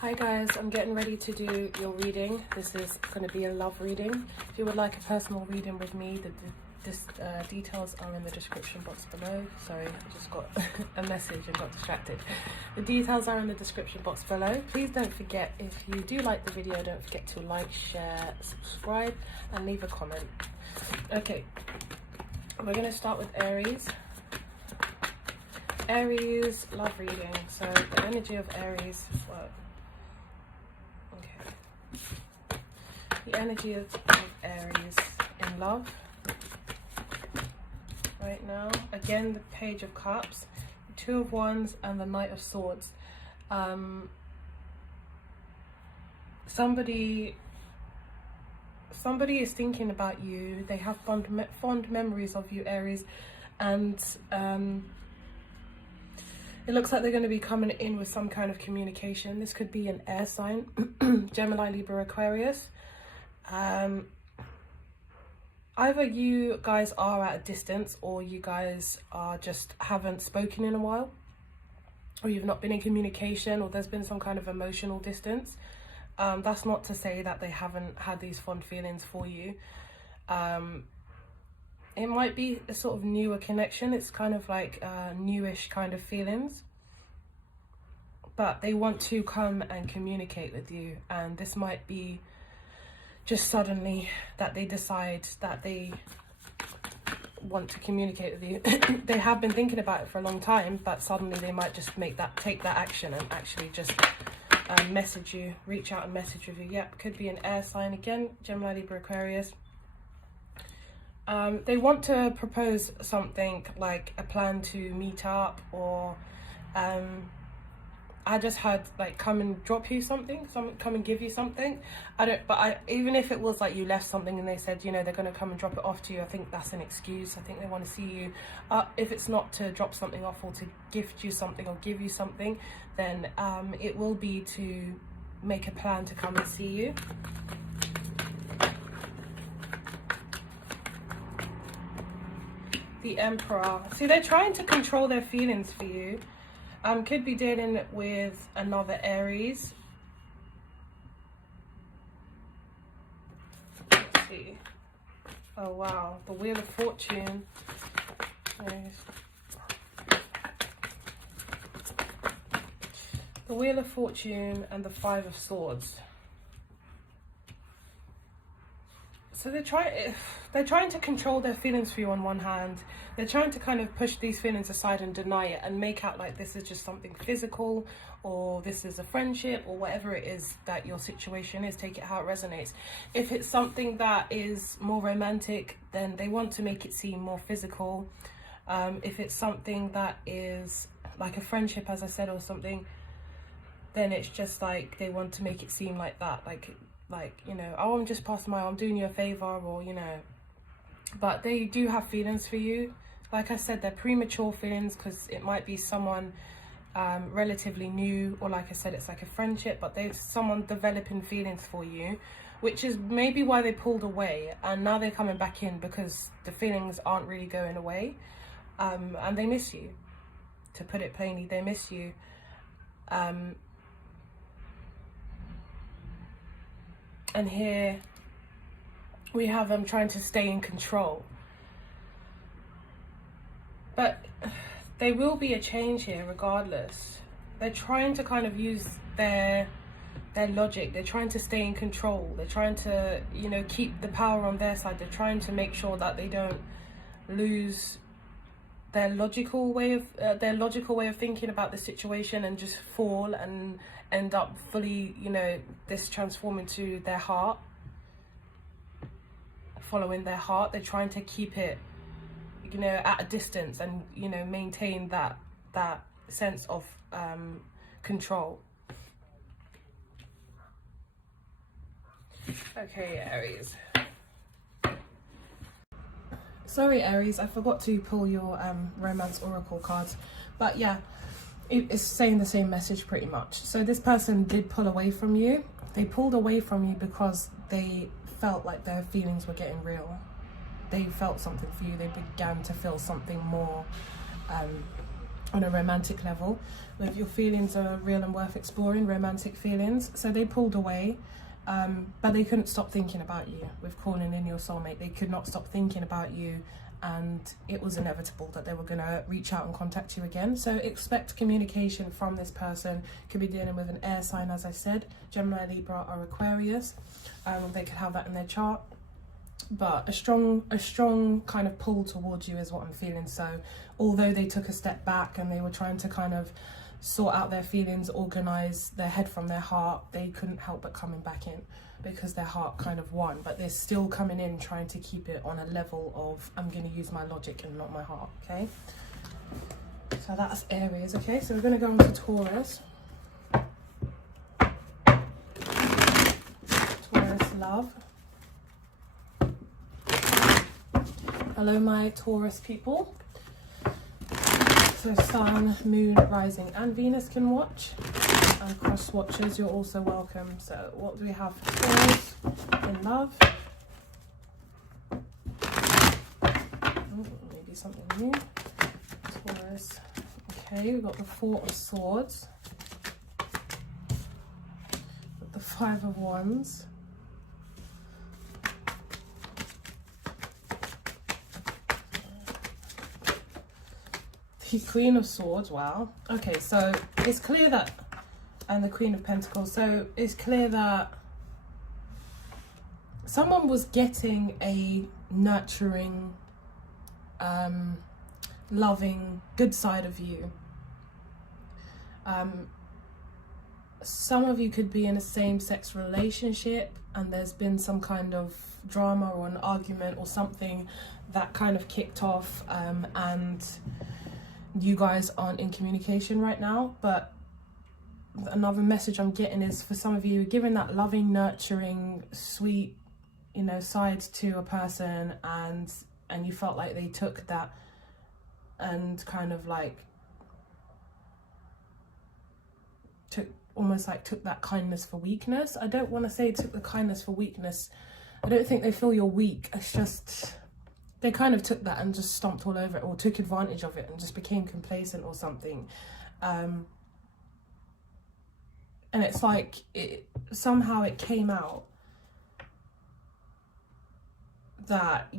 Hi guys, I'm getting ready to do your reading. This is going to be a love reading. If you would like a personal reading with me, the details are in the description box below. Sorry, I just got a message and got distracted. The details are in the description box below. Please don't forget, if you do like the video, don't forget to like, share, subscribe and leave a comment. Okay, we're going to start with Aries. Aries love reading. So the energy of Aries, the energy of Aries in love right now. Again, the Page of Cups, the Two of Wands and the Knight of Swords. Somebody is thinking about you. They have fond memories of you, Aries, and it looks like they're going to be coming in with some kind of communication. This could be an air sign, Gemini, Libra, Aquarius. Either you guys are at a distance, or you guys are just haven't spoken in a while, or you've not been in communication, or there's been some kind of emotional distance. That's not to say that they haven't had these fond feelings for you. It might be a sort of newer connection. It's kind of like newish kind of feelings, but they want to come and communicate with you, and this might be just suddenly that they decide that they want to communicate with you. They have been thinking about it for a long time, but suddenly they might just take that action and actually just message you, reach out and message with you. Yep, could be an air sign again, Gemini, Libra, Aquarius. They want to propose something like a plan to meet up, or I just heard like come and drop you something, come and give you something. Even if it was like you left something and they said, you know, they're going to come and drop it off to you, I think that's an excuse. I think they want to see you. If it's not to drop something off or to gift you something or give you something, then it will be to make a plan to come and see you. The Emperor. See, they're trying to control their feelings for you. Could be dealing with another Aries. Let's see. Oh wow, the Wheel of Fortune. The Wheel of Fortune and the Five of Swords. So they're trying to control their feelings for you on one hand. They're trying to kind of push these feelings aside and deny it and make out like this is just something physical, or this is a friendship, or whatever it is that your situation is. Take it how it resonates. If it's something that is more romantic, then they want to make it seem more physical. If it's something that is like a friendship, as I said, or something, then it's just like they want to make it seem like that, like, you know, oh, I'm just passing by, I'm doing you a favor, or, you know. But they do have feelings for you. Like I said, they're premature feelings, because it might be someone relatively new, or like I said, it's like a friendship, but there's someone developing feelings for you, which is maybe why they pulled away, and now they're coming back in because the feelings aren't really going away, and they miss you. To put it plainly, they miss you. And here we have them trying to stay in control. But there will be a change here regardless. They're trying to kind of use their logic. They're trying to stay in control. They're trying to, you know, keep the power on their side. They're trying to make sure that they don't lose their logical way of thinking about the situation and just fall and end up fully, you know, this transform into their heart, following their heart. They're trying to keep it, you know, at a distance, and, you know, maintain that sense of control. Okay, Aries. Sorry, Aries, I forgot to pull your romance oracle cards, but yeah, it's saying the same message pretty much. So this person did pull away from you. They pulled away from you because they felt like their feelings were getting real. They felt something for you. They began to feel something more on a romantic level, with your feelings are real and worth exploring, romantic feelings. So they pulled away, but they couldn't stop thinking about you. With calling in your soulmate, they could not stop thinking about you, and it was inevitable that they were going to reach out and contact you again. So expect communication from this person. Could be dealing with an air sign, as I said, Gemini, Libra or Aquarius. They could have that in their chart. But a strong kind of pull towards you is what I'm feeling. So although they took a step back and they were trying to kind of sort out their feelings, organize their head from their heart, they couldn't help but coming back in, because their heart kind of won. But they're still coming in trying to keep it on a level of, I'm going to use my logic and not my heart. Okay, so that's Aries. Okay, so we're going to go on to Taurus. Taurus love. Hello my Taurus people. So Sun, Moon, Rising and Venus can watch, and cross watchers, you're also welcome. So what do we have for Taurus in love? Maybe something new. Taurus. Okay, we've got the Four of Swords, with the Five of Wands, the Queen of Swords. Wow. Okay, so it's clear that, and the Queen of Pentacles. So it's clear that someone was getting a nurturing, loving, good side of you. Some of you could be in a same-sex relationship and there's been some kind of drama or an argument or something that kind of kicked off, and you guys aren't in communication right now. But another message I'm getting is, for some of you, giving that loving, nurturing, sweet, you know, side to a person, and you felt like they took that and kind of like took that kindness for weakness. I don't want to say took the kindness for weakness. I don't think they feel you're weak. It's just they kind of took that and just stomped all over it, or took advantage of it and just became complacent or something. And it's like somehow it came out that,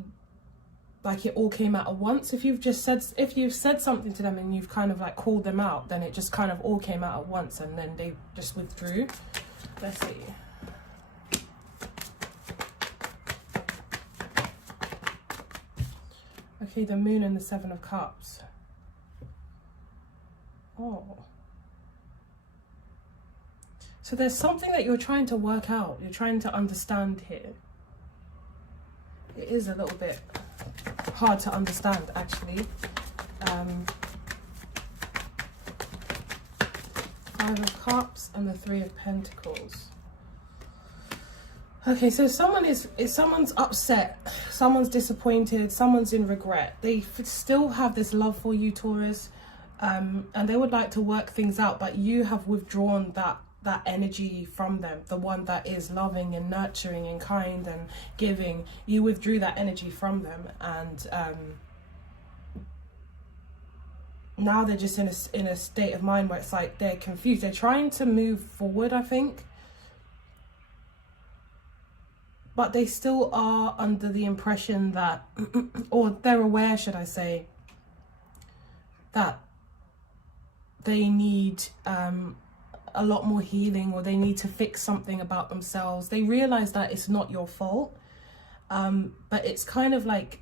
like, it all came out at once. If you've said something to them and you've kind of like called them out, then it just kind of all came out at once, and then they just withdrew. Let's see. Okay, the Moon and the Seven of Cups. Oh. So there's something that you're trying to work out. You're trying to understand here. It is a little bit hard to understand, actually. Five of Cups and the Three of Pentacles. Okay, so someone's upset, someone's disappointed, someone's in regret. They still have this love for you, Taurus, and they would like to work things out, but you have withdrawn that energy from them, the one that is loving and nurturing and kind and giving. You withdrew that energy from them, and now they're just in a state of mind where it's like they're confused. They're trying to move forward, I think, but they still are under the impression that, or they're aware, should I say, that they need a lot more healing, or they need to fix something about themselves. They realize that it's not your fault, but it's kind of like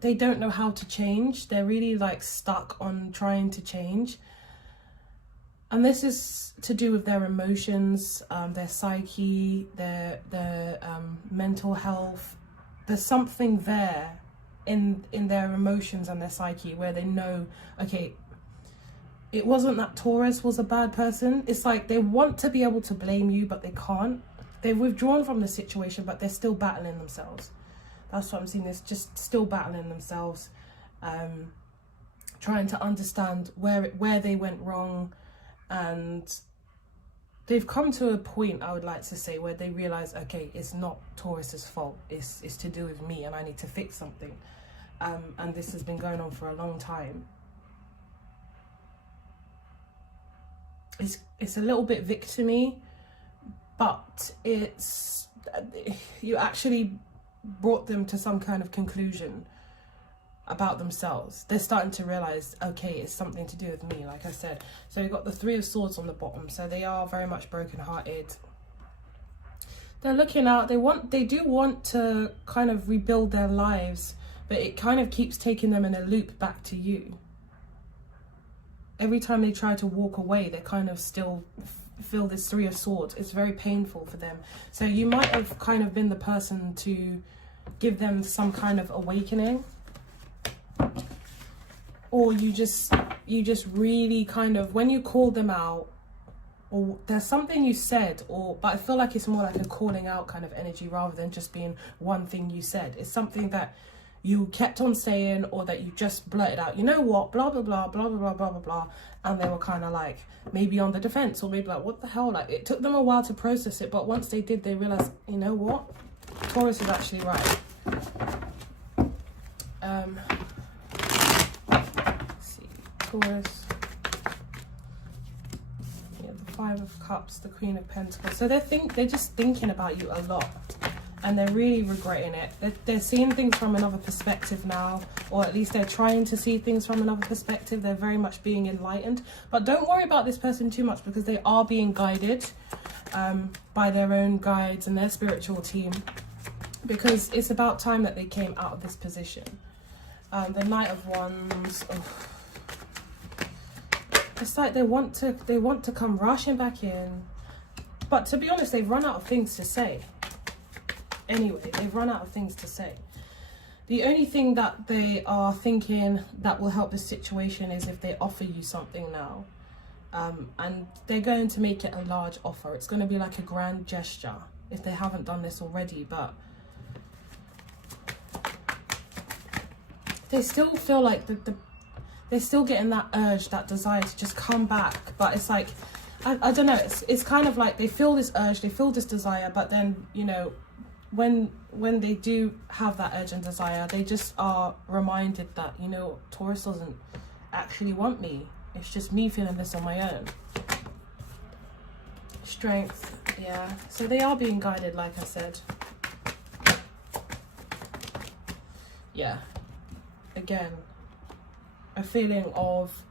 they don't know how to change. They're really like stuck on trying to change. And this is to do with their emotions, their psyche, their mental health. There's something there in their emotions and their psyche where they know, okay, it wasn't that Taurus was a bad person. It's like they want to be able to blame you, but they can't. They've withdrawn from the situation, but they're still battling themselves. That's what I'm seeing. They're just still battling themselves, trying to understand where they went wrong. And they've come to a point, I would like to say, where they realize, okay, it's not Taurus's fault. It's to do with me, and I need to fix something. And this has been going on for a long time. it's a little bit victim-y, but it's, you actually brought them to some kind of conclusion about themselves. They're starting to realize, okay, it's something to do with me, like I said. So we've got the Three of Swords on the bottom, so they are very much broken-hearted. They're looking out, they do want to kind of rebuild their lives, but it kind of keeps taking them in a loop back to you. Every time they try to walk away, they kind of still feel this Three of Swords. It's very painful for them. So you might have kind of been the person to give them some kind of awakening, or you just really kind of, when you called them out, or there's something you said, but I feel like it's more like a calling out kind of energy rather than just being one thing you said. It's something that you kept on saying, or that you just blurted out, you know what, blah, blah, blah, blah, blah, blah, blah, blah, blah. And they were kind of like, maybe on the defense, or maybe like, what the hell? Like, it took them a while to process it, but once they did, they realized, you know what? Taurus is actually right. Let's see, Taurus. Yeah, the Five of Cups, the Queen of Pentacles. So they're just thinking about you a lot. And they're really regretting it. They're seeing things from another perspective now, or at least they're trying to see things from another perspective. They're very much being enlightened. But don't worry about this person too much, because they are being guided by their own guides and their spiritual team, because it's about time that they came out of this position. The Knight of Wands. It's like they want to come rushing back in, but to be honest, they've run out of things to say. Anyway, they've run out of things to say. The only thing that they are thinking that will help this situation is if they offer you something now. And they're going to make it a large offer. It's going to be like a grand gesture if they haven't done this already. But they still feel like they're still getting that urge, that desire to just come back. But it's like, I don't know, it's kind of like they feel this urge, they feel this desire, but then, you know, when they do have that urge and desire, they just are reminded that, you know, Taurus doesn't actually want me. It's just me feeling this on my own. Strength, yeah. So they are being guided, like I said. Yeah. Again, a feeling of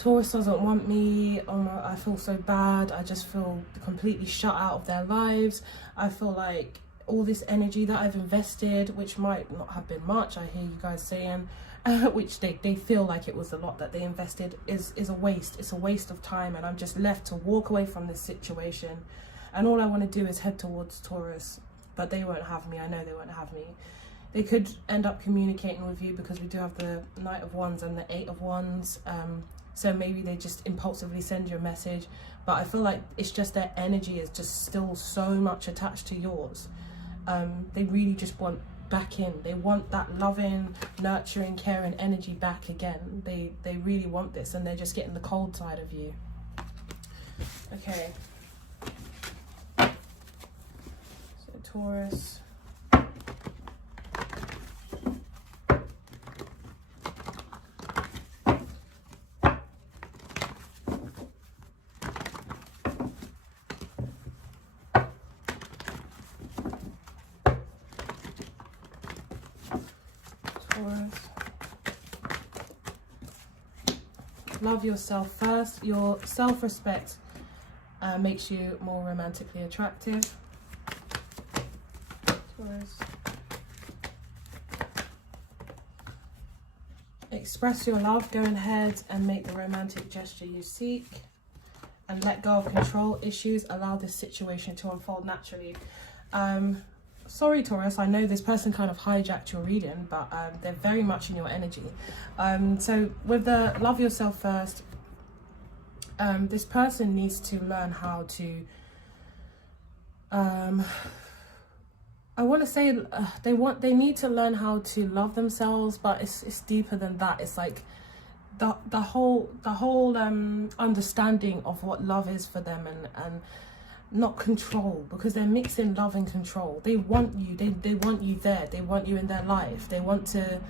Taurus doesn't want me. Oh, I feel so bad. I just feel completely shut out of their lives. I feel like all this energy that I've invested, which might not have been much, I hear you guys saying, which they feel like it was a lot that they invested, is a waste. It's a waste of time, and I'm just left to walk away from this situation, and all I want to do is head towards Taurus. But they won't have me. I know they won't have me. They could end up communicating with you, because we do have the Knight of Wands and the Eight of Wands. So maybe they just impulsively send you a message, but I feel like it's just their energy is just still so much attached to yours. They really just want back in. They want that loving, nurturing, caring energy back again. They really want this, and they're just getting the cold side of you. Okay. So Taurus. Love yourself first. Your self-respect makes you more romantically attractive. Taurus. Express your love. Go ahead and make the romantic gesture you seek, and let go of control issues. Allow this situation to unfold naturally. Sorry, Taurus, I know this person kind of hijacked your reading, but they're very much in your energy. So with the love yourself first, this person needs to learn how to, I want to say they need to learn how to love themselves, but it's deeper than that. It's like the whole understanding of what love is for them, and not control, because they're mixing love and control. They want you, they want you there, they want you in their life, they want to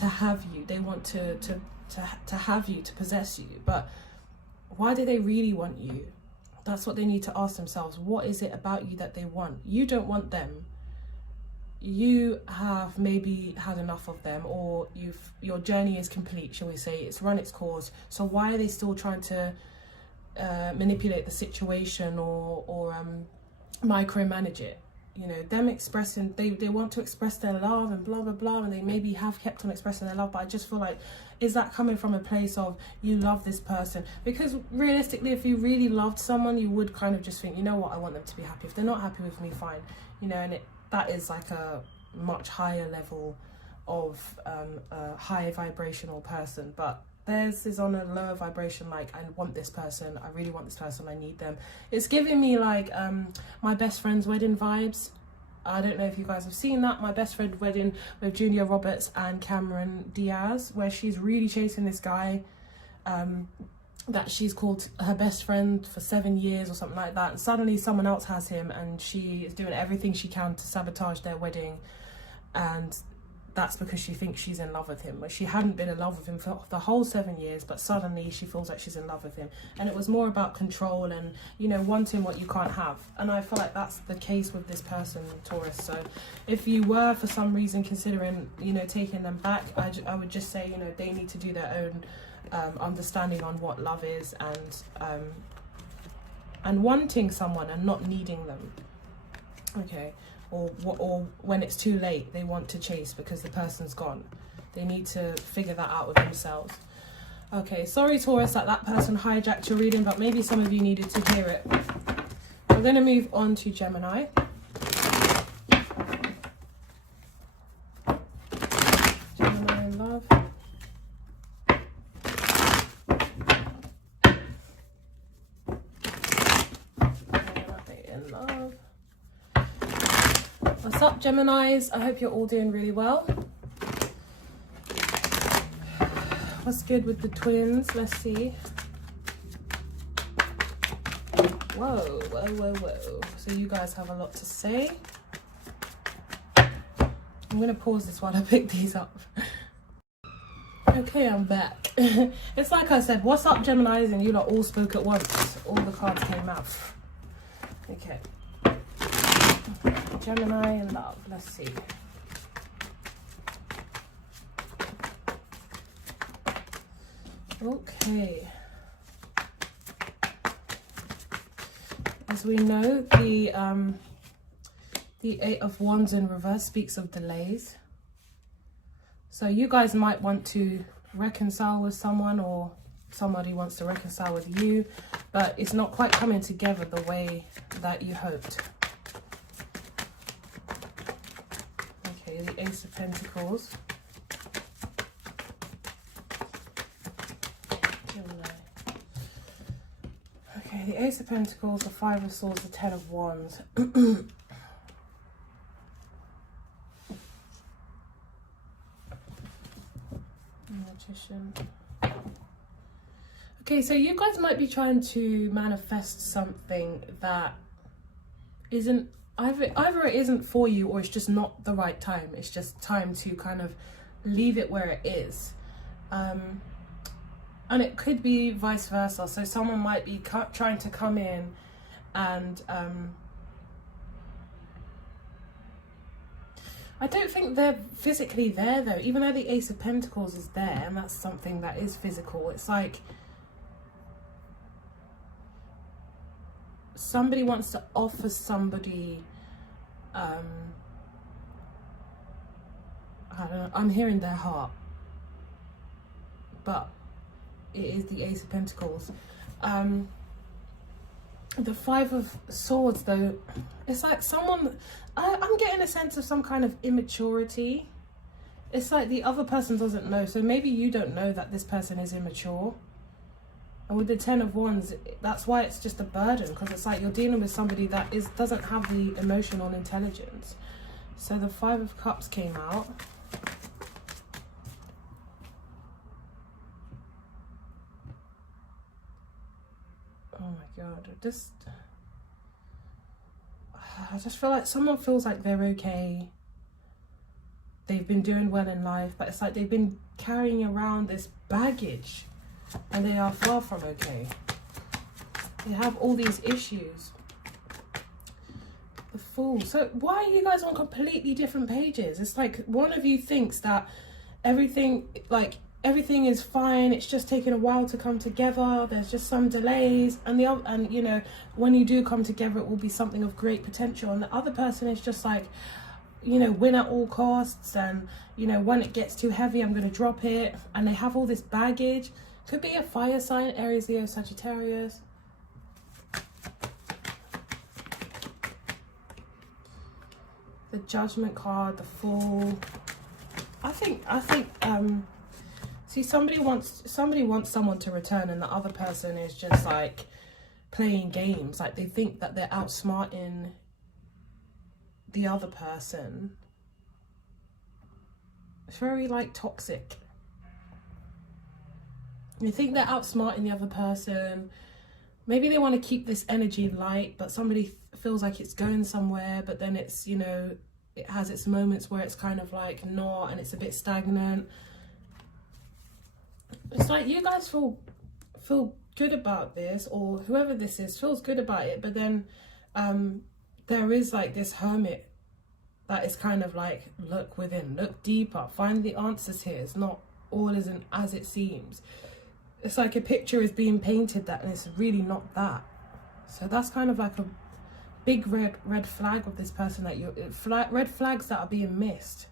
have you, they want to have you, to possess you. But Why do they really want you? That's what they need to ask themselves. What is it about you that they want? You don't want them. You have maybe had enough of them, or your journey is complete, shall we say. It's run its course. So why are they still trying to manipulate the situation or micromanage it? You know, them expressing, they want to express their love and blah, blah, blah, and they maybe have kept on expressing their love, but I just feel like, is that coming from a place of you love this person? Because realistically, if you really loved someone, you would kind of just think, you know what, I want them to be happy. If they're not happy with me, fine. You know, and that is like a much higher level of a high vibrational person, but theirs is on a lower vibration, like, I want this person, I really want this person, I need them. It's giving me like My Best Friend's Wedding vibes. I don't know if you guys have seen that, My Best Friend Wedding with Julia Roberts and Cameron Diaz, where she's really chasing this guy that she's called her best friend for 7 years or something like that, and suddenly someone else has him and she is doing everything she can to sabotage their wedding, and that's because she thinks she's in love with him. But she hadn't been in love with him for the whole 7 years, but suddenly she feels like she's in love with him. And it was more about control and, you know, wanting what you can't have. And I feel like that's the case with this person, Taurus. So if you were for some reason considering, you know, taking them back, I would just say, you know, they need to do their own understanding on what love is, and wanting someone and not needing them. Okay. Or when it's too late, they want to chase because the person's gone. They need to figure that out with themselves. Okay, sorry Taurus that person hijacked your reading, but maybe some of you needed to hear it. We're going to move on to Gemini. Gemini in love. Gemini in love. What's up, Geminis? I hope you're all doing really well. What's good with the twins? Let's see. Whoa, whoa, whoa, whoa. So you guys have a lot to say. I'm going to pause this while I pick these up. Okay, I'm back. It's like I said, what's up, Geminis? And you lot all spoke at once. All the cards came out. Okay. Gemini in love. Let's see. Okay. As we know, the Eight of Wands in reverse speaks of delays. So you guys might want to reconcile with someone, or somebody wants to reconcile with you, but it's not quite coming together the way that you hoped. Okay, the Ace of Pentacles. Okay, the Ace of Pentacles, the Five of Swords, the Ten of Wands. Magician. Okay, so you guys might be trying to manifest something that isn't, either it isn't for you, or it's just not the right time. It's just time to kind of leave it where it is. And it could be vice versa. So someone might be trying to come in and I don't think they're physically there though, even though the Ace of Pentacles is there, and that's something that is physical. It's like somebody wants to offer somebody, I don't know, I'm hearing their heart, but it is the Ace of Pentacles. The Five of Swords though, it's like someone, I'm getting a sense of some kind of immaturity. It's like the other person doesn't know, so maybe you don't know that this person is immature. And with the Ten of Wands, that's why it's just a burden, because it's like you're dealing with somebody that doesn't have the emotional intelligence. So the Five of Cups came out. Oh my god, I just feel like someone feels like they're okay. They've been doing well in life, but it's like they've been carrying around this baggage and they are far from okay. They have all these issues. The Fool. So why are you guys on completely different pages? It's like one of you thinks that everything is fine, it's just taking a while to come together, there's just some delays, and the other, and you know, when you do come together it will be something of great potential, and the other person is just like, you know, win at all costs, and you know, when it gets too heavy I'm going to drop it, and they have all this baggage. Could be a fire sign, Aries, Leo, Sagittarius. The Judgment card, the Fool. I think see, somebody wants someone to return, and the other person is just like playing games. Like they think that they're outsmarting the other person. It's very like toxic. You think they're outsmarting the other person. Maybe they want to keep this energy light, but somebody feels like it's going somewhere, but then it's, you know, it has its moments where it's kind of like not, and it's a bit stagnant. It's like you guys feel good about this, or whoever this is feels good about it, but then there is like this hermit that is kind of like, look within, look deeper, find the answers here. It's not all isn't as it seems. It's like a picture is being painted that, and it's really not that. So that's kind of like a big red flag of this person, that you're red flags that are being missed.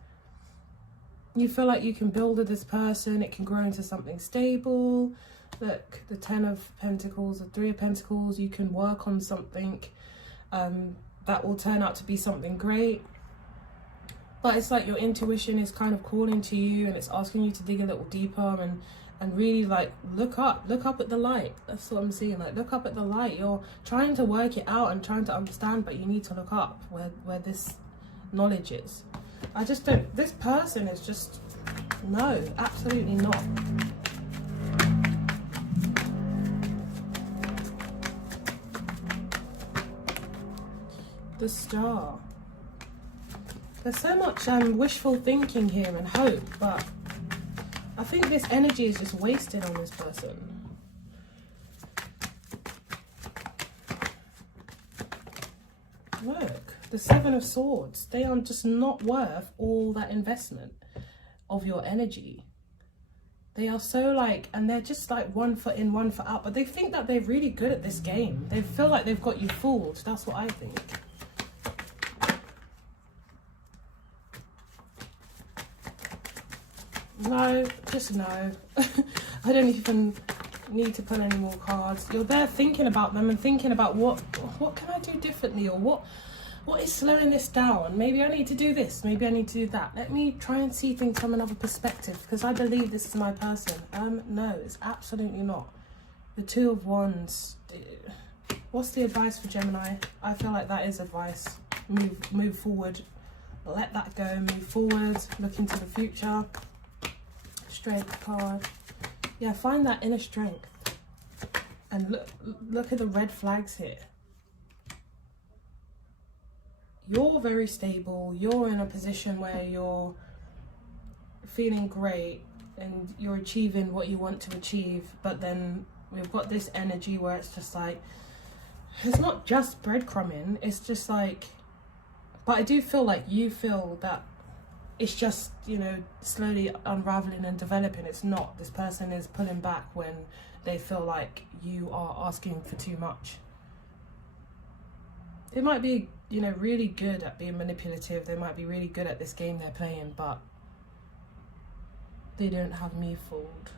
You feel like you can build with this person, it can grow into something stable. Look, the 10 of Pentacles, the 3 of Pentacles, you can work on something that will turn out to be something great. But it's like your intuition is kind of calling to you, and it's asking you to dig a little deeper and really like look up at the light. That's what I'm seeing. Like, look up at the light. You're trying to work it out and trying to understand, but you need to look up where this knowledge is. I just don't, this person is just, no, absolutely not. The Star. There's so much wishful thinking here and hope, but I think this energy is just wasted on this person. Look, the 7 of Swords. They are just not worth all that investment of your energy. They are so like, and they're just like 1 foot in, 1 foot out, but they think that they're really good at this game. They feel like they've got you fooled. That's what I think. No, just no. I don't even need to pull any more cards. You're there thinking about them and thinking about what can I do differently, or what is slowing this down. Maybe I need to do this, maybe I need to do that. Let me try and see things from another perspective, because I believe this is my person. No, it's absolutely not. The 2 of Wands. What's the advice for Gemini? I feel like that is advice. Move forward. Let that go. Move forward. Look into the future. Strength card. Yeah, find that inner strength. And look at the red flags here. You're very stable. You're in a position where you're feeling great and you're achieving what you want to achieve. But then we've got this energy where it's just like, it's not just breadcrumbing. It's just like, but I do feel like you feel that it's just, you know, slowly unraveling and developing. It's not. This person is pulling back when they feel like you are asking for too much. They might be, you know, really good at being manipulative. They might be really good at this game they're playing, but they don't have me fooled.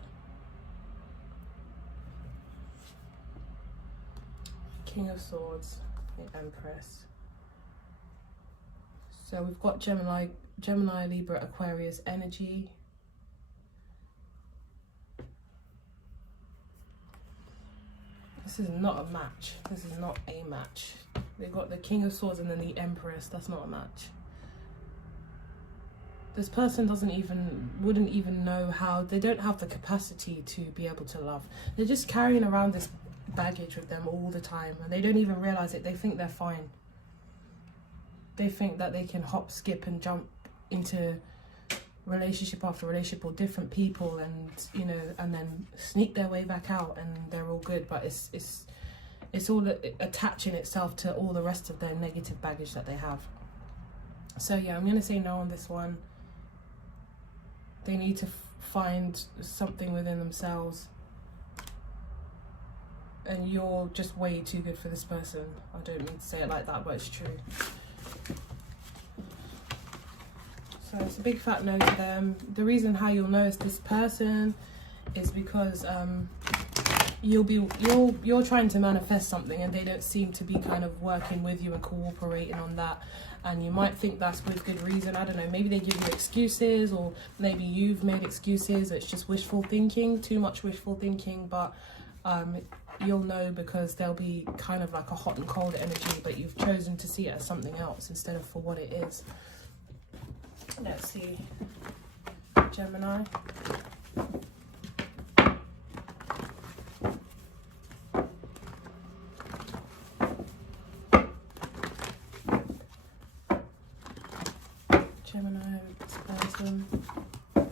King of Swords, the Empress. So we've got Gemini, Libra, Aquarius energy. This is not a match. This is not a match. They've got the King of Swords and then the Empress. That's not a match. This person wouldn't even know how. They don't have the capacity to be able to love. They're just carrying around this baggage with them all the time, and they don't even realize it. They think they're fine. They think that they can hop, skip and jump into relationship after relationship or different people, and you know, and then sneak their way back out and they're all good. But it's it's all attaching itself to all the rest of their negative baggage that they have. So yeah, I'm going to say no on this one. They need to find something within themselves. And you're just way too good for this person. I don't mean to say it like that, but it's true. So it's a big fat no to them. The reason how you'll know it's this person is because you're trying to manifest something and they don't seem to be kind of working with you and cooperating on that. And you might think that's with good reason. I don't know, maybe they give you excuses, or maybe you've made excuses. It's just wishful thinking, too much wishful thinking. But you'll know because there'll be kind of like a hot and cold energy, but you've chosen to see it as something else instead of for what it is. Let's see, Gemini. Gemini, this person, or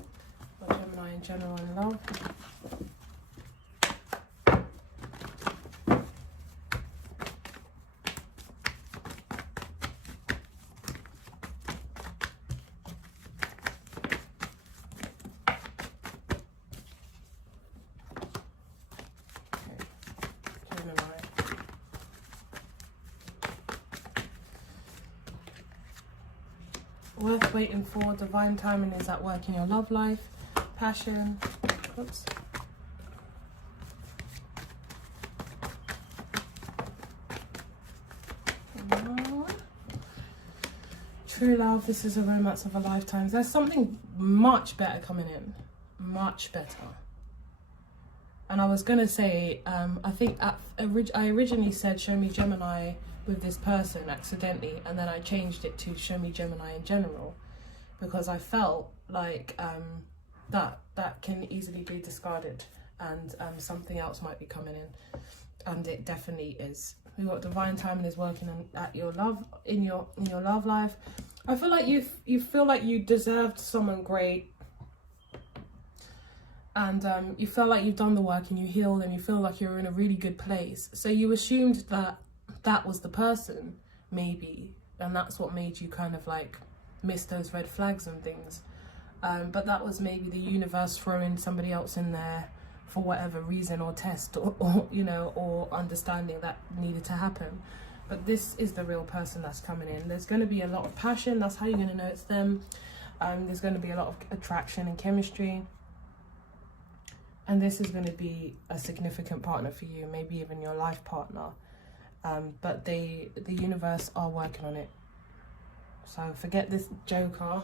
Gemini in general in love. Worth waiting for. Divine timing is at work in your love life. Passion. Oops. True love. This is a romance of a lifetime. There's something much better coming in. Much better. And I was going to say, I think I originally said show me Gemini with this person accidentally, and then I changed it to show me Gemini in general, because I felt like that can easily be discarded, and something else might be coming in, and it definitely is. We got divine timing is working at your love in your love life. I feel like you feel like you deserved someone great, and you feel like you've done the work and you healed, and you feel like you're in a really good place. So you assumed that was the person, maybe, and that's what made you kind of like miss those red flags and things. But that was maybe the universe throwing somebody else in there for whatever reason, or test, or you know, or understanding that needed to happen. But this is the real person that's coming in. There's going to be a lot of passion. That's how you're going to know it's them. There's going to be a lot of attraction and chemistry. And this is going to be a significant partner for you, maybe even your life partner. But the universe are working on it. So forget this joker,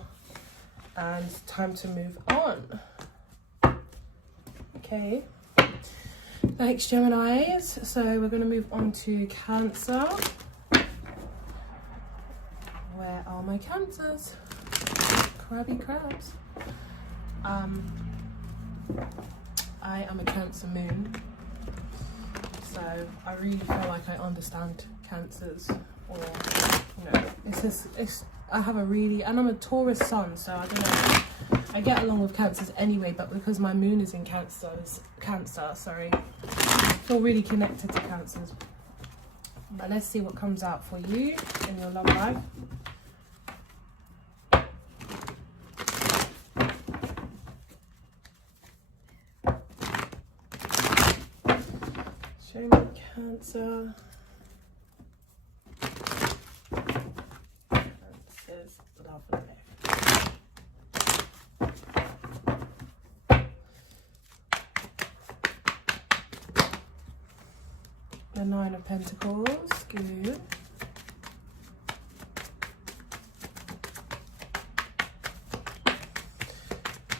and it's time to move on. Okay. Thanks, Geminis. So we're going to move on to Cancer. Where are my Cancers? Crabby crabs. I am a Cancer moon. So I really feel like I understand Cancers, or you know, I have a really, and I'm a Taurus sun, so I don't know, I get along with Cancers anyway, but because my moon is in Cancer, I feel really connected to Cancers. But let's see what comes out for you in your love life. Show me Cancer. Cancer's love life. The Nine of Pentacles. Good.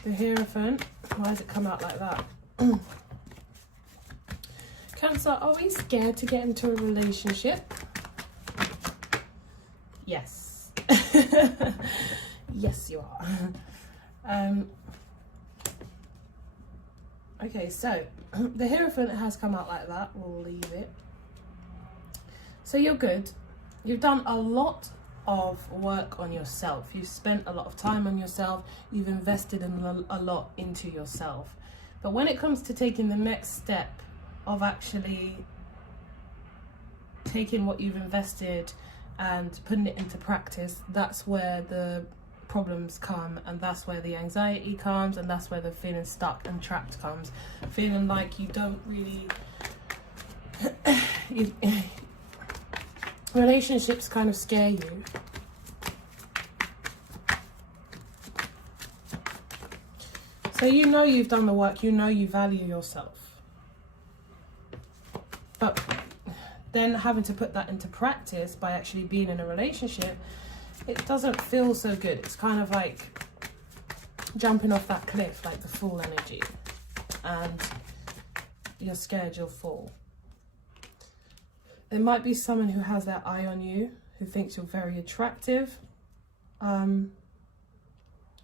The Hierophant. Why does it come out like that? Cancer, are we scared to get into a relationship? Yes. Yes, you are. Okay, so the Hierophant has come out like that. We'll leave it. So you're good. You've done a lot of work on yourself. You've spent a lot of time on yourself. You've invested a lot into yourself. But when it comes to taking the next step of actually taking what you've invested and putting it into practice, that's where the problems come, and that's where the anxiety comes, and that's where the feeling stuck and trapped comes. Feeling like you don't really relationships kind of scare you. So you know you've done the work, you know you value yourself, but then having to put that into practice by actually being in a relationship, it doesn't feel so good. It's kind of like jumping off that cliff, like the Fool energy, and you're scared you'll fall. There might be someone who has their eye on you, who thinks you're very attractive.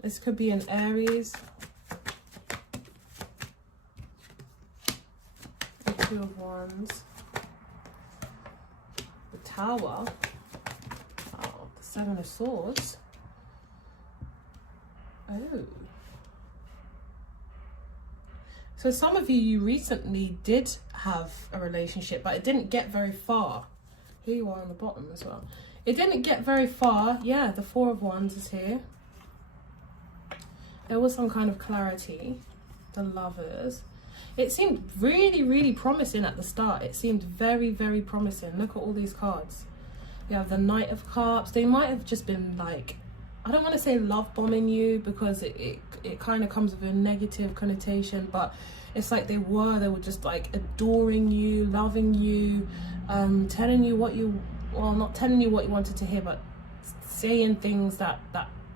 This could be an Aries. The Two of Wands. The Tower. Oh, the Seven of Swords. Oh. So some of you recently did have a relationship, but it didn't get very far. Here you are on the bottom as well. It didn't get very far. Yeah, the Four of Wands is here. There was some kind of clarity. The Lovers. It seemed really, really promising at the start. It seemed very, very promising. Look at all these cards. You have the Knight of Cups. They might have just been like, I don't want to say love bombing you, because it kind of comes with a negative connotation, but it's like they were just like adoring you, loving you, telling you what you, well, not telling you what you wanted to hear, but saying things that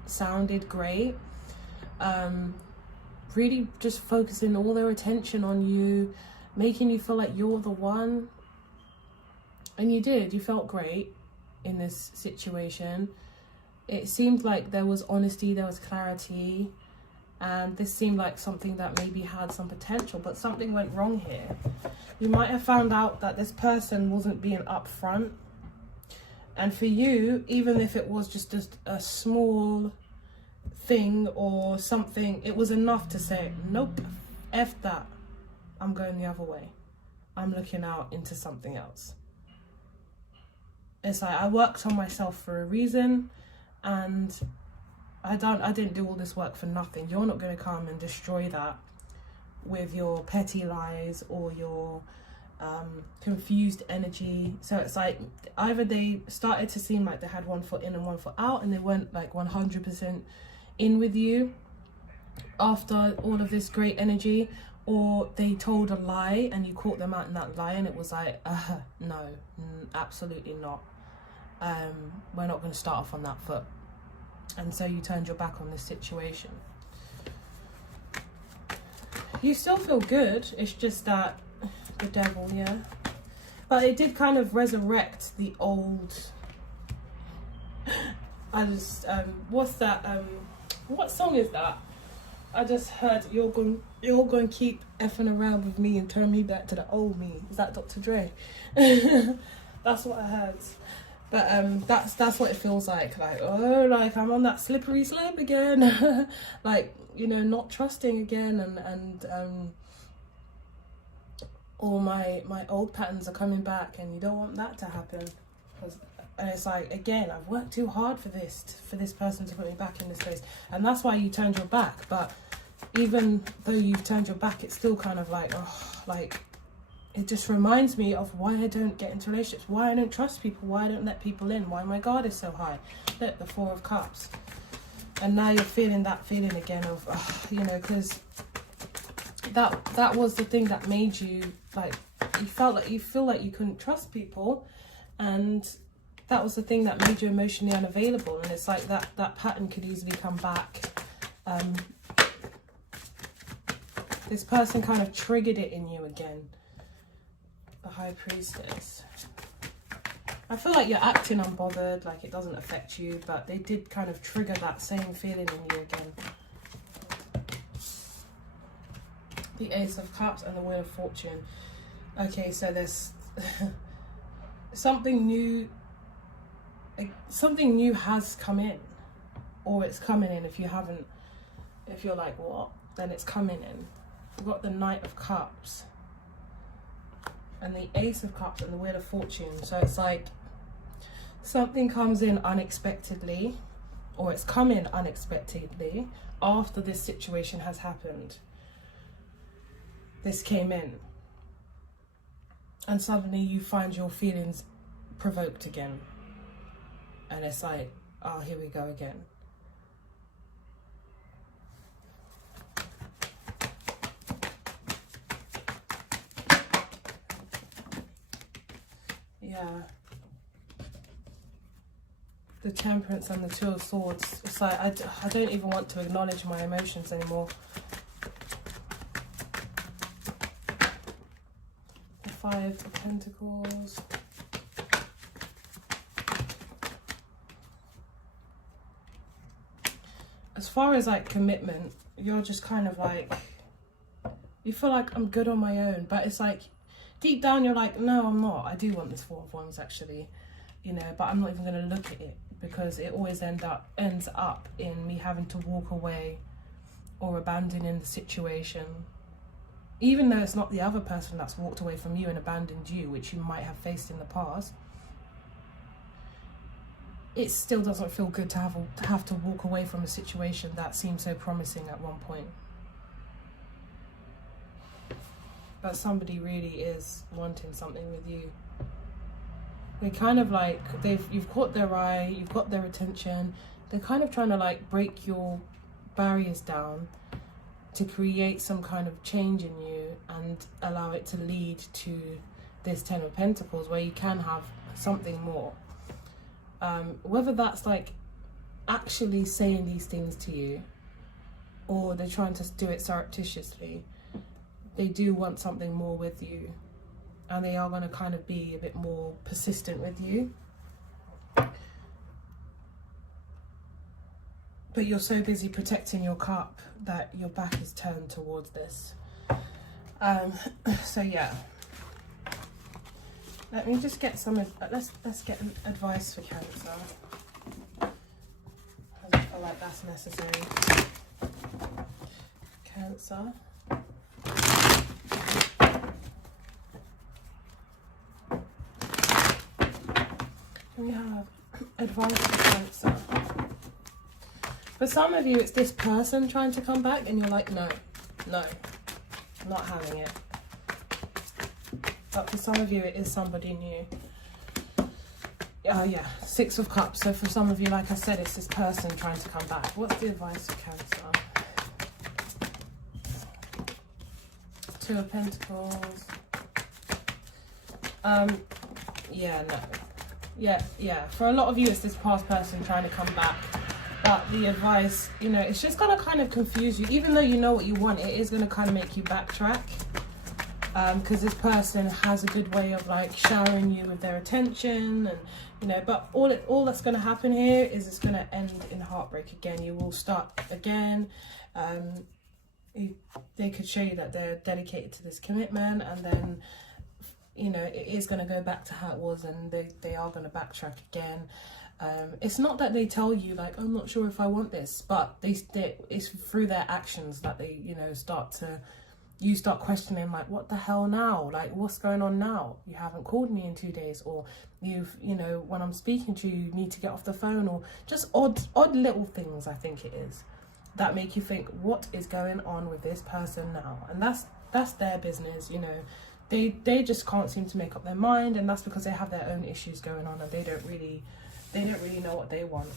sounded great. Really just focusing all their attention on you, making you feel like you're the one. And you did, you felt great in this situation. It seemed like there was honesty, there was clarity, and this seemed like something that maybe had some potential, but something went wrong here. You might have found out that this person wasn't being upfront, and for you, even if it was just a small thing or something, it was enough to say, nope, F that, I'm going the other way, I'm looking out into something else. It's like, I worked on myself for a reason, and I didn't do all this work for nothing. You're not going to come and destroy that with your petty lies or your confused energy. So it's like either they started to seem like they had one foot in and one foot out, and they weren't like 100% in with you after all of this great energy, or they told a lie and you caught them out in that lie, and it was like, no, absolutely not. We're not going to start off on that foot. And so you turned your back on this situation. You still feel good. It's just that the Devil, yeah. But it did kind of resurrect the old. I just what's that? What song is that? I just heard you're going to keep effing around with me and turn me back to the old me. Is that Dr. Dre? That's what I heard. But that's what it feels like. Like, oh, like I'm on that slippery slope again. Like, you know, not trusting again, and all my old patterns are coming back, and you don't want that to happen. And it's like, again, I've worked too hard for this person to put me back in this place, and that's why you turned your back. But even though you've turned your back, it's still kind of like, oh, like, it just reminds me of why I don't get into relationships, why I don't trust people, why I don't let people in, why my guard is so high. Look, the Four of Cups. And now you're feeling that feeling again of, you know, because that was the thing that made you, like, you feel like you couldn't trust people, and that was the thing that made you emotionally unavailable. And it's like that pattern could easily come back. This person kind of triggered it in you again. The High Priestess. I feel like you're acting unbothered, like it doesn't affect you, but they did kind of trigger that same feeling in you again. The Ace of Cups and the Wheel of Fortune. Okay, so there's something new has come in, or it's coming in. If you're like, what, then it's coming in. We've got the Knight of Cups. and the Ace of Cups and the Wheel of Fortune. So it's like something comes in unexpectedly, or it's come in unexpectedly after this situation has happened. This came in, and suddenly you find your feelings provoked again, and it's like, oh, here we go again. Yeah. The Temperance and the Two of Swords. It's like, I don't even want to acknowledge my emotions anymore. The Five of Pentacles. As far as like commitment, you're just kind of like, you feel like I'm good on my own, but it's like deep down you're like, no, I'm not. I do want this Four of Wands actually, you know, but I'm not even going to look at it, because it always ends up in me having to walk away or abandoning the situation, even though it's not the other person that's walked away from you and abandoned you, which you might have faced in the past. It still doesn't feel good to have to walk away from a situation that seemed so promising at one point. But somebody really is wanting something with you. They kind of like, you've caught their eye, you've got their attention. They're kind of trying to like break your barriers down to create some kind of change in you and allow it to lead to this Ten of Pentacles, where you can have something more. Whether that's like actually saying these things to you, or they're trying to do it surreptitiously, they do want something more with you, and they are going to kind of be a bit more persistent with you. But you're so busy protecting your cup that your back is turned towards this. So yeah. Let me just get some, let's get advice for Cancer. I feel like that's necessary. Cancer. We have advice for Cancer. For some of you, it's this person trying to come back, and you're like, no, I'm not having it. But for some of you, it is somebody new. Yeah, Six of Cups. So for some of you, like I said, it's this person trying to come back. What's the advice for Cancer? Two of Pentacles. Yeah, no. Yeah. For a lot of you, it's this past person trying to come back. But the advice, you know, it's just going to kind of confuse you. Even though you know what you want, it is going to kind of make you backtrack. Because this person has a good way of like showering you with their attention, and you know, but all that's going to happen here is it's going to end in heartbreak again. You will start again. They could show you that they're dedicated to this commitment, and then, you know, it is going to go back to how it was, and they are going to backtrack again. It's not that they tell you like, I'm not sure if I want this, but it's through their actions that they, you know, you start questioning, like, what the hell now? Like, what's going on now? You haven't called me in 2 days, or you know, when I'm speaking to you, you need to get off the phone, or just odd little things, I think it is, that make you think, what is going on with this person now? And that's their business, you know. They just can't seem to make up their mind, and that's because they have their own issues going on, and they don't really know what they want.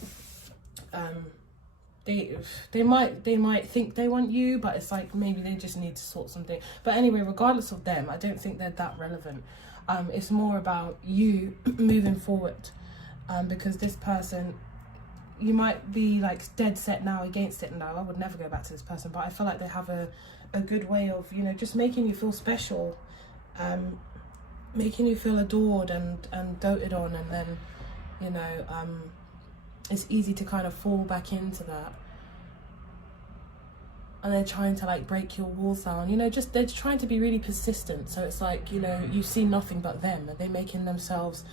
They might think they want you, but it's like maybe they just need to sort something. But anyway, regardless of them, I don't think they're that relevant. It's more about you moving forward, because this person, you might be like dead set now against it. No, I would never go back to this person, but I feel like they have a good way of, you know, just making you feel special, making you feel adored and doted on, and then, you know, it's easy to kind of fall back into that. And they're trying to like break your walls down, you know, just they're trying to be really persistent. So it's like, you know, you see nothing but them, and they're making themselves,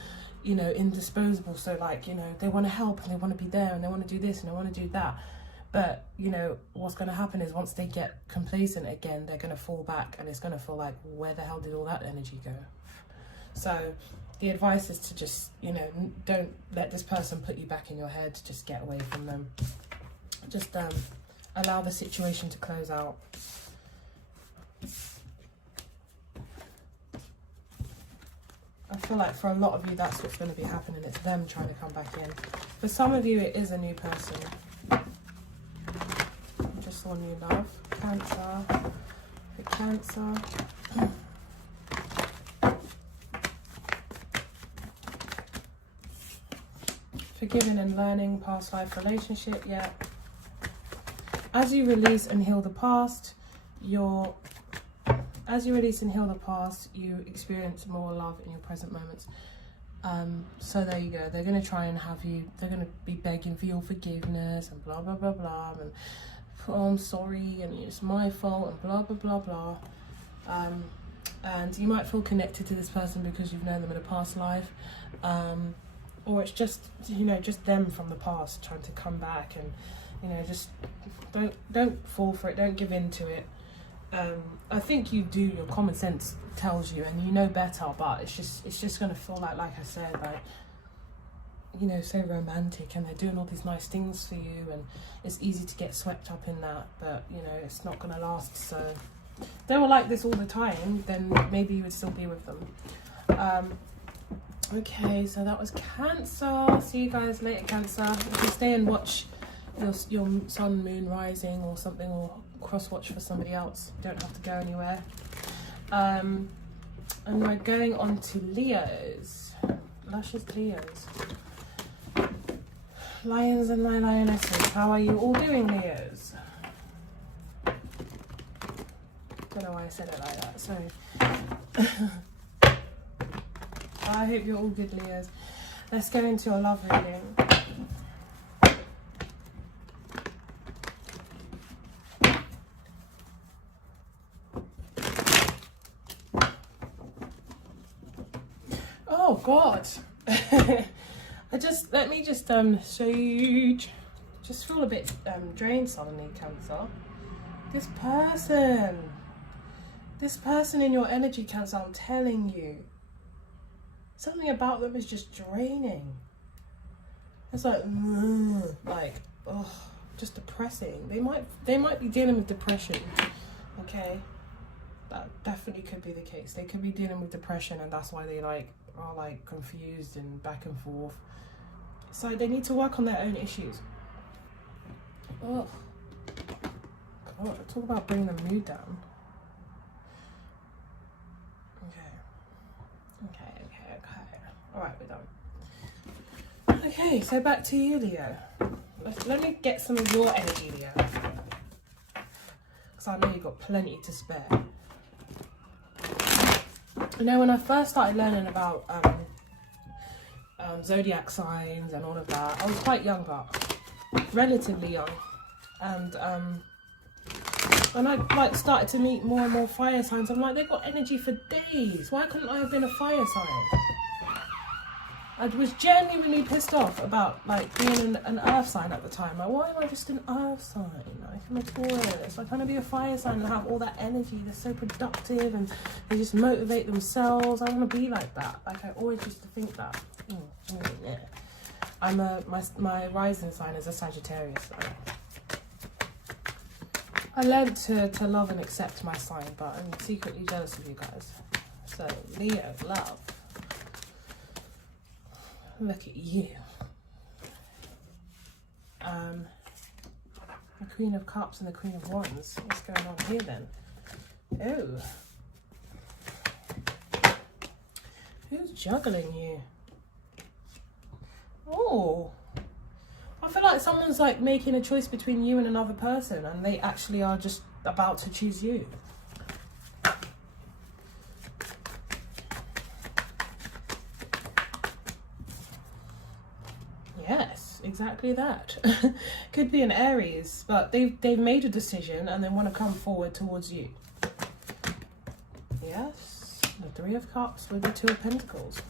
you know, indisposable. So like, you know, they want to help, and they want to be there, and they want to do this, and they want to do that. But, you know, what's going to happen is once they get complacent again, they're going to fall back, and it's going to feel like, where the hell did all that energy go? So the advice is to just, you know, don't let this person put you back in your head. Just get away from them. Just allow the situation to close out. I feel like for a lot of you, that's what's going to be happening. It's them trying to come back in. For some of you, it is a new person. Just saw new love. Cancer. For Cancer. Forgiving and learning, past life relationship, yeah. As you release and heal the past, you experience more love in your present moments. So there you go. They're going to try and have you, they're going to be begging for your forgiveness and blah, blah, blah, blah. And, oh, I'm sorry, and it's my fault, and blah, blah, blah, blah. And you might feel connected to this person because you've known them in a past life. Or it's just, you know, just them from the past trying to come back, and, you know, just don't fall for it. Don't give in to it. I think you do. Your common sense tells you, and you know better. But it's just gonna feel like I said, like, you know, so romantic, and they're doing all these nice things for you, and it's easy to get swept up in that. But you know, it's not gonna last. So if they were like this all the time, then maybe you would still be with them. Okay, so that was Cancer. See you guys later, Cancer. If you stay and watch your sun, moon rising or something, or cross watch for somebody else, you don't have to go anywhere. And we're going on to Leos. Luscious Leos. Lions and lionesses. How are you all doing, Leos? Don't know why I said it like that, sorry. I hope you're all good, Leos. Let's go into a love reading. Oh God. Let me just show you. Just feel a bit drained suddenly, Cancer. This person in your energy, Cancer, I'm telling you. Something about them is just draining. It's like, oh, just depressing. They might be dealing with depression. Okay, that definitely could be the case. They could be dealing with depression, and that's why they are confused and back and forth. So they need to work on their own issues. Oh, God, talk about bringing the mood down. Alright, we're done. Okay, so back to you, Leo. Let me get some of your energy, Leo. Because I know you've got plenty to spare. You know, when I first started learning about zodiac signs and all of that, I was quite young, but relatively young. And when I started to meet more and more fire signs, I'm like, they've got energy for days. Why couldn't I have been a fire sign? I was genuinely pissed off about being an earth sign at the time. Like, why am I just an earth sign? I'm a Taurus. I kind of be a fire sign and have all that energy. They're so productive and they just motivate themselves. I want to be like that. I always used to think that. Yeah. My rising sign is a Sagittarius. So I learned to love and accept my sign, but I'm secretly jealous of you guys. So Leo, love. Look at you. The Queen of Cups and the Queen of Wands. What's going on here then? Oh. Who's juggling you? Oh. I feel like someone's making a choice between you and another person, and they actually are just about to choose you. Yes, exactly that. Could be an Aries, but they've made a decision and they want to come forward towards you. Yes, the Three of Cups with the Two of Pentacles.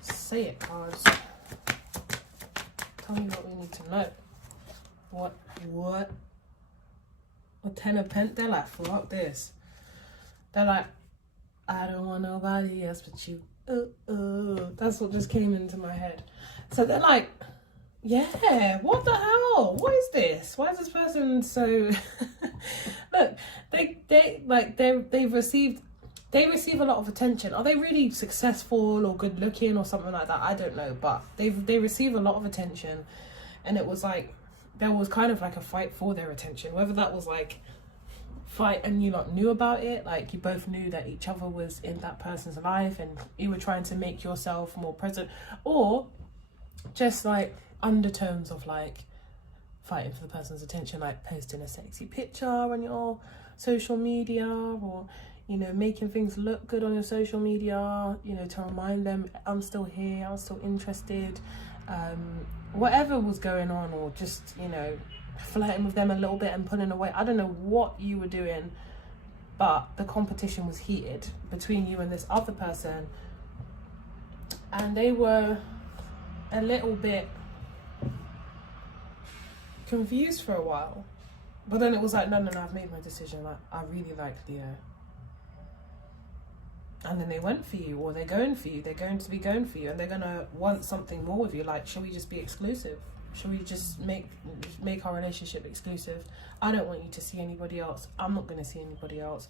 Say it, cards. Tell me what we need to know. What? A Ten of Pentacles? They're like, fuck this. They're like, I don't want nobody else but you. That's what just came into my head. So they're like, yeah, what the hell? What is this? Why is this person so... Look, they receive a lot of attention. Are they really successful or good looking or something like that? I don't know, but they receive a lot of attention, and it was like there was kind of like a fight for their attention. Whether that was like fight and you lot knew about it, like you both knew that each other was in that person's life and you were trying to make yourself more present, or just like undertones of like fighting for the person's attention, like posting a sexy picture on your social media, or you know, making things look good on your social media, you know, to remind them I'm still here, I'm still interested, whatever was going on, or just, you know, flirting with them a little bit and pulling away. I don't know what you were doing, but the competition was heated between you and this other person, and they were a little bit confused for a while. But then it was like, no, I've made my decision. Like, I really like Leo. And then they went for you, or they're going for you. They're going to be going for you, and they're gonna want something more with you. Like, shall we just be exclusive? Shall we just make our relationship exclusive? I don't want you to see anybody else. I'm not gonna see anybody else.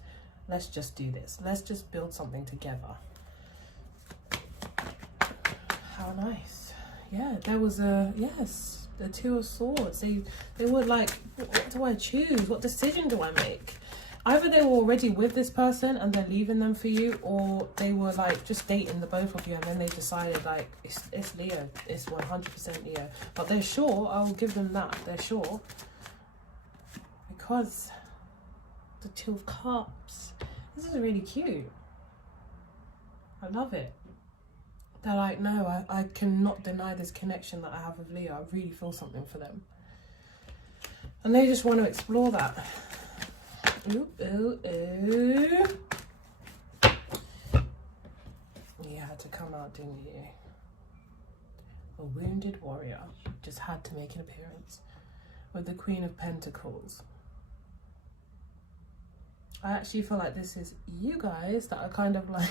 Let's just do this. Let's just build something together. How nice. Yeah, there was the Two of Swords. They were like, what do I choose? What decision do I make? Either they were already with this person and they're leaving them for you, or they were like just dating the both of you, and then they decided like it's Leo, it's 100% Leo. But they're sure, I'll give them that, they're sure. Because the Two of Cups, this is really cute. I love it. They're like, no, I cannot deny this connection that I have with Leo. I really feel something for them. And they just want to explore that. Ooh, ooh, ooh. You had to come out, didn't you? A wounded warrior just had to make an appearance with the Queen of Pentacles. I actually feel like this is you guys that are kind of like,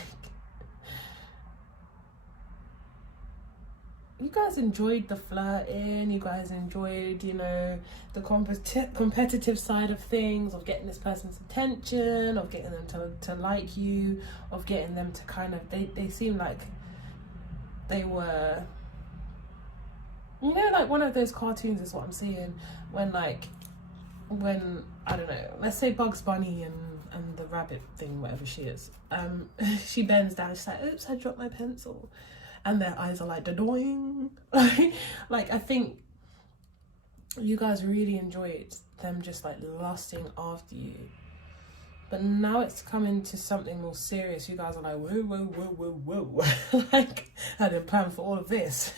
you guys enjoyed the flirting, you guys enjoyed, you know, the competitive side of things, of getting this person's attention, of getting them to like you, of getting them to kind of, they seem like they were, you know, like one of those cartoons is what I'm seeing, when I don't know, let's say Bugs Bunny and the rabbit thing, whatever she is, she bends down, she's like, oops, I dropped my pencil. And their eyes are like, da-doing. Like, I think you guys really enjoyed them just like lusting after you. But now it's coming to something more serious. You guys are like, whoa, whoa, whoa, whoa, whoa. Like, I didn't plan for all of this.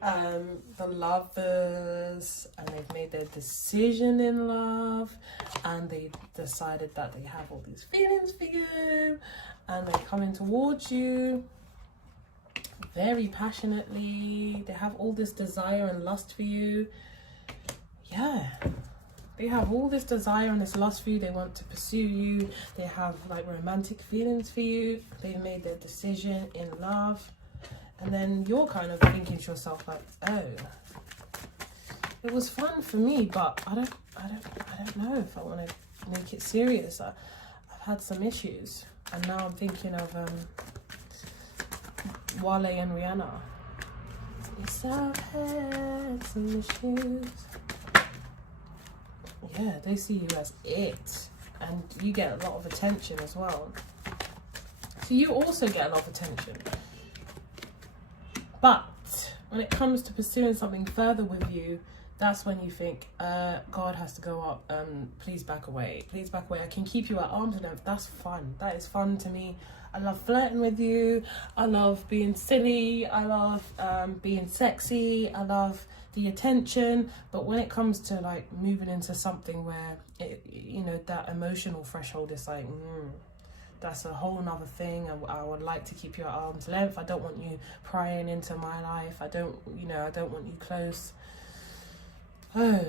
The lovers, and they've made their decision in love, and they decided that they have all these feelings for you, and they're coming towards you very passionately. They have all this desire and lust for you. Yeah, they have all this desire and this lust for you. They want to pursue you. They have like romantic feelings for you. They've made their decision in love, and then you're kind of thinking to yourself like, oh, it was fun for me, but I don't know if I want to make it serious. I've had some issues, and now I'm thinking of Wale and Rihanna. Yes, I've had some issues. Yeah, they see you as it, and you get a lot of attention as well. So you also get a lot of attention. But when it comes to pursuing something further with you, that's when you think, God has to go up, please back away. Please back away. I can keep you at arm's length. That's fun. That is fun to me. I love flirting with you. I love being silly. I love being sexy. I love the attention. But when it comes to like moving into something where it, you know, that emotional threshold is like, that's a whole nother thing. I would like to keep you at arm's length. I don't want you prying into my life. I don't want you close. Oh,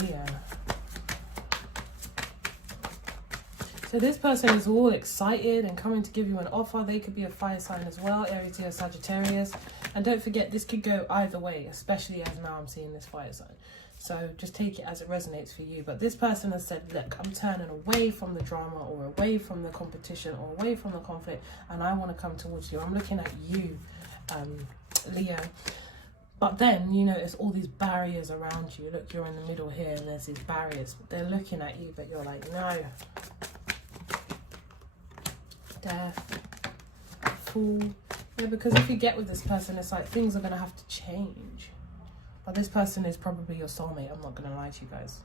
Leo. So So this person is all excited and coming to give you an offer. They could be a fire sign as well, Aries or Sagittarius. And don't forget, this could go either way, especially as now I'm seeing this fire sign. So just take it as it resonates for you. But this person has said, look, I'm turning away from the drama or away from the competition or away from the conflict, and I want to come towards you. I'm looking at you, Leo. But then, you notice all these barriers around you. Look, you're in the middle here and there's these barriers. They're looking at you, but you're like, no. Death. Fool. Yeah, because if you get with this person, it's like things are going to have to change. But this person is probably your soulmate. I'm not going to lie to you guys.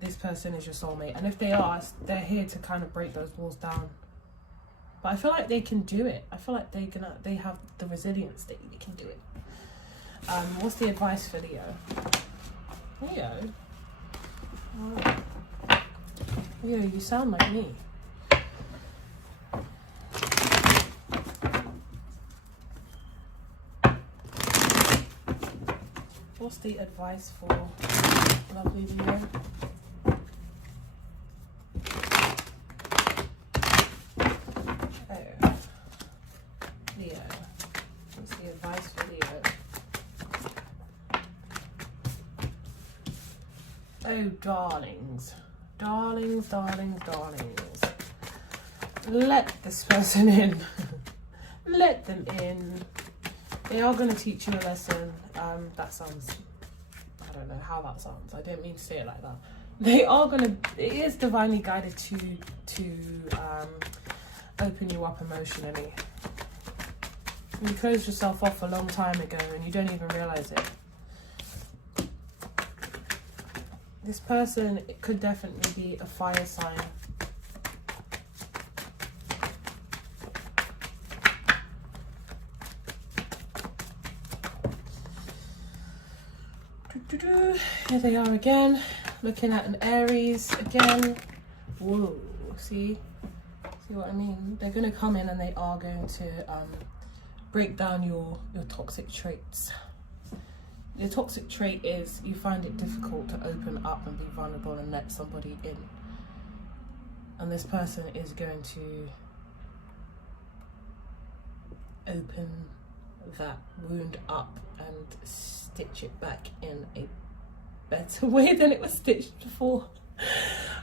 This person is your soulmate. And if they are, they're here to kind of break those walls down. But I feel like they can do it. I feel like they have the resilience that they can do it. What's the advice for Leo? Leo? Oh. Leo, you sound like me. What's the advice for lovely Leo? Oh. Leo. What's the advice for Leo? Oh, darlings. Darlings, darlings, darlings. Let this person in. Let them in. They are going to teach you a lesson. That sounds... I don't know how that sounds. I didn't mean to say it like that. They are going to... It is divinely guided to open you up emotionally. You closed yourself off a long time ago and you don't even realise it. This person, it could definitely be a fire sign. Here they are again, looking at an Aries again. Whoa, see what I mean? They're going to come in and they are going to break down your toxic traits. Your toxic trait is you find it difficult to open up and be vulnerable and let somebody in. And this person is going to open that wound up and stitch it back in a better way than it was stitched before.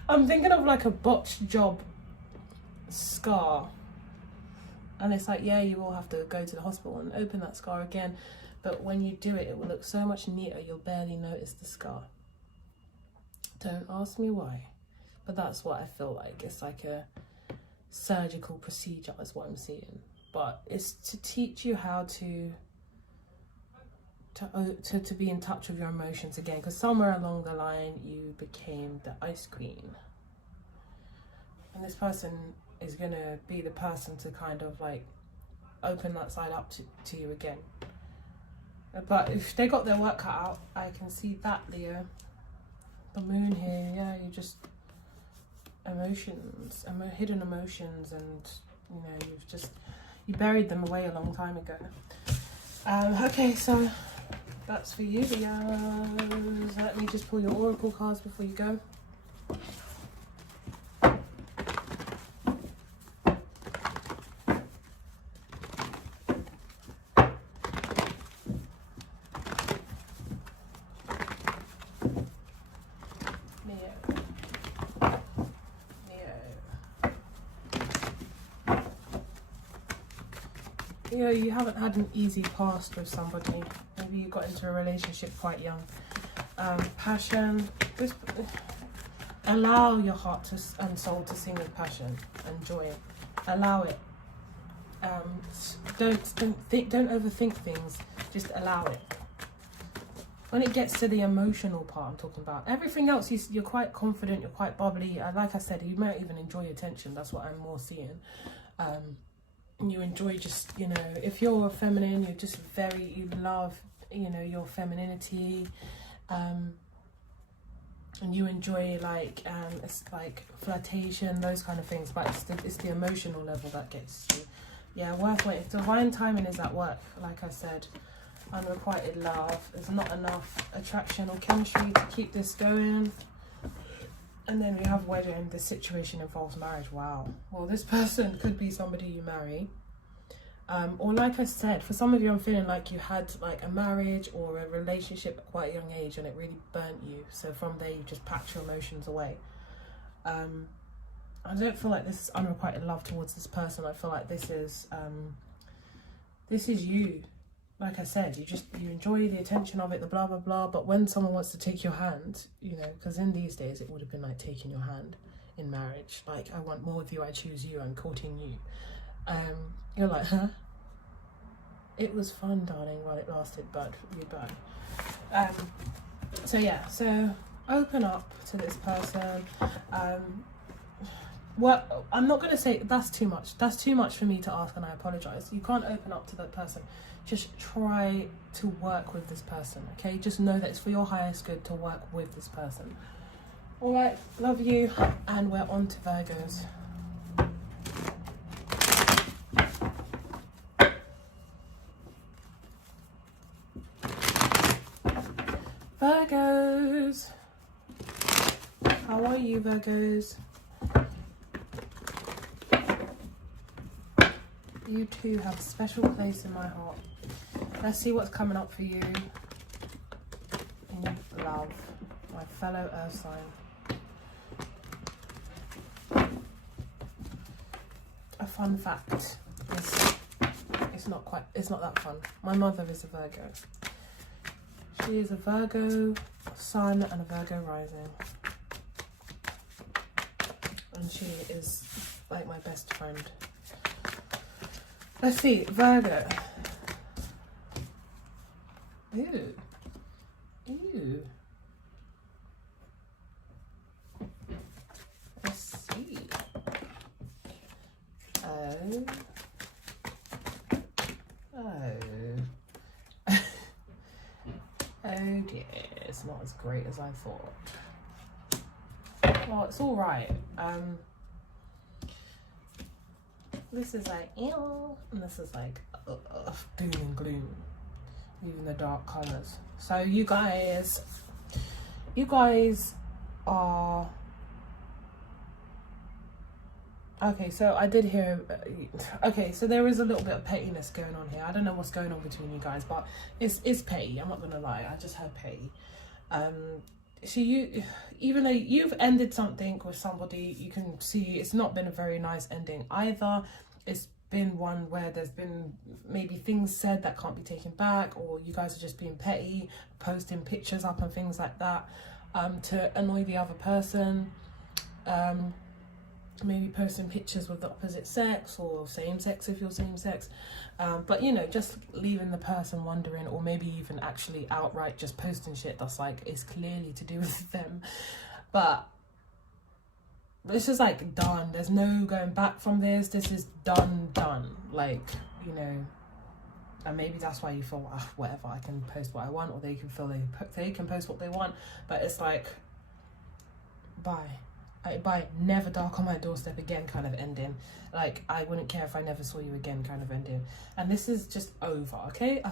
I'm thinking of like a botched job scar. And it's like, yeah, you will have to go to the hospital and open that scar again. But when you do it, it will look so much neater, you'll barely notice the scar. Don't ask me why. But that's what I feel like. It's like a surgical procedure is what I'm seeing. But it's to teach you how to be in touch with your emotions again. Because somewhere along the line, you became the ice queen. And this person is going to be the person to kind of like open that side up to you again. But if they got their work cut out, I can see that, Leo. The moon here, yeah, you just... Emotions, hidden emotions, and, you know, you buried them away a long time ago. Okay, so that's for you, Leo. Let me just pull your oracle cards before you go. Leo, you haven't had an easy past with somebody. Maybe you got into a relationship quite young. Passion. Allow your heart and soul to sing with passion and joy. Allow it. Don't overthink things. Just allow it. When it gets to the emotional part, I'm talking about everything else. You're quite confident. You're quite bubbly. Like I said, you might even enjoy attention. That's what I'm more seeing. You enjoy just, you know, if you're feminine, you're just you love, you know, your femininity, and you enjoy it's like flirtation, those kind of things, but it's the emotional level that gets you. Yeah, worth waiting. Divine timing is at work, like I said. Unrequited love. There's not enough attraction or chemistry to keep this going. And then we have wedding. This situation involves marriage. Wow. Well, this person could be somebody you marry. Or like I said, for some of you, I'm feeling like you had like a marriage or a relationship at quite a young age and it really burnt you. So from there, you just packed your emotions away. I don't feel like this is unrequited love towards this person. I feel like this is you. Like I said, you enjoy the attention of it, the blah, blah, blah. But when someone wants to take your hand, you know, because in these days, it would have been like taking your hand in marriage. Like, I want more of you, I choose you, I'm courting you. You're like, huh? It was fun, darling, while it lasted, but goodbye. So yeah, so open up to this person. Well, I'm not going to say that's too much. That's too much for me to ask, and I apologize. You can't open up to that person. Just try to work with this person, okay? Just know that it's for your highest good to work with this person. All right, love you, and we're on to Virgos. Virgos, how are you, Virgos? You two have a special place in my heart. Let's see what's coming up for you in love, my fellow earth sign. A fun fact is it's not that fun. My mother is a Virgo. She is a Virgo sun and a Virgo rising. And she is like my best friend. Let's see, Virgo. Ew. Ew. Let's see. Oh. Oh. Oh dear, it's not as great as I thought. Well, it's all right. This is like ew, and this is like doom and gloom, even the dark colors. So you guys are okay. So I did hear. Okay, so there is a little bit of pettiness going on here. I don't know what's going on between you guys, but it's petty. I'm not gonna lie. I just heard petty. So even though you've ended something with somebody, you can see it's not been a very nice ending either. It's been one where there's been maybe things said that can't be taken back, or you guys are just being petty, posting pictures up and things like that to annoy the other person. Maybe posting pictures with the opposite sex or same sex if you're same sex, but you know, just leaving the person wondering, or maybe even actually outright just posting shit that's like is clearly to do with them. But this is like done. There's no going back from this. This is done. Like, you know, and maybe that's why you feel whatever, I can post what I want, or they can feel they can post what they want. But it's like, bye. By never dark on my doorstep again kind of ending. Like, I wouldn't care if I never saw you again kind of ending. And this is just over, okay? I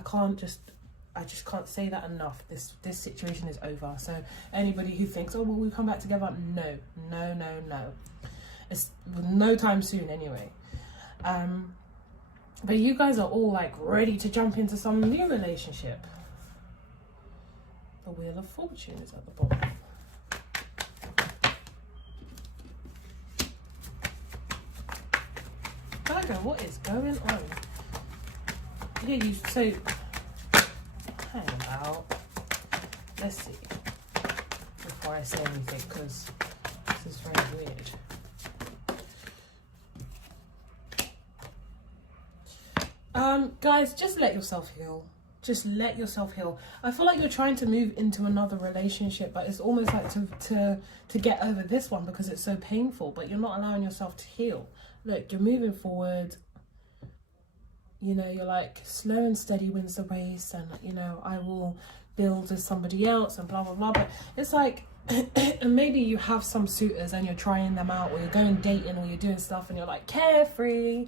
just can't say that enough. This situation is over. So anybody who thinks, oh, will we come back together? No. It's no time soon anyway. But you guys are all like ready to jump into some new relationship. The Wheel of Fortune is at the bottom. Virgo, what is going on? Yeah, so hang about. Let's see before I say anything, because this is very weird. Guys, just let yourself heal. Just let yourself heal. I feel like you're trying to move into another relationship, but it's almost like to get over this one because it's so painful, but you're not allowing yourself to heal. Look, you're moving forward. You know, you're like, slow and steady wins the race, and you know, I will build as somebody else and blah blah blah. But it's like and maybe you have some suitors and you're trying them out, or you're going dating, or you're doing stuff and you're like carefree.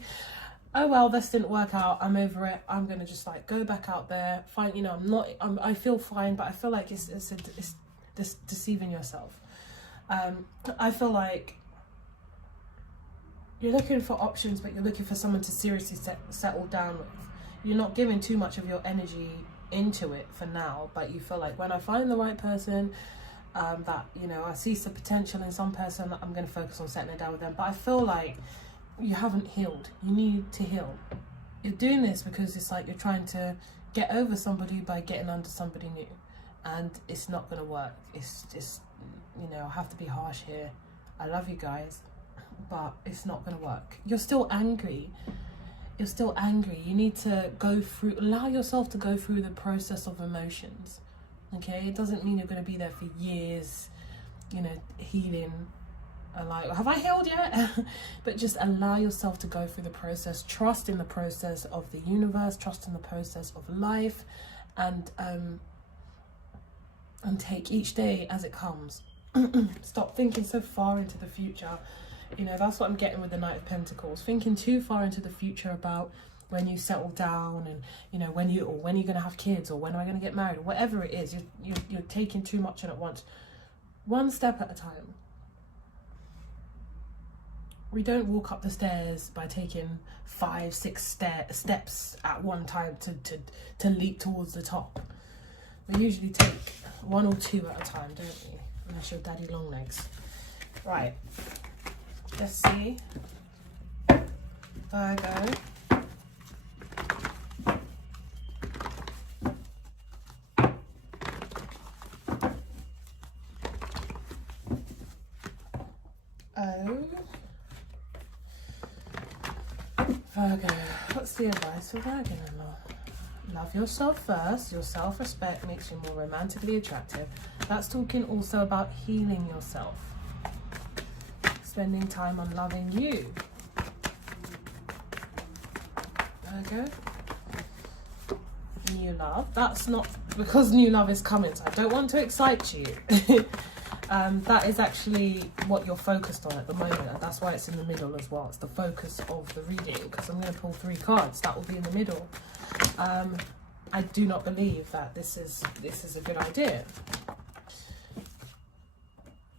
Oh well, this didn't work out, I'm over it, I'm gonna just like go back out there, fine, you know, I feel fine, but I feel like it's deceiving yourself. I feel like you're looking for options, but you're looking for someone to seriously settle down with. You're not giving too much of your energy into it for now, but you feel like when I find the right person, that, you know, I see some potential in some person, I'm going to focus on settling down with them. But I feel like you haven't healed. You need to heal. You're doing this because it's like you're trying to get over somebody by getting under somebody new, and it's not going to work. It's just, you know, I have to be harsh here. I love you guys, but it's not going to work. You're still angry. You're still angry. You need to go through, allow yourself to go through the process of emotions. Okay, it doesn't mean you're going to be there for years, you know, healing. Like, have I healed yet? But just allow yourself to go through the process. Trust in the process of the universe. Trust in the process of life, and take each day as it comes. Stop thinking so far into the future. You know, that's what I'm getting with the Knight of Pentacles. Thinking too far into the future about when you settle down, and, you know, when you're going to have kids, or when am I going to get married, or whatever it is. You're taking too much in at once. One step at a time. We don't walk up the stairs by taking 5-6 steps at one time to leap towards the top. We usually take 1 or 2 at a time, don't we? Unless you're daddy long legs. Right. Let's see. Virgo. Virgo, what's the advice for Virgo? Love yourself first. Your self-respect makes you more romantically attractive. That's talking also about healing yourself. Spending time on loving you. Virgo. New love. That's not because new love is coming, so I don't want to excite you. That is actually what you're focused on at the moment, and that's why it's in the middle as well. It's the focus of the reading, because I'm going to pull 3 cards. That will be in the middle. I do not believe that this is a good idea.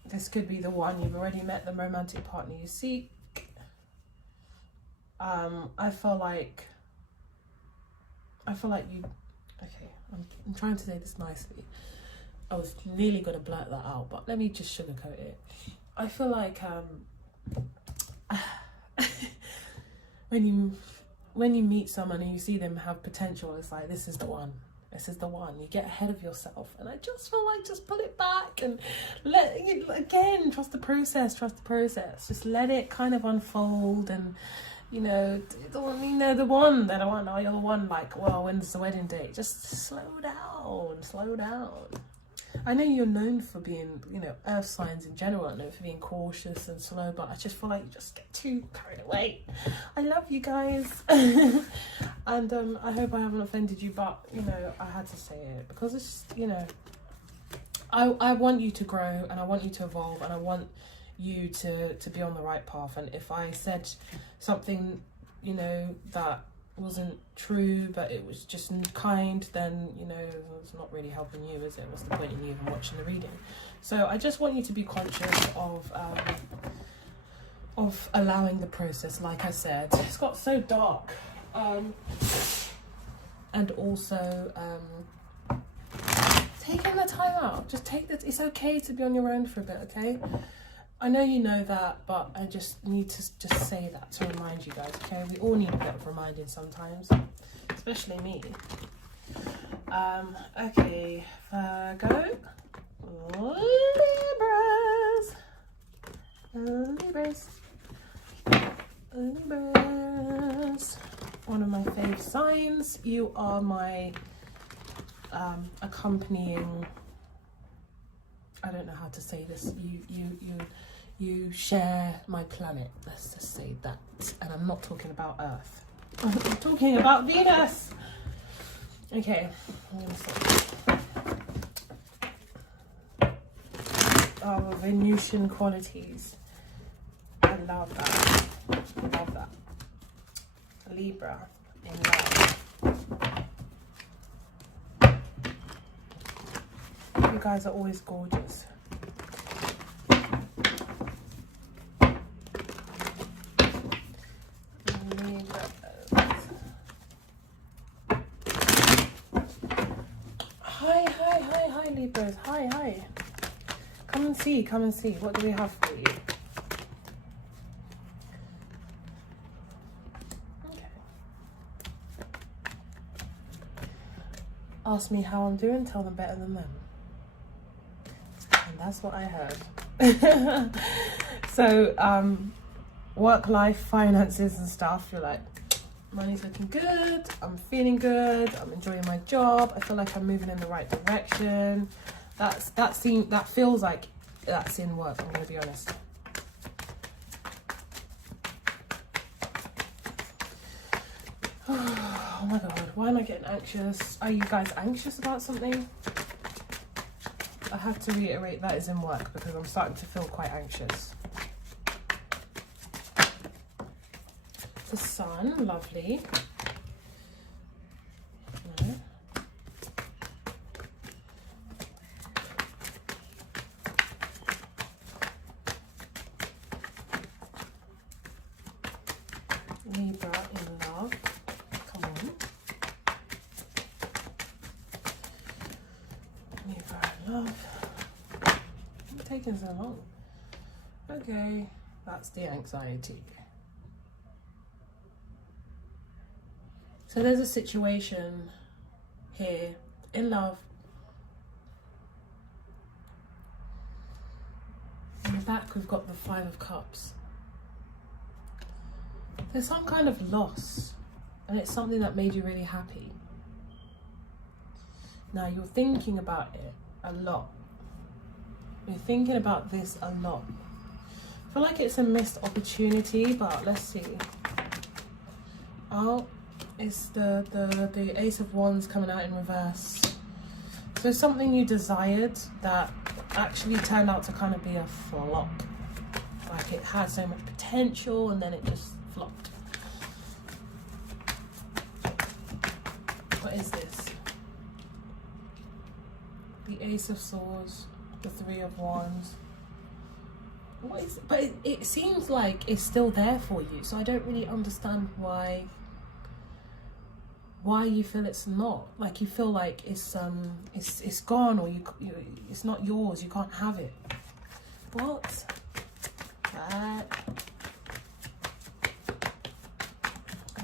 This could be the one. You've already met the romantic partner you seek. I feel like you. Okay, I'm trying to say this nicely. I was nearly going to blurt that out, but let me just sugarcoat it. I feel like when you meet someone and you see them have potential, it's like, this is the one. This is the one. You get ahead of yourself, and I just feel like, just pull it back and trust the process. Just let it kind of unfold, and you know the one that I want. Oh, you're the one. Like, well, when's the wedding date? Just slow down. I know you're known for being, you know, earth signs in general, I know for being cautious and slow, but I just feel like you just get too carried away. I love you guys. And I hope I haven't offended you, but, you know, I had to say it because it's just, you know, I want you to grow, and I want you to evolve, and I want you to be on the right path. And if I said something, you know, that wasn't true, but it was just kind, then, you know, it's not really helping you, is it? What's the point in you even watching the reading? So I just want you to be conscious of allowing the process. Like I said, it's got so dark, and also taking the time out. Just take this. It's okay to be on your own for a bit, okay? I know you know that, but I just need to just say that to remind you guys, okay? We all need a bit of reminding sometimes, especially me. Okay, Virgo. Libras. One of my fave signs. You are my accompanying, I don't know how to say this, you share my planet, let's just say that. And I'm not talking about Earth, I'm talking about Venus. Okay, I'm gonna say Venusian qualities. I love that. Libra in love. You guys are always gorgeous. Hi, Libras. Hi. Come and see. What do we have for you? Okay. Ask me how I'm doing, tell them better than them. And that's what I heard. So, work life, finances and stuff, you're like, money's looking good, I'm feeling good, I'm enjoying my job, I feel like I'm moving in the right direction. That feels like that's in work, I'm gonna be honest. Oh my god, why am I getting anxious? Are you guys anxious about something? I have to reiterate that is in work because I'm starting to feel quite anxious. The sun, lovely. No. Libra in love. Come on. Libra in love. What's taking so long? Okay, that's the anxiety. So there's a situation here in love. In the back we've got the Five of Cups. There's some kind of loss and it's something that made you really happy. Now you're thinking about it a lot. You're thinking about this a lot. I feel like it's a missed opportunity, but let's see. Oh. It's the Ace of Wands coming out in reverse. So something you desired that actually turned out to kind of be a flop. Like it had so much potential and then it just flopped. What is this? The Ace of Swords, the Three of Wands. What is? But it seems like it's still there for you. So I don't really understand why you feel it's not. Like you feel like it's gone, or it's not yours, you can't have it. What? That.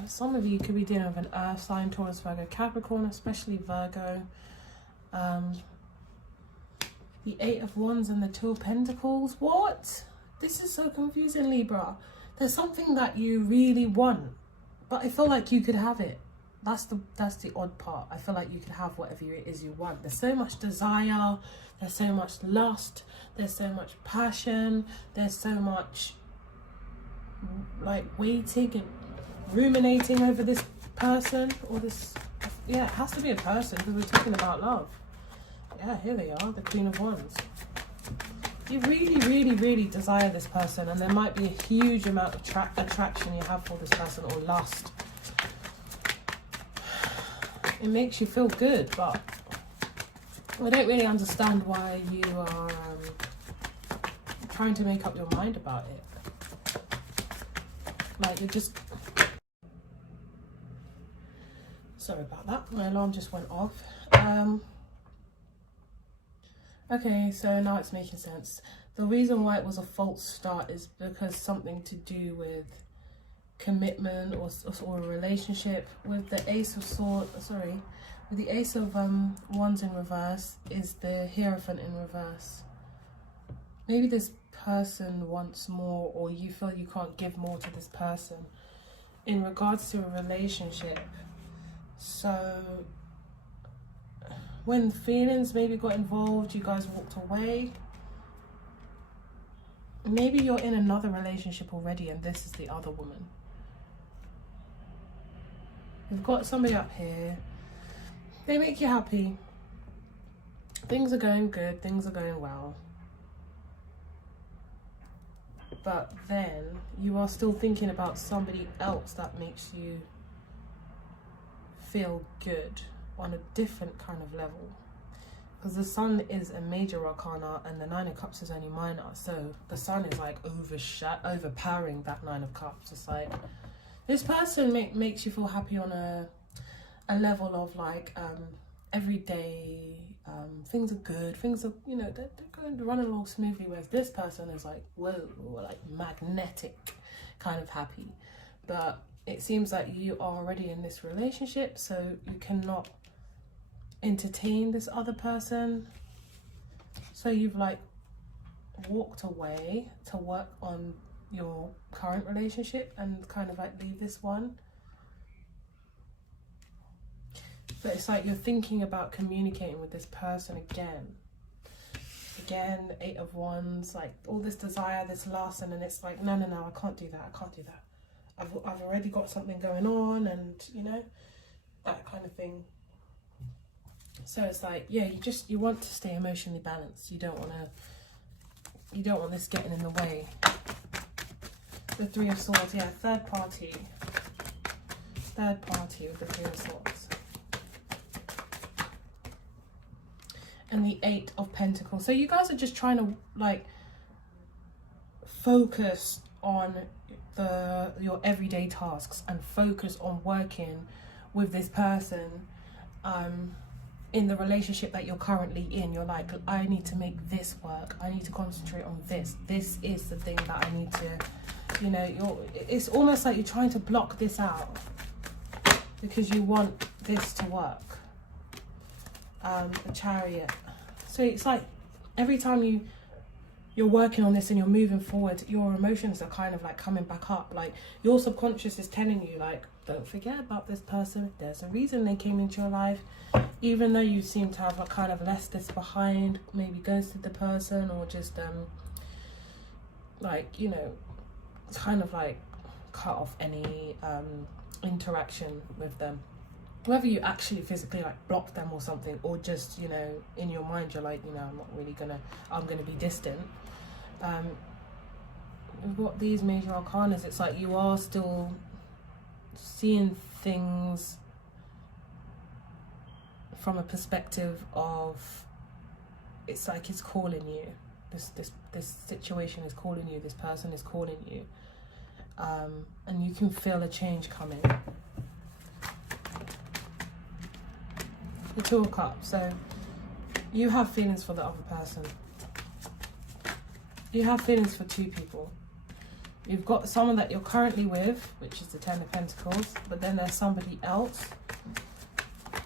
Some of you could be dealing with an earth sign, Taurus, Virgo, Capricorn, especially Virgo. The Eight of Wands and the Two of Pentacles. What? This is so confusing, Libra. There's something that you really want, but I feel like you could have it. That's the odd part. I feel like you can have whatever it is you want. There's so much desire, there's so much lust, there's so much passion, there's so much like waiting and ruminating over this person or this, yeah, it has to be a person because we're talking about love. Yeah, here they are, the Queen of Wands. You really desire this person, and there might be a huge amount of attraction you have for this person, or lust. It makes you feel good, but I don't really understand why you are trying to make up your mind about it. Like you're just... Sorry about that, my alarm just went off. Okay, so now it's making sense. The reason why it was a false start is because something to do with commitment or a relationship. With the Ace of with the Ace of Wands in reverse is the Hierophant in reverse. Maybe this person wants more, or you feel you can't give more to this person in regards to a relationship. So when feelings maybe got involved, you guys walked away. Maybe you're in another relationship already and this is the other woman. We've got somebody up here. They make you happy. Things are going good. Things are going well. But then you are still thinking about somebody else that makes you feel good on a different kind of level. Because the Sun is a major arcana and the Nine of Cups is only minor. So the Sun is like overpowering that Nine of Cups. It's like this person makes you feel happy on a level of like everyday, things are good, things are, you know, they're going to run along smoothly, whereas this person is like, whoa, like magnetic, kind of happy. But it seems like you are already in this relationship, so you cannot entertain this other person. So you've like walked away to work on your current relationship and kind of like leave this one. But it's like you're thinking about communicating with this person again. Again, 8 of Wands, like all this desire, this lust, and then it's like, no, I can't do that, I can't do that. I've already got something going on, and you know, that kind of thing. So it's like, yeah, you want to stay emotionally balanced. You don't want this getting in the way. The 3 of Swords, yeah, third party with the 3 of Swords. And the 8 of Pentacles. So you guys are just trying to like focus on your everyday tasks and focus on working with this person in the relationship that you're currently in. You're like, I need to make this work, I need to concentrate on this is the thing that I need to, you know, it's almost like you're trying to block this out because you want this to work. The Chariot. So it's like every time you're working on this and you're moving forward, your emotions are kind of like coming back up. Like your subconscious is telling you, like, don't forget about this person. There's a reason they came into your life. Even though you seem to have a kind of left this behind, maybe ghosted the person, or just like, you know, kind of like cut off any interaction with them. Whether you actually physically like block them or something, or just, you know, in your mind you're like, you know, I'm gonna be distant. What these major arcanas, it's like you are still seeing things from a perspective of, it's like it's calling you. This situation is calling you. This person is calling you, and you can feel a change coming. The 2 of Cups. So you have feelings for the other person. You have feelings for 2 people. You've got someone that you're currently with, which is the 10 of Pentacles, but then there's somebody else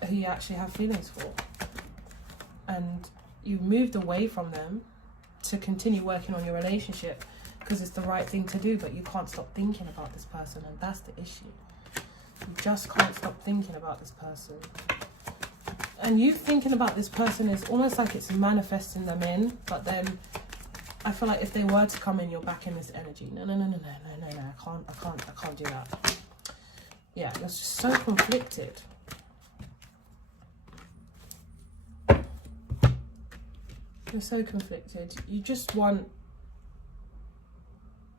who you actually have feelings for. And you've moved away from them to continue working on your relationship because it's the right thing to do, but you can't stop thinking about this person, and that's the issue. You just can't stop thinking about this person. And you thinking about this person is almost like it's manifesting them in, but then I feel like if they were to come in, you're back in this energy. No, I can't do that. Yeah, you're just so conflicted. You're so conflicted. You just want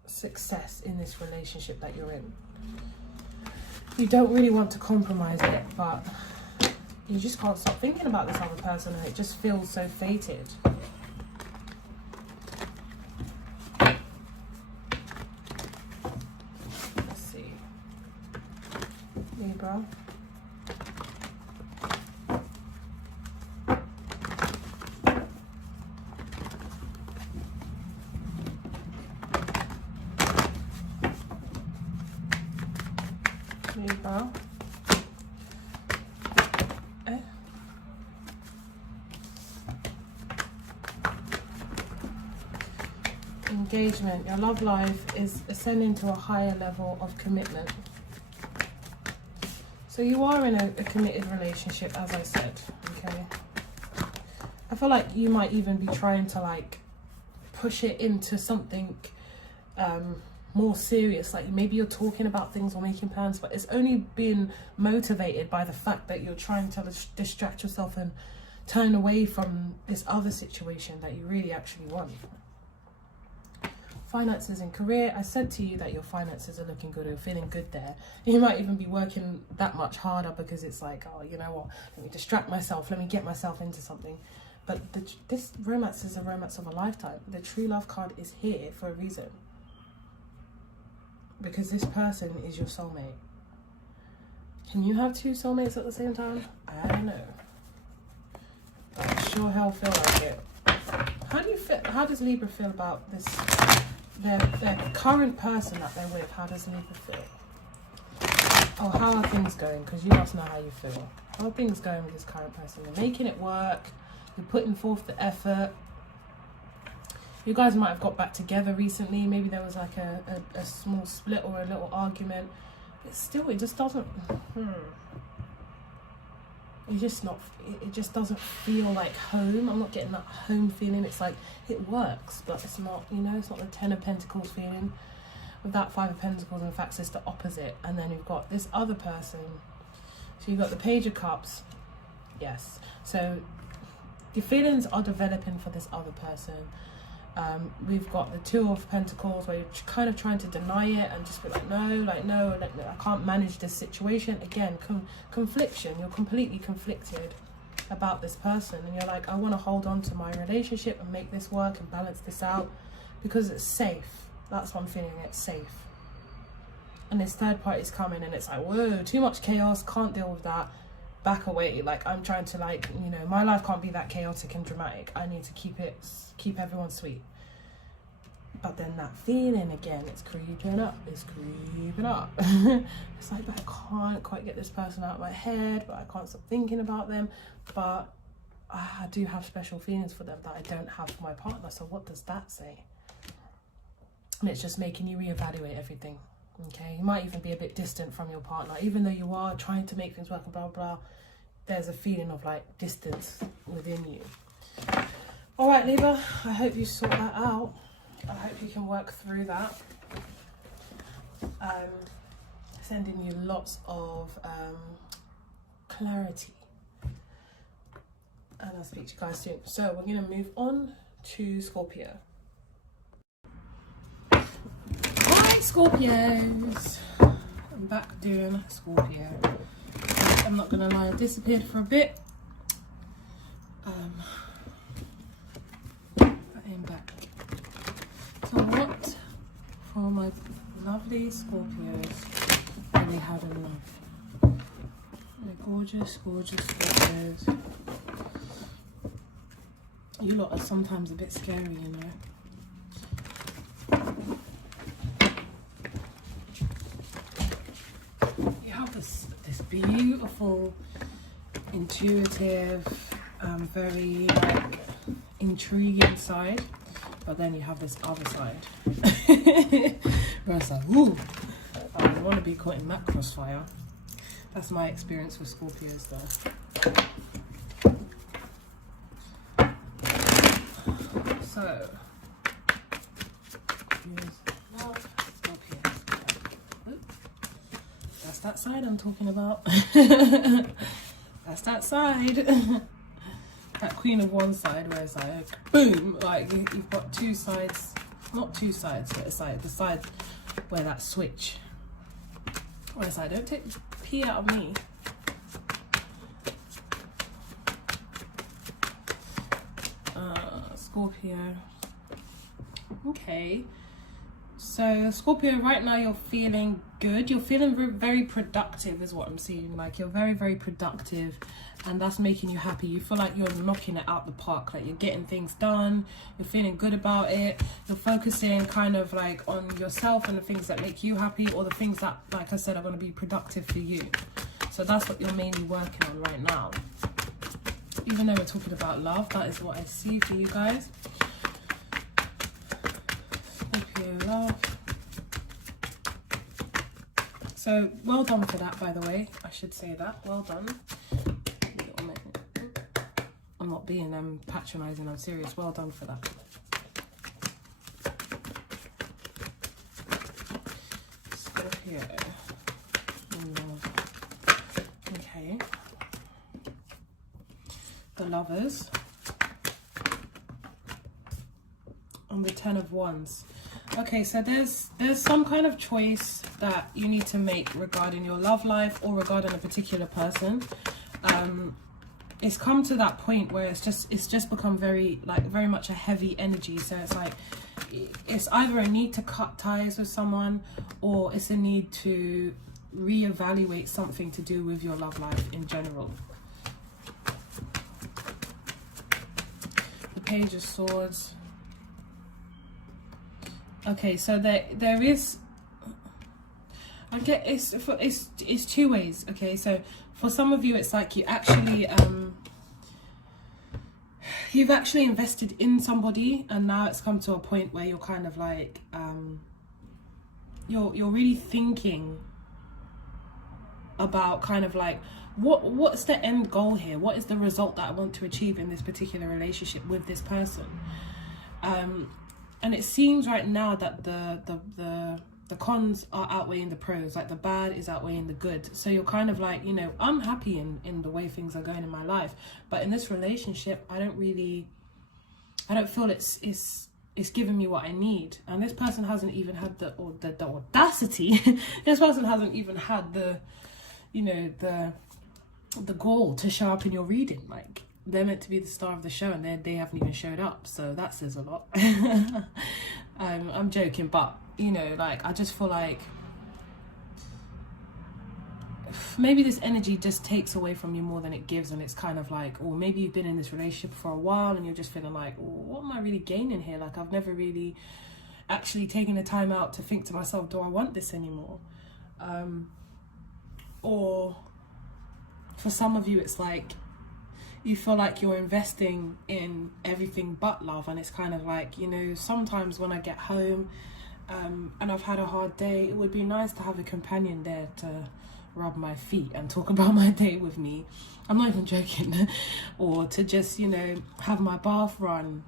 success in this relationship that you're in. You don't really want to compromise it, but you just can't stop thinking about this other person, and it just feels so fated. Let's see. Libra. Libra. Engagement. Your love life is ascending to a higher level of commitment. So you are in a committed relationship, as I said, okay? I feel like you might even be trying to like push it into something more serious. Like maybe you're talking about things or making plans, but it's only been motivated by the fact that you're trying to distract yourself and turn away from this other situation that you really actually want. Finances and career. I said to you that your finances are looking good, or you're feeling good there. You might even be working that much harder because it's like, oh, you know what, let me distract myself, let me get myself into something. But this romance is a romance of a lifetime. The true love card is here for a reason, because this person is your soulmate. Can you have 2 soulmates at the same time? I don't know. sure hell feel like it. How do you feel? How does Libra feel about this? Their current person that they're with. How does Libra feel? Oh, how are things going? Because you must know how you feel. How are things going with this current person? You're making it work. You're putting forth the effort. You guys might have got back together recently. Maybe there was like a small split or a little argument. But still, it just doesn't. It just doesn't feel like home. I'm not getting that home feeling. It's like it works, but it's not. You know, it's not the Ten of Pentacles feeling. With that Five of Pentacles, in fact, it's the opposite. And then you've got this other person. So you've got the Page of Cups. Yes. So the feelings are developing for this other person. We've got the Two of Pentacles, where you're kind of trying to deny it and just be like, no, I can't manage this situation. Again, confliction. You're completely conflicted about this person, and you're like, I want to hold on to my relationship and make this work and balance this out because it's safe. That's what I'm feeling. It's safe. And this third party's coming, and it's like, whoa, too much chaos. Can't deal with that. Back away. Like, I'm trying to, like, you know, my life can't be that chaotic and dramatic. I need to keep everyone sweet. But then that feeling again, it's creeping up. It's like, but I can't quite get this person out of my head, but I can't stop thinking about them. But I do have special feelings for them that I don't have for my partner. So what does that say? And it's just making you reevaluate everything. Okay, you might even be a bit distant from your partner, even though you are trying to make things work and blah blah. There's a feeling of like distance within you. All right, Libra, I hope you sort that out. I hope you can work through that. Sending you lots of clarity, and I'll speak to you guys soon. So we're going to move on to Scorpio. Hi, Scorpios. I'm back doing Scorpio. I'm not going to lie, I disappeared for a bit. I am back. So what for my lovely Scorpios do they have in life? They're gorgeous, gorgeous Scorpios. You lot are sometimes a bit scary, you know. You have this beautiful, intuitive, very like intriguing side, but then you have this other side where it's like, ooh, I don't want to be caught in that crossfire. That's my experience with Scorpios though. So, love Scorpios. That's that side I'm talking about. That's that side. That Queen of one side where it's like, boom, like you've got two sides, not two sides, but it's like the side where that switch. Where it's like, don't take the pee out of me. Scorpio. Okay. So Scorpio, right now you're feeling good. You're feeling very productive is what I'm seeing. Like you're very, very productive, and that's making you happy. You feel like you're knocking it out the park. Like you're getting things done. You're feeling good about it. You're focusing kind of like on yourself and the things that make you happy, or the things that, like I said, are going to be productive for you. So that's what you're mainly working on right now. Even though we're talking about love, that is what I see for you guys. Scorpio love. So well done for that, by the way. I should say that. Well done. I'm not being patronising, I'm serious. Well done for that. Scorpio. Okay. The Lovers. And the Ten of Wands. Okay, so there's some kind of choice that you need to make regarding your love life or regarding a particular person. It's come to that point where it's just become very much a heavy energy. So it's like it's either a need to cut ties with someone, or it's a need to reevaluate something to do with your love life in general. Page of Swords. Okay, so there is, I get it's two ways. Okay, so for some of you it's like you actually you've actually invested in somebody, and now it's come to a point where you're kind of like you're really thinking about kind of like what's the end goal here, what is the result that I want to achieve in this particular relationship with this person. And it seems right now that the cons are outweighing the pros, like the bad is outweighing the good. So you're kind of like, you know, I'm happy in the way things are going in my life, but in this relationship I don't feel it's giving me what I need. And this person hasn't even had the audacity this person hasn't even had the, you know, the goal to show up in your reading. Like, they're meant to be the star of the show and they haven't even showed up, so that says a lot. I'm joking, but you know, like, I just feel like maybe this energy just takes away from you more than it gives, and it's kind of like, or maybe you've been in this relationship for a while and you're just feeling like, what am I really gaining here? Like, I've never really actually taken the time out to think to myself, do I want this anymore? Or for some of you it's like you feel like you're investing in everything but love, and it's kind of like, you know, sometimes when I get home and I've had a hard day, it would be nice to have a companion there to rub my feet and talk about my day with me. I'm not even joking. Or to just, you know, have my bath run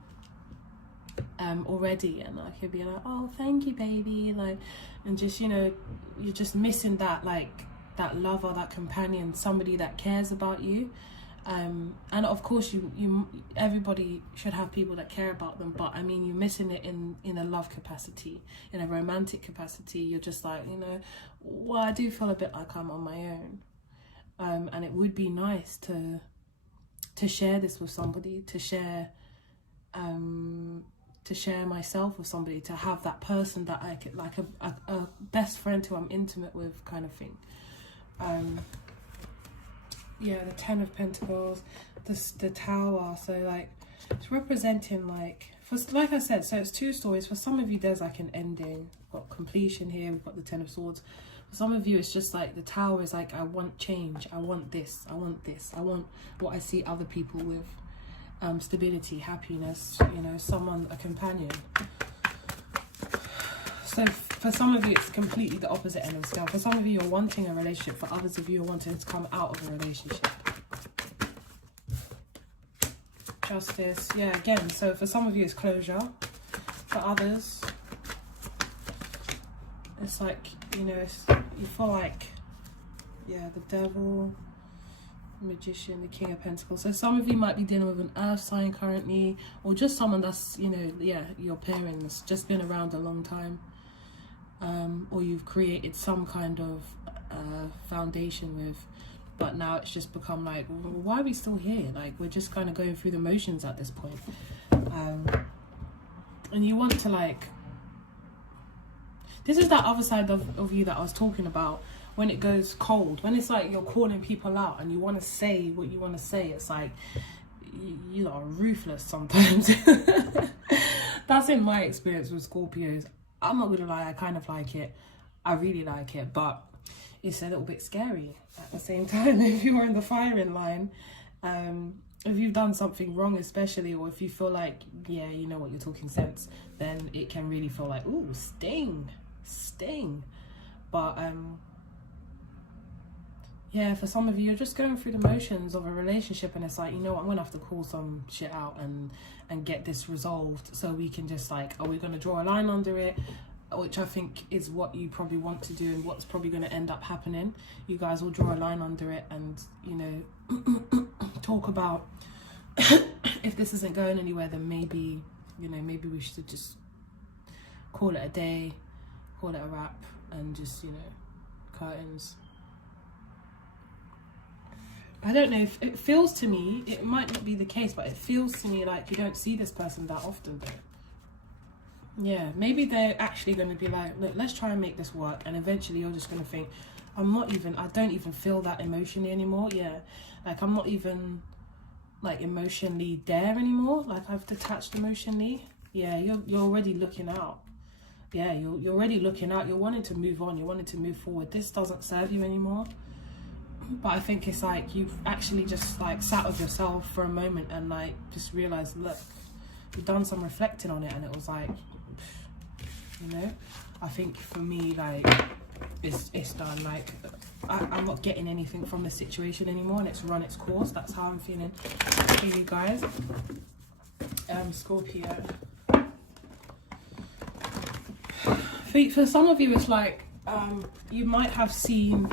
already, and I could be like, oh, thank you, baby, like, and just, you know, you're just missing that, like, that lover, that companion, somebody that cares about you. And of course you everybody should have people that care about them, but I mean, you're missing it in a love capacity, in a romantic capacity. You're just like, you know, well, I do feel a bit like I'm on my own, and it would be nice to share this with somebody, to share myself with somebody, to have that person that I could, like a best friend who I'm intimate with, kind of thing. Yeah, the 10 of Pentacles, the Tower. So like, it's representing like, like I said, so it's two stories. For some of you there's like an ending, we've got completion here, we've got the 10 of Swords. For some of you it's just like the Tower is like, I want change, I want this, I want this, I want what I see other people with, stability, happiness, you know, someone, a companion. So for some of you it's completely the opposite end of the scale. For some of you you're wanting a relationship, for others of you are wanting to come out of a relationship. Justice, yeah, again, so for some of you it's closure. For others it's like, you know, you feel like, yeah, the Devil, Magician, the King of Pentacles. So some of you might be dealing with an earth sign currently, or just someone that's, you know, yeah, your parents, just been around a long time. Or you've created some kind of foundation with, but now it's just become like, well, why are we still here? Like, we're just kind of going through the motions at this point. And you want to, like, this is that other side of you that I was talking about, when it goes cold, when it's like you're calling people out and you want to say what you want to say. It's like, you are ruthless sometimes. That's in my experience with Scorpios. I'm not gonna lie, I kind of like it. I really like it, but it's a little bit scary at the same time. If you're in the firing line, if you've done something wrong especially, or if you feel like, yeah, you know what, you're talking sense, then it can really feel like, ooh, sting. But yeah, for some of you, you're just going through the motions of a relationship, and it's like, you know what, I'm gonna have to call some shit out and get this resolved, so we can just, like, are we gonna draw a line under it, which I think is what you probably want to do, and what's probably going to end up happening. You guys will draw a line under it and, you know, talk about if this isn't going anywhere, then maybe, you know, maybe we should just call it a day, call it a wrap, and just, you know, curtains. I don't know, if it feels to me, it might not be the case, but it feels to me like you don't see this person that often though. Yeah, maybe they're actually going to be like, look, let's try and make this work, and eventually you're just going to think, I don't even feel that emotionally anymore. Yeah, like I'm not even like emotionally there anymore. Like I've detached emotionally. Yeah, you're already looking out. Yeah, you're already looking out. You're wanting to move on. You're wanting to move forward. This doesn't serve you anymore. But I think it's like you've actually just like sat with yourself for a moment and like just realized, look, you've done some reflecting on it, and it was like, you know, I think for me, like it's done. Like I'm not getting anything from the situation anymore, and it's run its course. That's how I'm feeling. Okay, you guys. Scorpio. For some of you, it's like you might have seen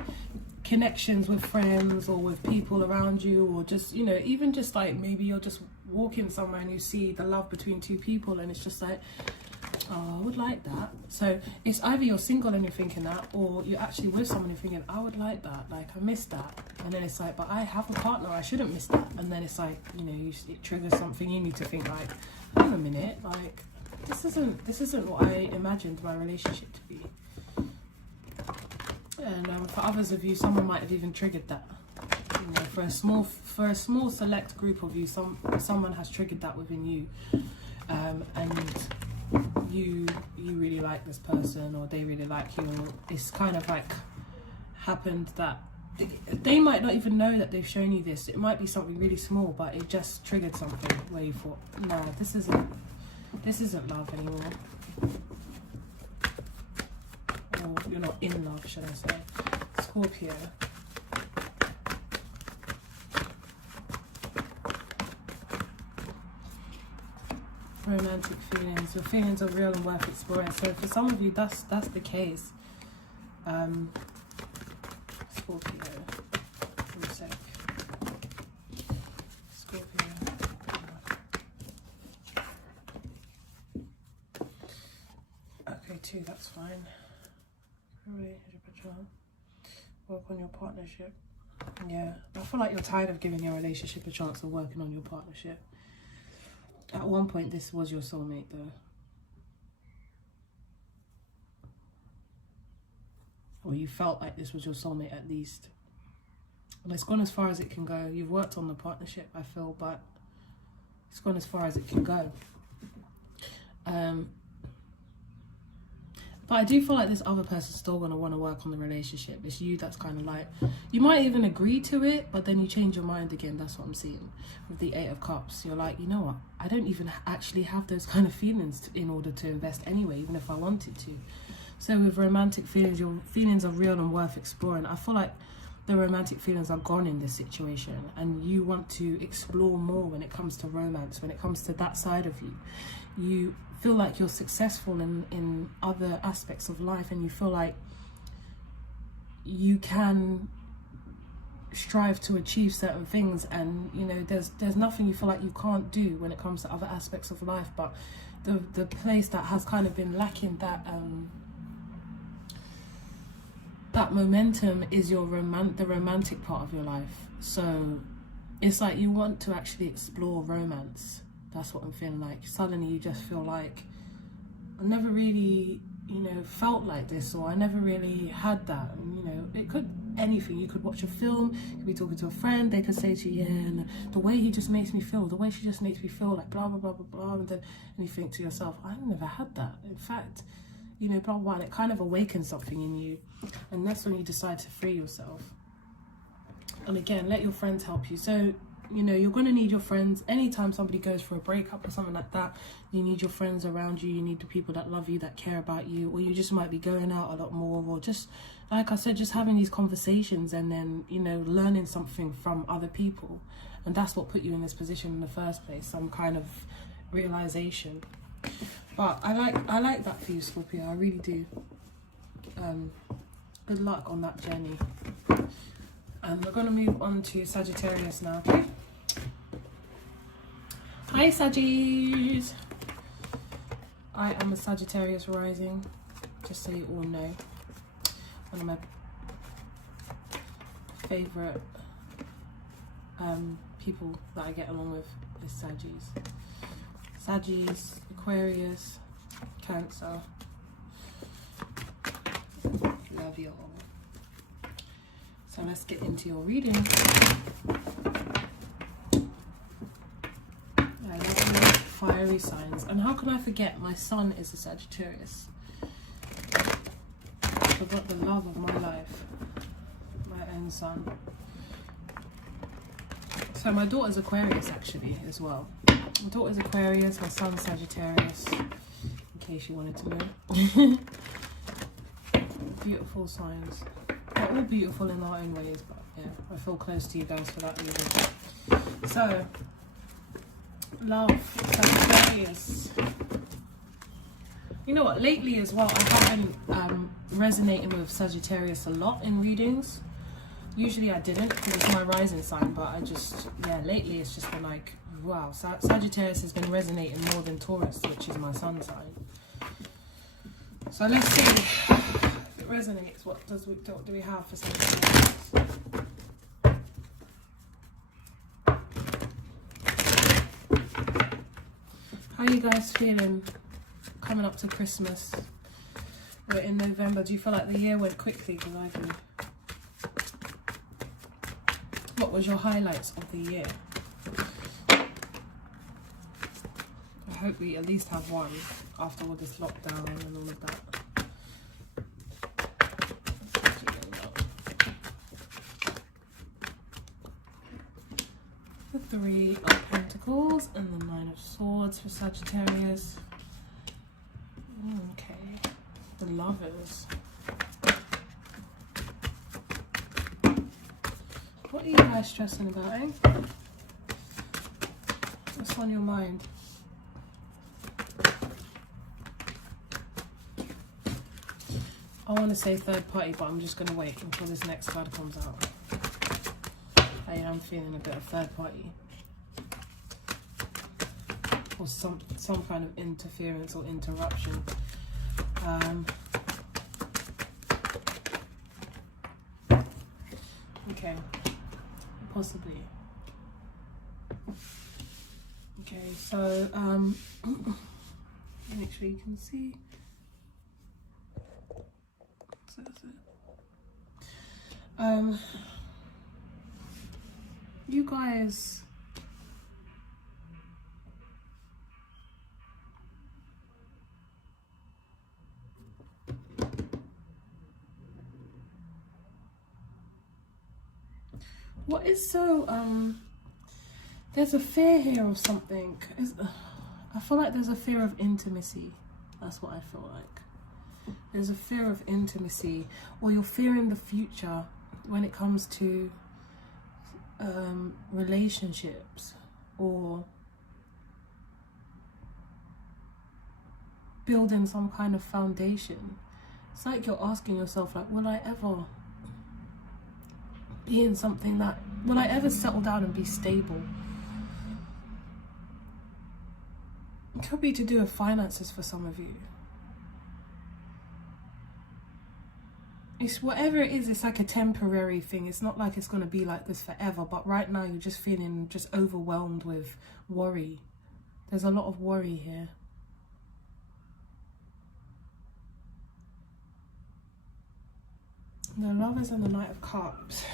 connections with friends or with people around you, or just, you know, even just like maybe you're just walking somewhere and you see the love between two people, and it's just like, oh, I would like that. So it's either you're single and you're thinking that, or you're actually with someone and you're thinking, I would like that, like I missed that. And then it's like, but I have a partner, I shouldn't miss that. And then it's like, you know, it triggers something. You need to think like, hang on a minute, like this isn't what I imagined my relationship to be. And for others of you, someone might have even triggered that. You know, for a small select group of you, someone has triggered that within you, and you really like this person, or they really like you, or it's kind of like happened that they might not even know that they've shown you this. It might be something really small, but it just triggered something where you thought, no, this isn't love anymore. Or you're not in love, should I say. Scorpio. Romantic feelings. Your feelings are real and worth exploring. So for some of you, that's the case. Scorpio. One sec. Scorpio. Okay, 2, that's fine. Work on your partnership. Yeah, I feel like you're tired of giving your relationship a chance of working on your partnership. At one point, this was your soulmate, though. Or you felt like this was your soulmate, at least. And it's gone as far as it can go. You've worked on the partnership, I feel, but it's gone as far as it can go. But I do feel like this other person's still going to want to work on the relationship. It's you that's kind of like, you might even agree to it, but then you change your mind again. That's what I'm seeing with the 8 of Cups. You're like, you know what? I don't even actually have those kind of feelings in order to invest anyway, even if I wanted to. So with romantic feelings, your feelings are real and worth exploring. I feel like the romantic feelings are gone in this situation, and you want to explore more when it comes to romance, when it comes to that side of you. You feel like you're successful in other aspects of life, and you feel like you can strive to achieve certain things, and you know there's nothing you feel like you can't do when it comes to other aspects of life. But the place that has kind of been lacking that momentum is the romantic part of your life. So it's like you want to actually explore romance. That's what I'm feeling like. Suddenly you just feel like, I never really, you know, felt like this, or I never really had that. And, you know, it could anything. You could watch a film, you could be talking to a friend, they could say to you, yeah, and the way he just makes me feel, the way she just makes me feel, like blah, blah, blah, blah, blah. And then you think to yourself, I never had that. In fact, you know, blah, blah, blah. And it kind of awakens something in you. And that's when you decide to free yourself. And again, let your friends help you. So, you know, you're going to need your friends. Anytime somebody goes for a breakup or something like that, you need your friends around you. You need the people that love you, that care about you. Or you just might be going out a lot more, or just, like I said, just having these conversations, and then, you know, learning something from other people. And that's what put you in this position in the first place, some kind of realization. But I like that for you, Scorpio. I really do. Good luck on that journey. And we're going to move on to Sagittarius now, okay? Hi, Saggies. I am a Sagittarius rising, just so you all know. One of my favourite people that I get along with is Saggies. Saggies, Aquarius, Cancer. Love you all. So let's get into your reading. fiery signs. And how can I forget? My sun is a Sagittarius. I forgot the love of my life. My own sun. So my daughter's Aquarius actually as well. My daughter's Aquarius, my son's Sagittarius. In case you wanted to know. Beautiful signs. They're all beautiful in their own ways, but yeah, I feel close to you guys for that reason. So, love, Sagittarius. You know what, lately as well, I have been resonating with Sagittarius a lot in readings. Usually I didn't because it's my rising sign, but I just, yeah, lately it's just been like, wow, Sagittarius has been resonating more than Taurus, which is my sun sign. So let's see if it resonates. What do we have for Sagittarius? How are you guys feeling coming up to Christmas? We're in November. Do you feel like the year went quickly? Because I do. What was your highlights of the year? I hope we at least have one after all this lockdown and all of that. The Three of Pentacles and the Nine of Swords for Sagittarius. Okay, the Lovers. What are you guys stressing about, eh? What's on your mind? I want to say third party, but I'm just going to wait until this next card comes out. I am feeling a bit of third party. Or some kind of interference or interruption. Okay. Possibly. Okay, so make sure you can see. So that's it. You guys, what is so there's a fear here of something. I feel like there's a fear of intimacy. That's what I feel like. There's a fear of intimacy, or you're fearing the future when it comes to relationships or building some kind of foundation. It's like you're asking yourself, like, will I ever be in something that, will I ever settle down and be stable? It could be to do with finances for some of you. It's whatever it is, it's like a temporary thing. It's not like it's going to be like this forever, but right now you're just feeling just overwhelmed with worry. There's a lot of worry here. The Lovers and the Knight of Cups.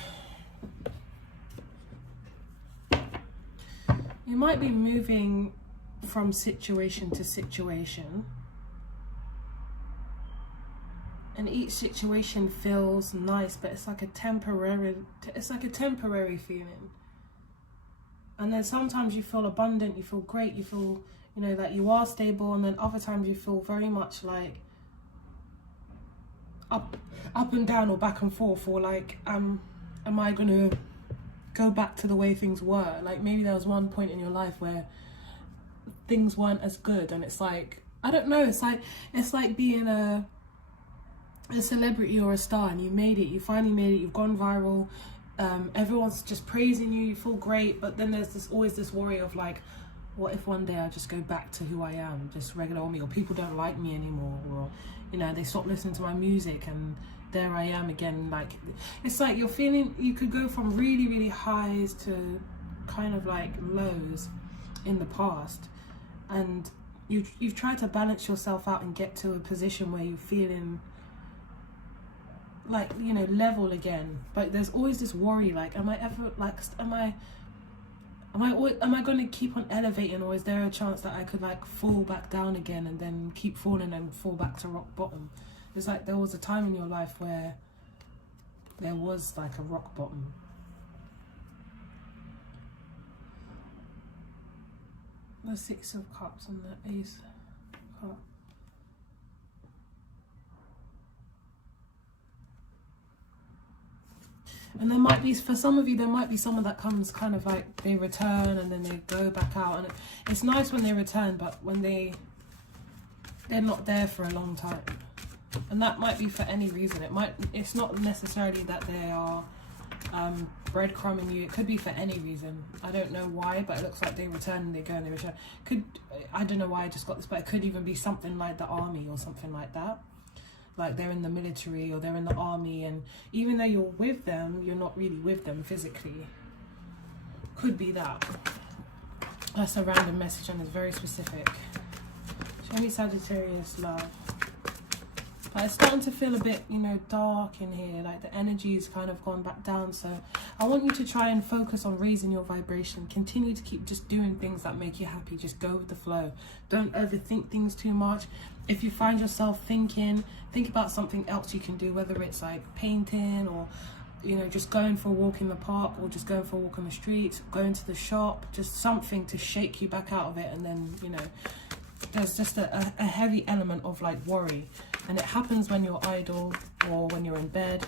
You might be moving from situation to situation. And each situation feels nice, but it's like a temporary feeling. And then sometimes you feel abundant, you feel great, you feel, you know, that you are stable, and then other times you feel very much like up and down or back and forth, or like am I gonna go back to the way things were? Like maybe there was one point in your life where things weren't as good, and it's like, I don't know, it's like being a celebrity or a star, and you made it, you finally made it, you've gone viral, everyone's just praising you, you feel great, but then there's always this worry of like, what if one day I just go back to who I am, just regular old me, or people don't like me anymore, or, you know, they stop listening to my music and there I am again. Like, it's like you're feeling, you could go from really, really highs to kind of like lows in the past, and you've tried to balance yourself out and get to a position where you're feeling like, you know, level again, but there's always this worry, like, am I Am I going to keep on elevating, or is there a chance that I could like fall back down again and then keep falling and fall back to rock bottom? It's like there was a time in your life where there was like a rock bottom. The Six of Cups and the Ace of Cups. And there might be, for some of you, there might be someone that comes kind of like they return and then they go back out. And it's nice when they return, but when they're not there for a long time. And that might be for any reason. It's not necessarily that they are breadcrumbing you. It could be for any reason. I don't know why, but it looks like they return and they go and they return. I don't know why I just got this, but it could even be something like the army or something like that. Like they're in the military or they're in the army, and even though you're with them, you're not really with them physically. Could be that. That's a random message and it's very specific. Show me Sagittarius love. But it's starting to feel a bit, you know, dark in here. Like the energy's kind of gone back down. So I want you to try and focus on raising your vibration. Continue to keep just doing things that make you happy. Just go with the flow. Don't overthink things too much. If you find yourself thinking, think about something else you can do, whether it's like painting or, you know, just going for a walk in the park or just going for a walk on the street, going to the shop, just something to shake you back out of it. And then, you know, there's just a heavy element of like worry. And it happens when you're idle or when you're in bed.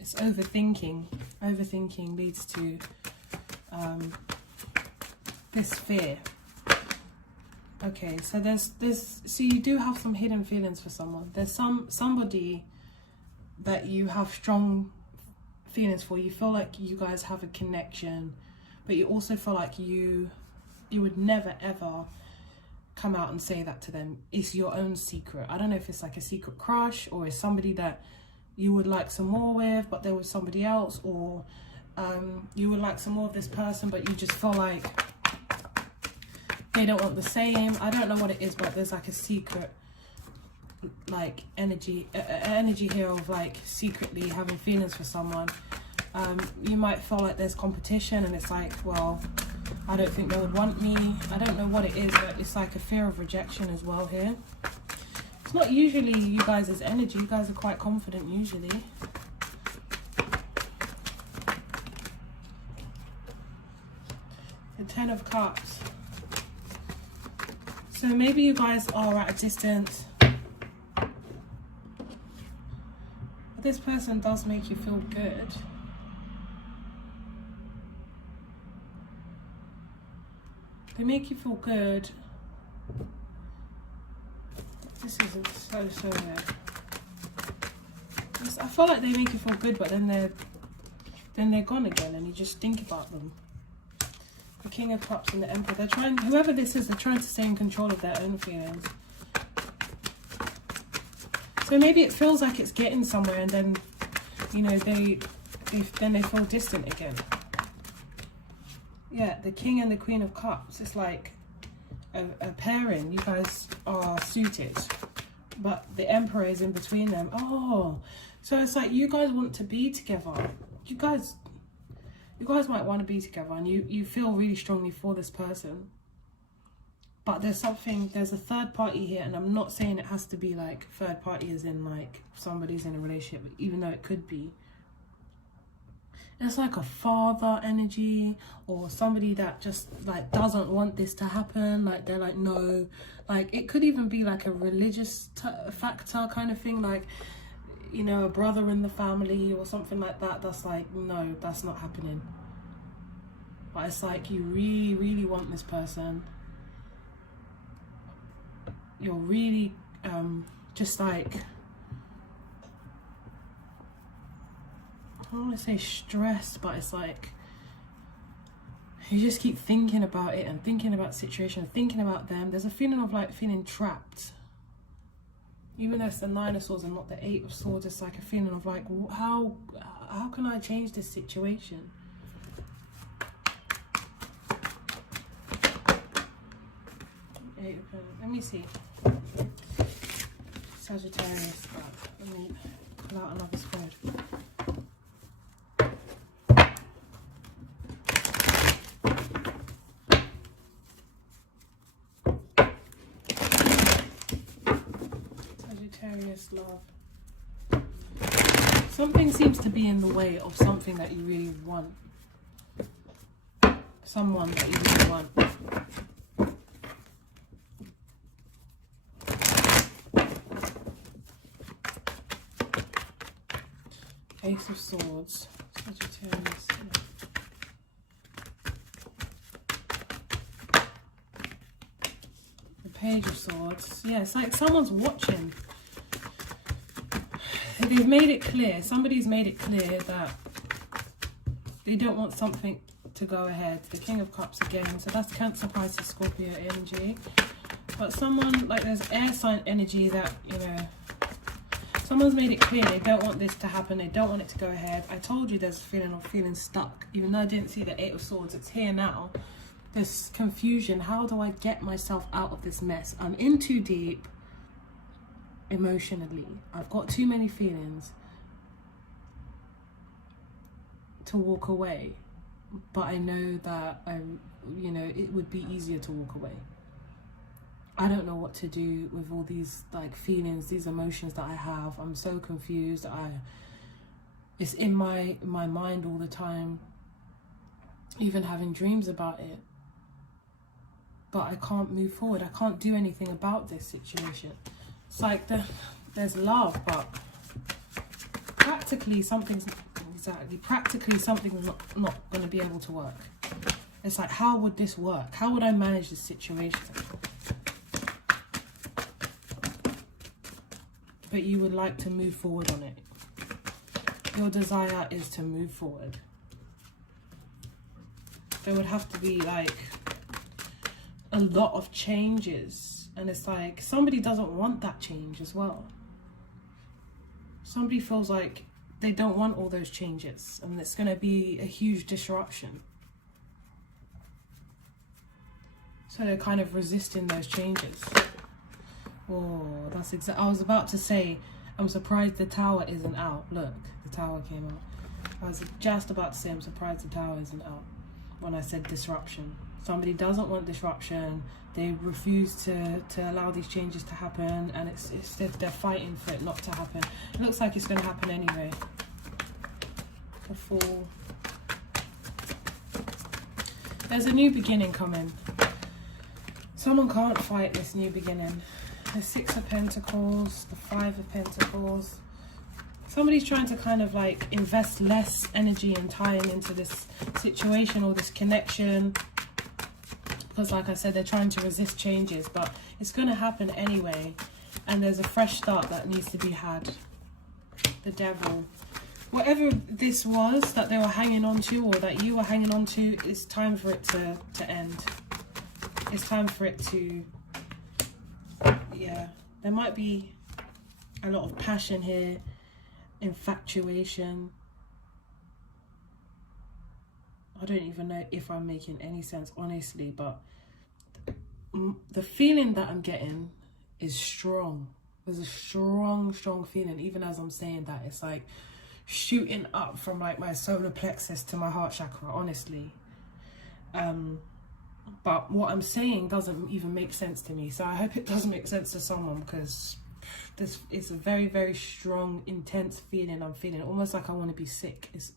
It's overthinking. Overthinking leads to this fear. Okay, so so you do have some hidden feelings for someone. There's somebody that you have strong feelings for. You feel like you guys have a connection, but you also feel like you would never ever come out and say that to them. It's your own secret. I don't know if it's like a secret crush, or it's somebody that you would like some more with but there was somebody else, or you would like some more of this person but you just feel like they don't want the same. I don't know what it is, but there's like a secret like energy here of like secretly having feelings for someone. You might feel like there's competition and it's like, well, I don't think they would want me. I don't know what it is, but it's like a fear of rejection as well here. It's not usually you guys' energy. You guys are quite confident usually. The Ten of Cups. So maybe you guys are at a distance. But this person does make you feel good. They make you feel good. This is so weird. I feel like they make you feel good, but then they're gone again, and you just think about them. The King of Cups and the Emperor. They're trying, whoever this is, they're trying to stay in control of their own feelings. So maybe it feels like it's getting somewhere, and then, you know, then they feel distant again. Yeah, the King and the Queen of Cups. It's like a pairing. You guys are suited, but the Emperor is in between them. Oh, so it's like you guys want to be together. You guys might want to be together, and you feel really strongly for this person. But there's a third party here, and I'm not saying it has to be like third party as in like somebody's in a relationship, even though it could be. It's like a father energy, or somebody that just like doesn't want this to happen. Like they're like, no. Like it could even be like a religious factor kind of thing, like, you know, a brother in the family or something like that. That's like, no, that's not happening. But it's like you really, really want this person. You're really just like, I don't want to say stressed, but it's like you just keep thinking about it and thinking about the situation, thinking about them. There's a feeling of like feeling trapped. Even though it's the Nine of Swords and not the Eight of Swords, it's like a feeling of like, how can I change this situation? Let me see. Sagittarius. Let me pull out another spread. love. Something seems to be in the way of something that you really want. Someone that you really want. Ace of Swords, Sagittarius. The Page of Swords. Yeah, it's like someone's watching. They've made it clear, somebody's made it clear that they don't want something to go ahead. The King of Cups again, so that's Cancer, Pisces, Scorpio energy. But someone, like there's air sign energy that, you know, someone's made it clear they don't want this to happen, they don't want it to go ahead. I told you there's a feeling of feeling stuck, even though I didn't see the Eight of Swords, it's here now. This confusion, how do I get myself out of this mess? I'm in too deep emotionally. I've got too many feelings to walk away, but I know that you know, it would be easier to walk away. I don't know what to do with all these like feelings, these emotions that I have. I'm so confused. It's in my mind all the time, even having dreams about it. But I can't move forward. I can't do anything about this situation. It's like there's love, but practically something's not going to be able to work. It's like, how would this work? How would I manage this situation? But you would like to move forward on it. Your desire is to move forward. There would have to be like a lot of changes, and it's like somebody doesn't want that change as well. Somebody feels like they don't want all those changes, and it's going to be a huge disruption. So they're kind of resisting those changes. Oh, that's exactly. I was about to say, I'm surprised the Tower isn't out. Look, the Tower came out. I was just about to say, I'm surprised the Tower isn't out when I said disruption. Somebody doesn't want disruption. They refuse to allow these changes to happen, and they're fighting for it not to happen. It looks like it's going to happen anyway. The Fool. There's a new beginning coming. Someone can't fight this new beginning. The Six of Pentacles, the Five of Pentacles. Somebody's trying to kind of like invest less energy and time into this situation or this connection. Because like I said, they're trying to resist changes, but it's going to happen anyway. And there's a fresh start that needs to be had. The Devil. Whatever this was that they were hanging on to, or that you were hanging on to, it's time for it to end. It's time for it to... Yeah, there might be a lot of passion here, infatuation. I don't even know if I'm making any sense, honestly, but the feeling that I'm getting is strong. There's a strong feeling, even as I'm saying that. It's like shooting up from like my solar plexus to my heart chakra, honestly. But what I'm saying doesn't even make sense to me, so I hope it does make sense to someone, because this is a very, very strong, intense feeling I'm feeling. Almost like I want to be sick. It's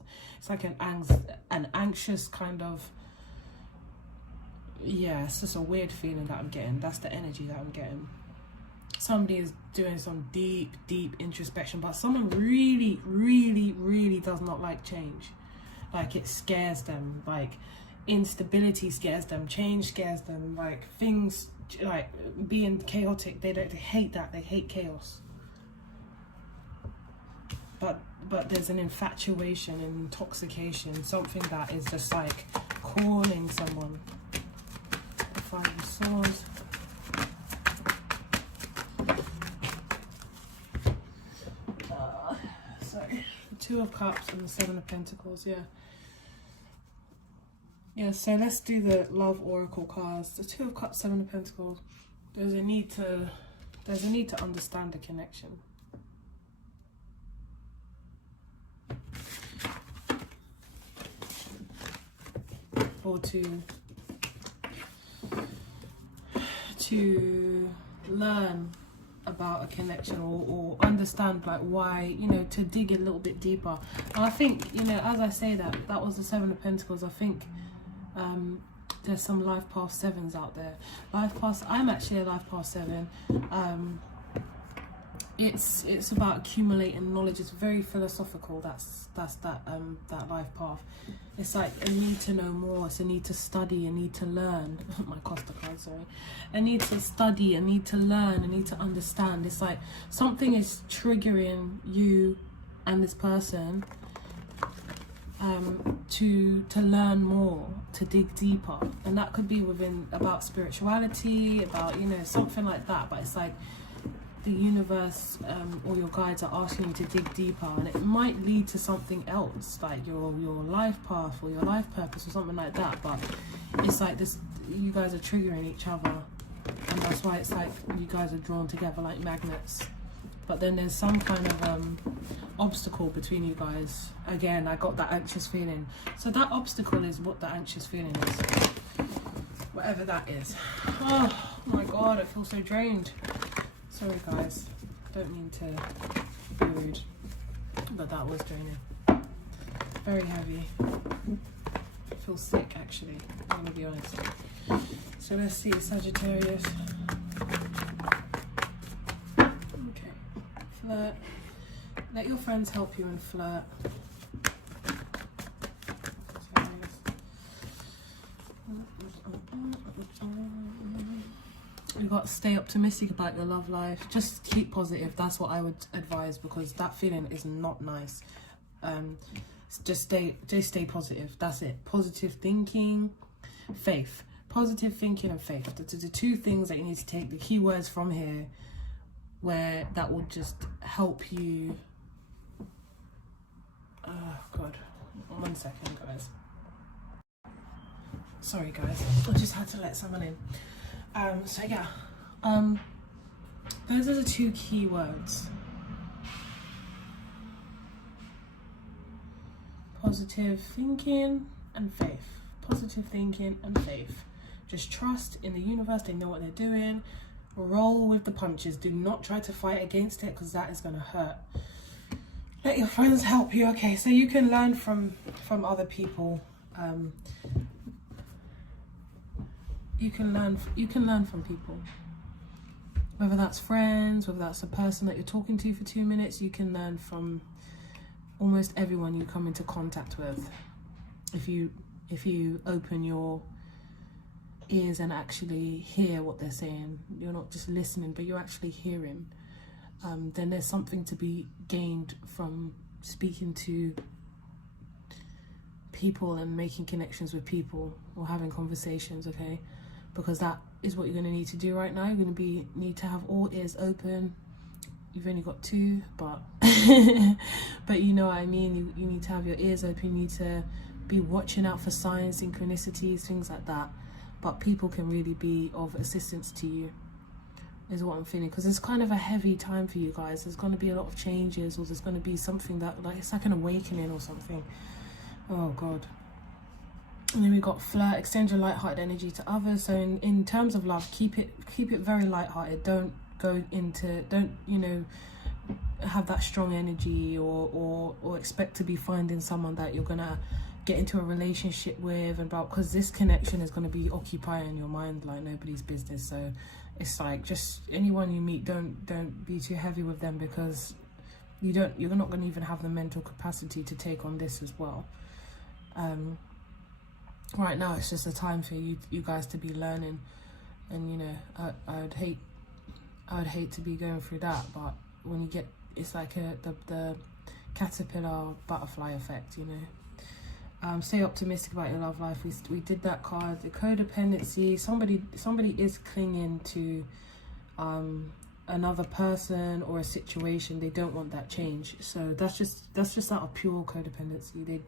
like an anxious kind of... Yeah, it's just a weird feeling that I'm getting. That's the energy that I'm getting. Somebody is doing some deep introspection, but someone really does not like change. Like, it scares them. Like, instability scares them, change scares them, like things like being chaotic, they hate that. They hate chaos. But there's an infatuation and intoxication, something that is just like calling someone. The Five of Swords. Sorry. The Two of Cups and the Seven of Pentacles. Yeah, so let's do the Love Oracle cards. The Two of Cups, Seven of Pentacles. There's a need to understand the connection. Or to learn about a connection, or understand like why, you know, to dig a little bit deeper. And I think, you know, as I say that was the Seven of Pentacles. I think there's some life path sevens out there. I'm actually a life path 7. It's about accumulating knowledge. It's very philosophical. That's that life path. It's like a need to know more. It's a need to study, a need to learn. My Costa card, sorry. A need to study, a need to learn, a need to understand. It's like something is triggering you and this person to learn more, to dig deeper. And that could be about spirituality, about, you know, something like that. But it's like the universe or your guides are asking you to dig deeper, and it might lead to something else, like your life path or your life purpose or something like that. But it's like this, you guys are triggering each other, and that's why it's like you guys are drawn together like magnets. But then there's some kind of obstacle between you guys. Again, I got that anxious feeling. So that obstacle is what the anxious feeling is, whatever that is. Oh my god, I feel so drained. Sorry guys, don't mean to be rude, but that was draining. Very heavy. I feel sick actually, I'm gonna be honest. So let's see, Sagittarius. Okay, flirt. Let your friends help you and flirt. You've got to stay optimistic about your love life. Just keep positive. That's what I would advise, because that feeling is not nice. Just stay positive. That's it. Positive thinking, faith. Positive thinking and faith. The two things that you need to take, the key words from here, where that will just help you. Oh God, 1 second, guys. Sorry, guys. I just had to let someone in. So yeah, those are the two key words. Positive thinking and faith. Positive thinking and faith. Just trust in the universe. They know what they're doing. Roll with the punches. Do not try to fight against it, because that is going to hurt. Let your friends help you. Okay, so you can learn from other people. You can learn from people, whether that's friends, whether that's a person that you're talking to for 2 minutes. You can learn from almost everyone you come into contact with, if you open your ears and actually hear what they're saying. You're not just listening, but you're actually hearing. Then there's something to be gained from speaking to people and making connections with people, or having conversations, okay? Because that is what you're going to need to do right now. You're going to need to have all ears open. You've only got 2, but but you know what I mean. You need to have your ears open. You need to be watching out for signs, synchronicities, things like that. But people can really be of assistance to you, is what I'm feeling. Because it's kind of a heavy time for you guys. There's going to be a lot of changes, or there's going to be something that, like, it's like an awakening or something. Oh God. And then we got flirt. Extend your light-hearted energy to others. So in terms of love, keep it very light-hearted. Don't you know, have that strong energy, or expect to be finding someone that you're gonna get into a relationship with, because this connection is going to be occupying your mind like nobody's business. So it's like, just anyone you meet, don't be too heavy with them, because you're not going to even have the mental capacity to take on this as well. Right now it's just a time for you guys to be learning, and you know, I would hate to be going through that, but when you get, it's like the caterpillar butterfly effect, you know. Stay optimistic about your love life. We did that card. The codependency. Somebody is clinging to another person or a situation. They don't want that change. So that's just out of pure codependency.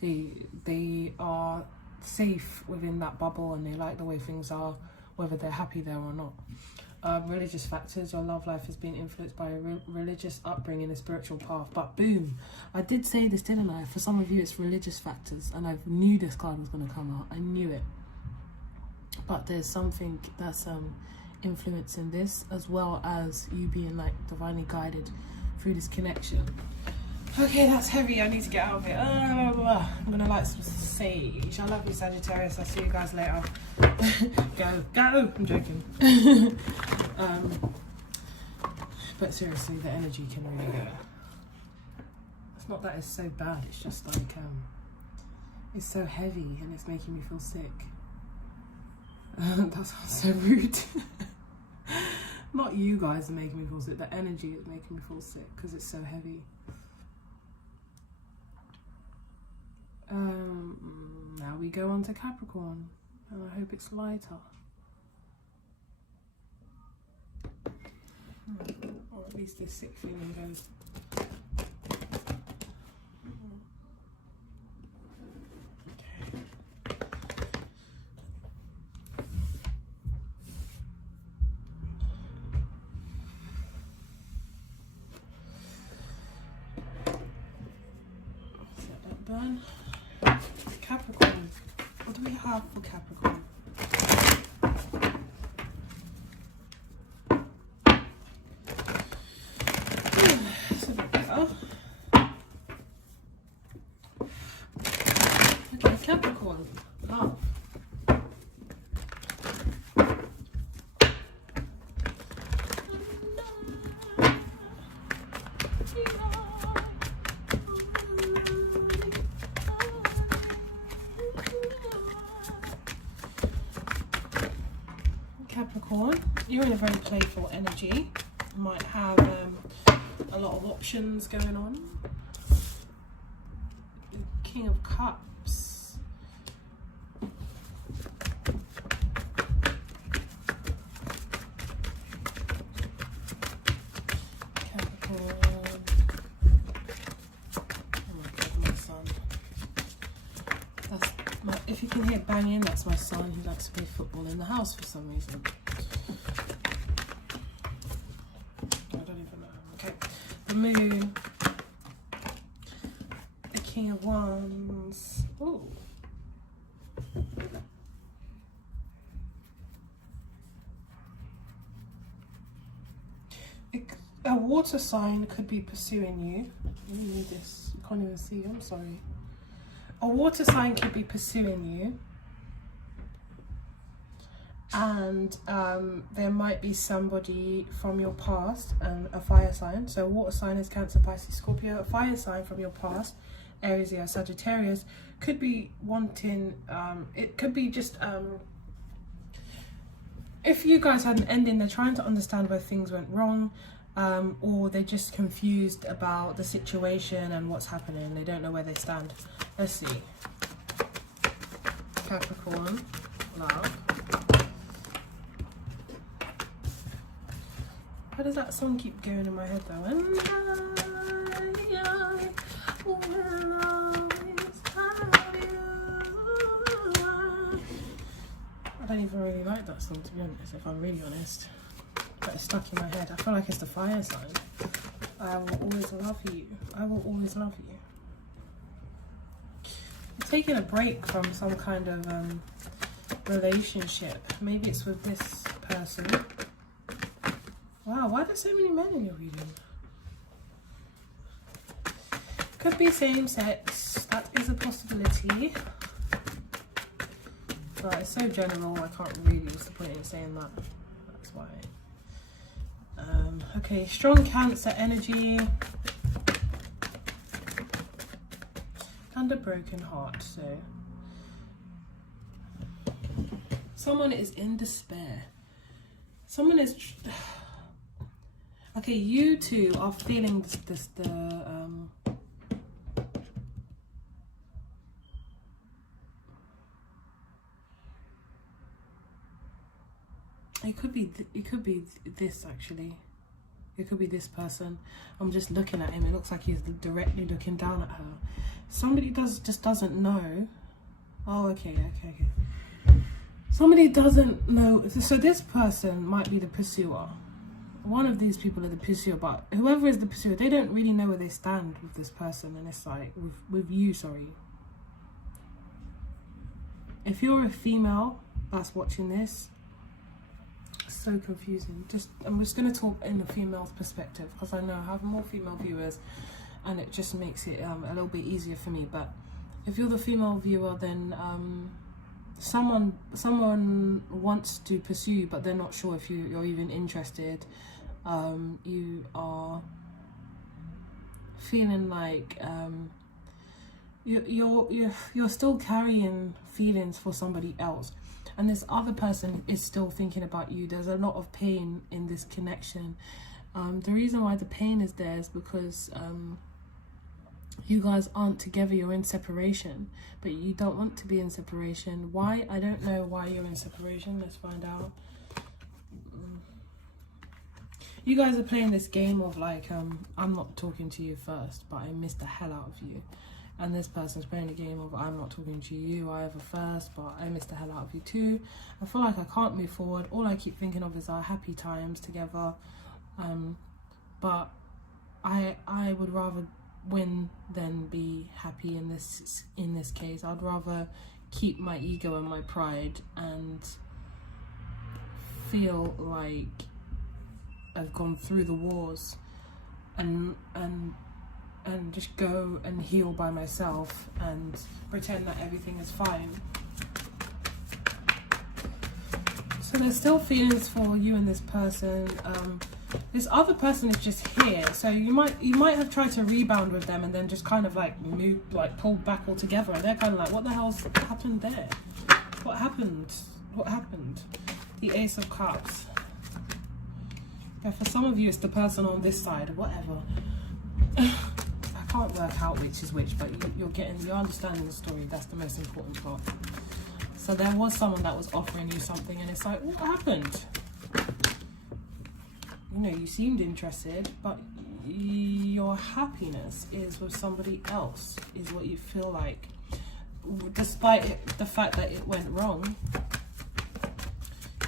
They are safe within that bubble, and they like the way things are, whether they're happy there or not. Religious factors. Your love life has been influenced by a religious upbringing, a spiritual path. But boom, I did say this, didn't I? For some of you, it's religious factors, and I knew this card was going to come out. I knew it. But there's something that's influencing this, as well as you being like divinely guided through this connection. Okay, that's heavy. I need to get out of it. I'm gonna light some sage. I love you, Sagittarius. I'll see you guys later. Go. I'm joking. But seriously, the energy can really go. It's not that it's so bad. It's just like it's so heavy and it's making me feel sick. That sounds so rude. Not you guys are making me feel sick. The energy is making me feel sick because it's so heavy. Now we go on to Capricorn, and I hope it's lighter. Or at least this sick feeling goes. Burn. Capricorn. What do we have for Capricorn? It's a bit better. Okay, Capricorn. Love. Capricorn, you're in a very playful energy. You might have a lot of options going on. The King of Cups. Capricorn. Oh my God, my son. If you can hear banging, that's my son. He likes to play football in the house for some reason. I don't even know. Okay. The Moon. The King of Wands. Oh. A water sign could be pursuing you. Let me read this. You can't even see. I'm sorry. A water sign could be pursuing you, and there might be somebody from your past, and a fire sign. So a water sign is Cancer, Pisces, Scorpio. A fire sign from your past, Aries, or Sagittarius, could be wanting, it could be just, if you guys had an ending, they're trying to understand where things went wrong. Or they're just confused about the situation and what's happening. They don't know where they stand. Let's see. Capricorn, love. Why does that song keep going in my head though? I don't even really like that song, to be honest, if I'm really honest. But it's stuck in my head. I feel like it's the fire sign. I will always love you. I will always love you. I'm taking a break from some kind of relationship. Maybe it's with this person. Wow, why are there so many men in your reading? Could be same sex. That is a possibility. But it's so general, I can't really, what's the point in saying that? That's why. Okay, strong Cancer energy and a broken heart. So someone is in despair. Someone is okay, you two are feeling it could be this actually. It could be this person. I'm just looking at him. It looks like he's directly looking down at her. Somebody just doesn't know. Oh, okay. Somebody doesn't know. So this person might be the pursuer. One of these people are the pursuer, but whoever is the pursuer, they don't really know where they stand with this person. And it's like, with you, sorry. If you're a female that's watching this, so confusing. I'm just going to talk in the female's perspective, because I know I have more female viewers and it just makes it a little bit easier for me. But if you're the female viewer, then someone wants to pursue you, but they're not sure if you're even interested. You are feeling like you're still carrying feelings for somebody else, and this other person is still thinking about you. There's a lot of pain in this connection. The reason why the pain is there is because you guys aren't together, you're in separation, but you don't want to be in separation. Why? I don't know why you're in separation. Let's find out. You guys are playing this game of like, I'm not talking to you first, but I missed the hell out of you. And this person's playing a game of, I'm not talking to you either first, but I missed the hell out of you too. I feel like I can't move forward. All I keep thinking of is our happy times together. But I would rather win than be happy in this case. I'd rather keep my ego and my pride and feel like I've gone through the wars and just go and heal by myself and pretend that everything is fine. So there's still feelings for you and this person. This other person is just here, so you might have tried to rebound with them and then just kind of like pulled back altogether, and they're kind of like, what the hell's happened there? What happened? The Ace of Cups. Yeah, for some of you it's the person on this side, whatever. I can't work out which is which, but you're understanding the story. That's the most important part. So there was someone that was offering you something, and it's like, what happened? You know, you seemed interested, but your happiness is with somebody else, is what you feel like. Despite the fact that it went wrong,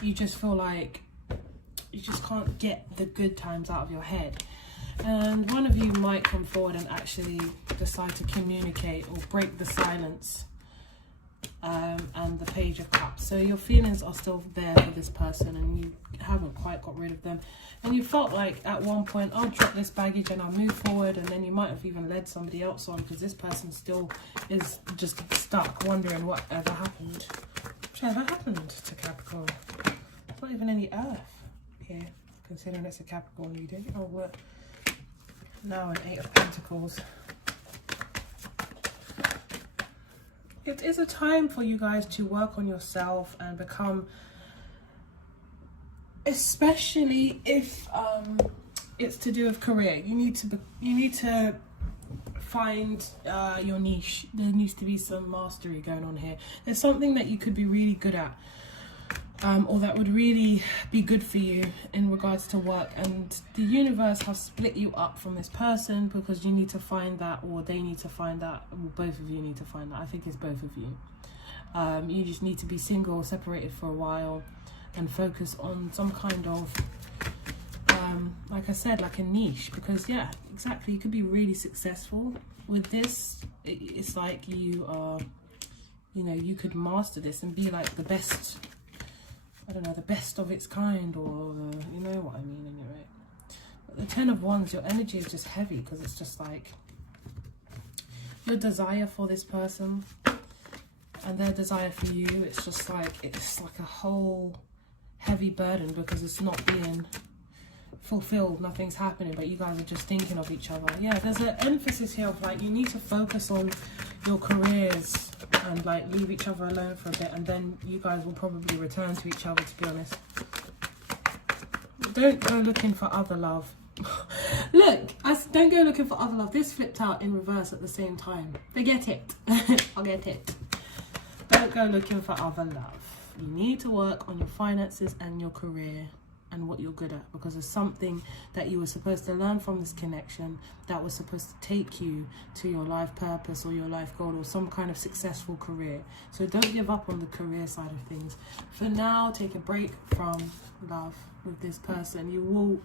you just feel like you just can't get the good times out of your head. And one of you might come forward and actually decide to communicate or break the silence, and the Page of Cups. So your feelings are still there for this person, and you haven't quite got rid of them. And you felt like at one point, I'll drop this baggage and I'll move forward, and then you might have even led somebody else on, because this person still is just stuck wondering whatever happened. Whatever happened to Capricorn? There's not even any earth here, considering it's a Capricorn reading. Oh, we're now an 8 of Pentacles. It is a time for you guys to work on yourself and become, especially if it's to do with career. You need to find your niche. There needs to be some mastery going on here. There's something that you could be really good at, or that would really be good for you in regards to work, and the universe has split you up from this person because you need to find that, or they need to find that, or both of you need to find that. I think it's both of you. You just need to be single, separated for a while, and focus on some kind of like I said, like a niche, because yeah, exactly, you could be really successful with this. It's like you are, you know, you could master this and be like the best, I don't know, the best of its kind, or you know what I mean anyway. But the 10 of Wands, your energy is just heavy, because it's just like your desire for this person and their desire for you, it's just like, it's like a whole heavy burden, because it's not being fulfilled, nothing's happening, but you guys are just thinking of each other. Yeah, there's an emphasis here of like, you need to focus on your careers and like leave each other alone for a bit, and then you guys will probably return to each other, to be honest. Don't go looking for other love. Look, don't go looking for other love. This flipped out in reverse at the same time. Forget it. Forget it. Don't go looking for other love. You need to work on your finances and your career and what you're good at, because there's something that you were supposed to learn from this connection that was supposed to take you to your life purpose or your life goal or some kind of successful career. So don't give up on the career side of things. For now, take a break from love with this person. You will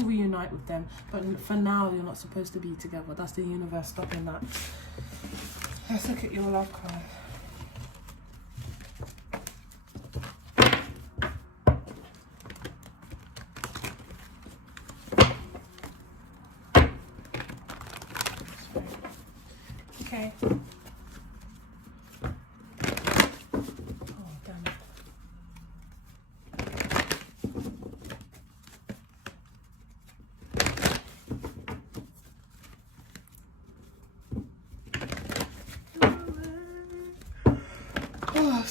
reunite with them, but for now you're not supposed to be together. That's the universe stopping that. Let's look at your love card.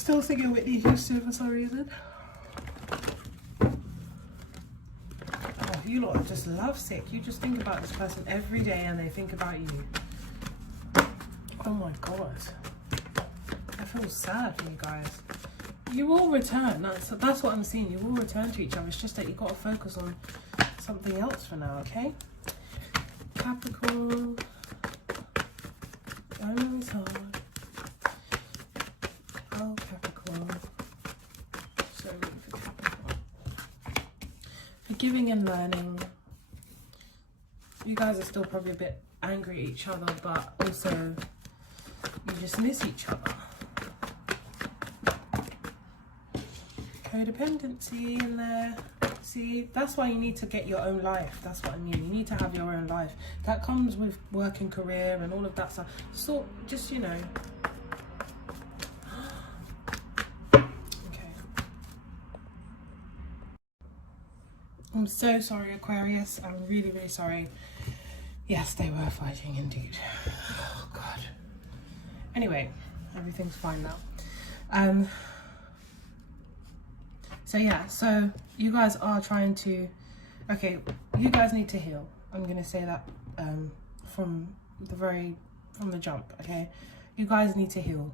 still singing Whitney Houston for some reason. Oh, you lot are just lovesick. You just think about this person every day and they think about you. Oh my god. I feel sad for you guys. You will return. That's what I'm seeing. You will return to each other. It's just that you've got to focus on something else for now, okay? Capricorn. Diamonds hard. Oh, Capricorn. So ready for Capricorn. Forgiving and learning. You guys are still probably a bit angry at each other, but also you just miss each other. Codependency in there. See, that's why you need to get your own life. That's what I mean. You need to have your own life. That comes with work and career and all of that stuff. So just, you know. Okay. I'm so sorry, Aquarius. I'm really, really sorry. Yes, they were fighting indeed. Oh god. Anyway, everything's fine now. So yeah, so you guys are trying to, okay, you guys need to heal. I'm going to say that from the jump, okay? You guys need to heal.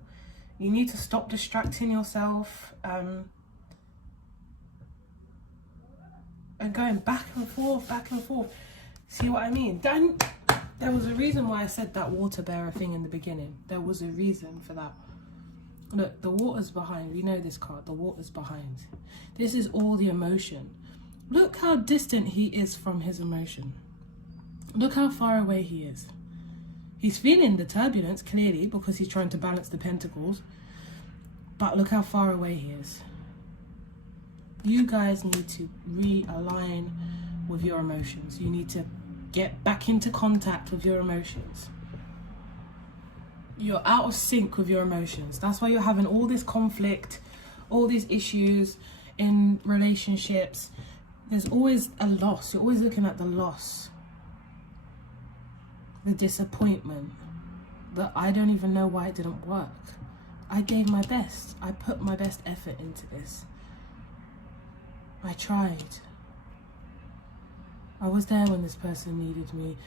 You need to stop distracting yourself and going back and forth. See what I mean? Then there was a reason why I said that water bearer thing in the beginning. There was a reason for that. Look, the water's behind. We know this card. The water's behind. This is all the emotion. Look how distant he is from his emotion. Look how far away he is. He's feeling the turbulence, clearly, because he's trying to balance the pentacles. But look how far away he is. You guys need to realign with your emotions. You need to get back into contact with your emotions. You're out of sync with your emotions. That's why you're having all this conflict, all these issues in relationships. There's always a loss. You're always looking at the loss, the disappointment, that I don't even know why it didn't work. I gave my best. I put my best effort into this. I tried. I was there when this person needed me.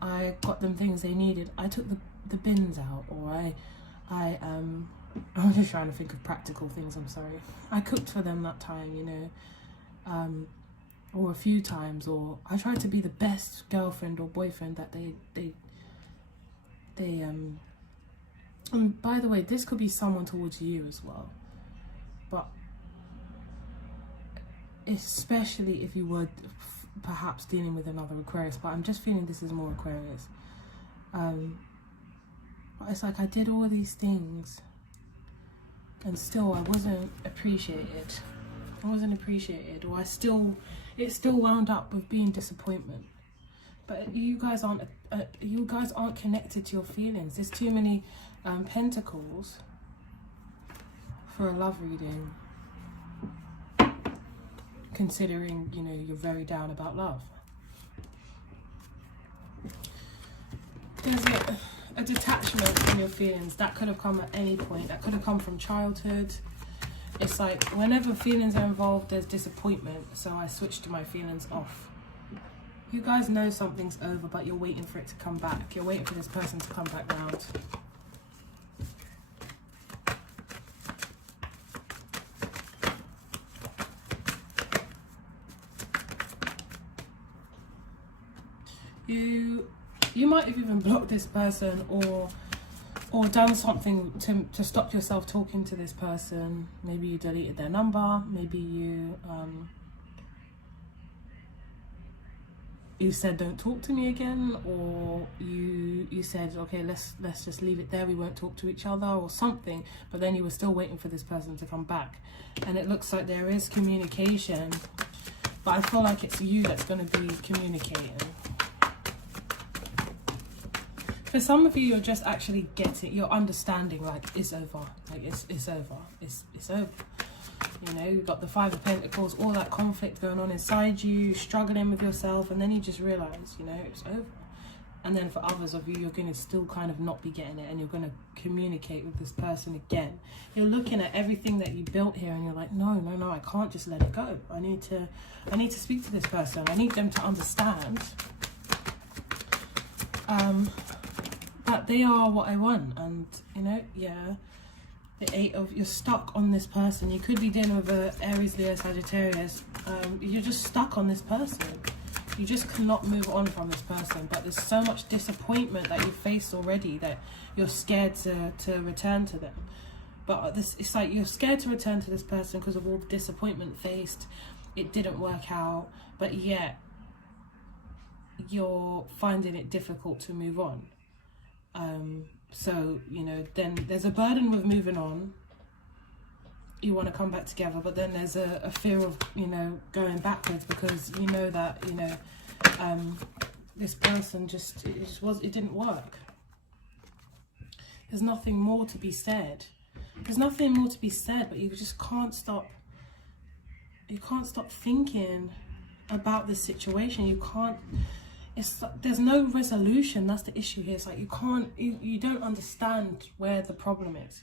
I got them things they needed. I took the bins out, or I'm just trying to think of practical things, I'm sorry. I cooked for them that time, you know, or a few times, or I tried to be the best girlfriend or boyfriend that they and by the way, this could be someone towards you as well, but especially if you were perhaps dealing with another Aquarius, but I'm just feeling this is more Aquarius. It's like I did all these things and still I wasn't appreciated. Or it still wound up with being disappointment. But you guys aren't connected to your feelings. There's too many pentacles for a love reading, considering, you know, you're very down about love. There's a detachment from your feelings that could have come at any point. That could have come from childhood. It's like whenever feelings are involved, there's disappointment, so I switched my feelings off. You guys know something's over, but you're waiting for it to come back. You're waiting for this person to come back round. You might have even blocked this person or done something to stop yourself talking to this person. Maybe you deleted their number. Maybe you said don't talk to me again, or you said okay, let's just leave it there, we won't talk to each other or something, but then you were still waiting for this person to come back. And it looks like there is communication, but I feel like it's you that's going to be communicating. For some of you, you're just actually getting, you're understanding, like, it's over. Like, it's over. It's over. You know, you've got the Five of Pentacles, all that conflict going on inside you, struggling with yourself, and then you just realise, you know, it's over. And then for others of you, you're going to still kind of not be getting it, and you're going to communicate with this person again. You're looking at everything that you built here, and you're like, no, I can't just let it go. I need to speak to this person. I need them to understand that they are what I want. And, you know, yeah, the 8 of, you're stuck on this person. You could be dealing with a Aries, Leo, Sagittarius. You're just stuck on this person. You just cannot move on from this person, but there's so much disappointment that you faced already that you're scared to return to them. But it's like you're scared to return to this person because of all the disappointment faced. It didn't work out, but yet you're finding it difficult to move on. So, you know, then there's a burden with moving on. You want to come back together, but then there's a fear of, you know, going backwards, because you know that, you know, this person it didn't work. There's nothing more to be said. There's nothing more to be said, but you just can't stop. You can't stop thinking about this situation. You can't. There's no resolution. That's the issue here. It's like you can't. You don't understand where the problem is.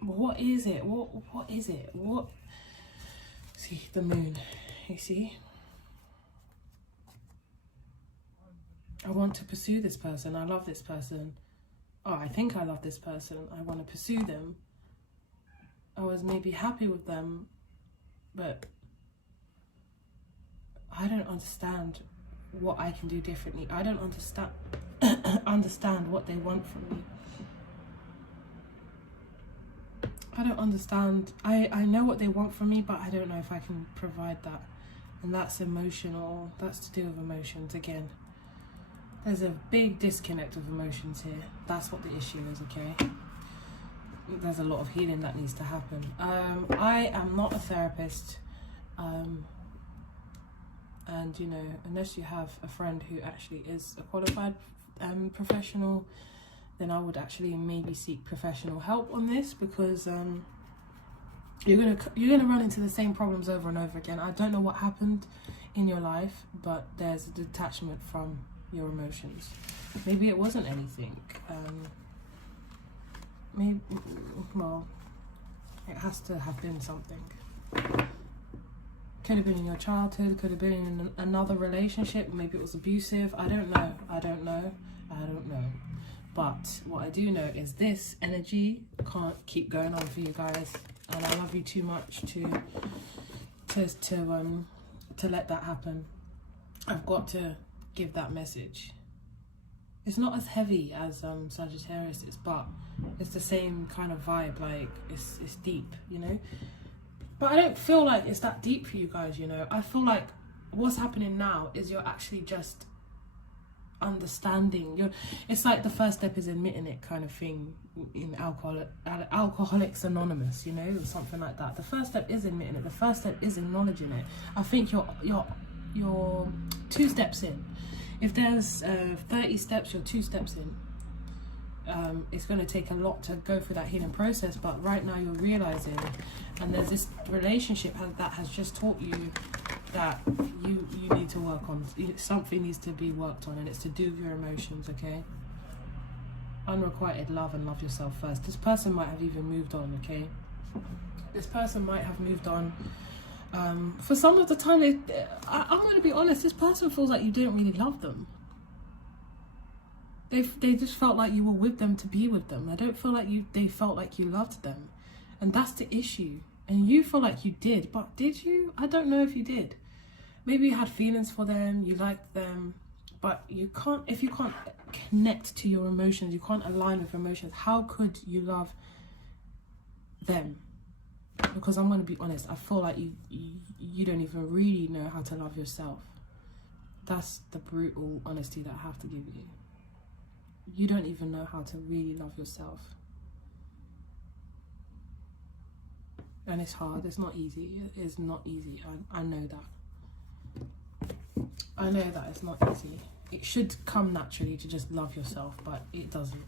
What is it? What is it? What? See, the moon. You see? I want to pursue this person. I love this person. Oh, I think I love this person. I want to pursue them. I was maybe happy with them, but I don't understand what I can do differently. I don't understand what they want from me. I don't understand. I know what they want from me, but I don't know if I can provide that. And that's emotional. That's to do with emotions again. There's a big disconnect of emotions here. That's what the issue is, okay? There's a lot of healing that needs to happen. I am not a therapist. And, you know, unless you have a friend who actually is a qualified professional, then I would actually maybe seek professional help on this, because you're gonna run into the same problems over and over again. I don't know what happened in your life, but there's a detachment from your emotions. Maybe it wasn't anything. Maybe, well, it has to have been something. Could have been in your childhood, could have been in another relationship, maybe it was abusive. I don't know. But what I do know is this energy can't keep going on for you guys, and I love you too much to let that happen. I've got to give that message. It's not as heavy as Sagittarius is, but it's the same kind of vibe. Like it's deep, you know. But I don't feel like it's that deep for you guys, you know. I feel like what's happening now is you're actually just understanding. It's like the first step is admitting it, kind of thing, in Alcoholics Anonymous, you know, or something like that. The first step is admitting it. The first step is acknowledging it. I think you're 2 steps in. If there's 30 steps, you're 2 steps in. It's going to take a lot to go through that healing process, but right now you're realizing, and there's this relationship that has just taught you that you need to work on. Something needs to be worked on, and it's to do with your emotions, okay? Unrequited love, and love yourself first. This person might have even moved on, okay? This person might have moved on. For some of the time, I'm going to be honest, this person feels like you didn't really love them. They just felt like you were with them to be with them. I don't feel like they felt like you loved them. And that's the issue. And you feel like you did, but did you? I don't know if you did. Maybe you had feelings for them, you liked them, but you can't, if you can't connect to your emotions, you can't align with emotions, how could you love them? Because I'm going to be honest, I feel like you don't even really know how to love yourself. That's the brutal honesty that I have to give you. You don't even know how to really love yourself. And it's hard, it's not easy. It is not easy, I know that. I know that it's not easy. It should come naturally to just love yourself, but it doesn't.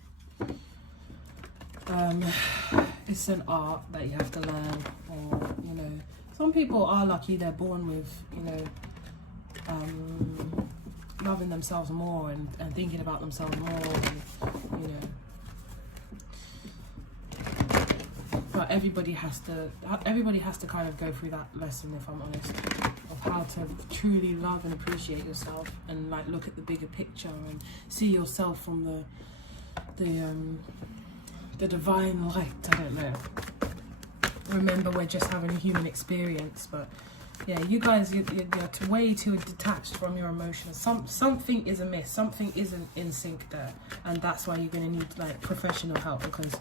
It's an art that you have to learn, or, you know, some people are lucky, they're born with, you know, loving themselves more and thinking about themselves more, and, you know. But everybody has to kind of go through that lesson, if I'm honest, of how to truly love and appreciate yourself, and like look at the bigger picture and see yourself from the divine light. I don't know. Remember, we're just having a human experience, but yeah, you guys, you're way too detached from your emotions. Something is amiss, something isn't in sync there, and that's why you're going to need like professional help, because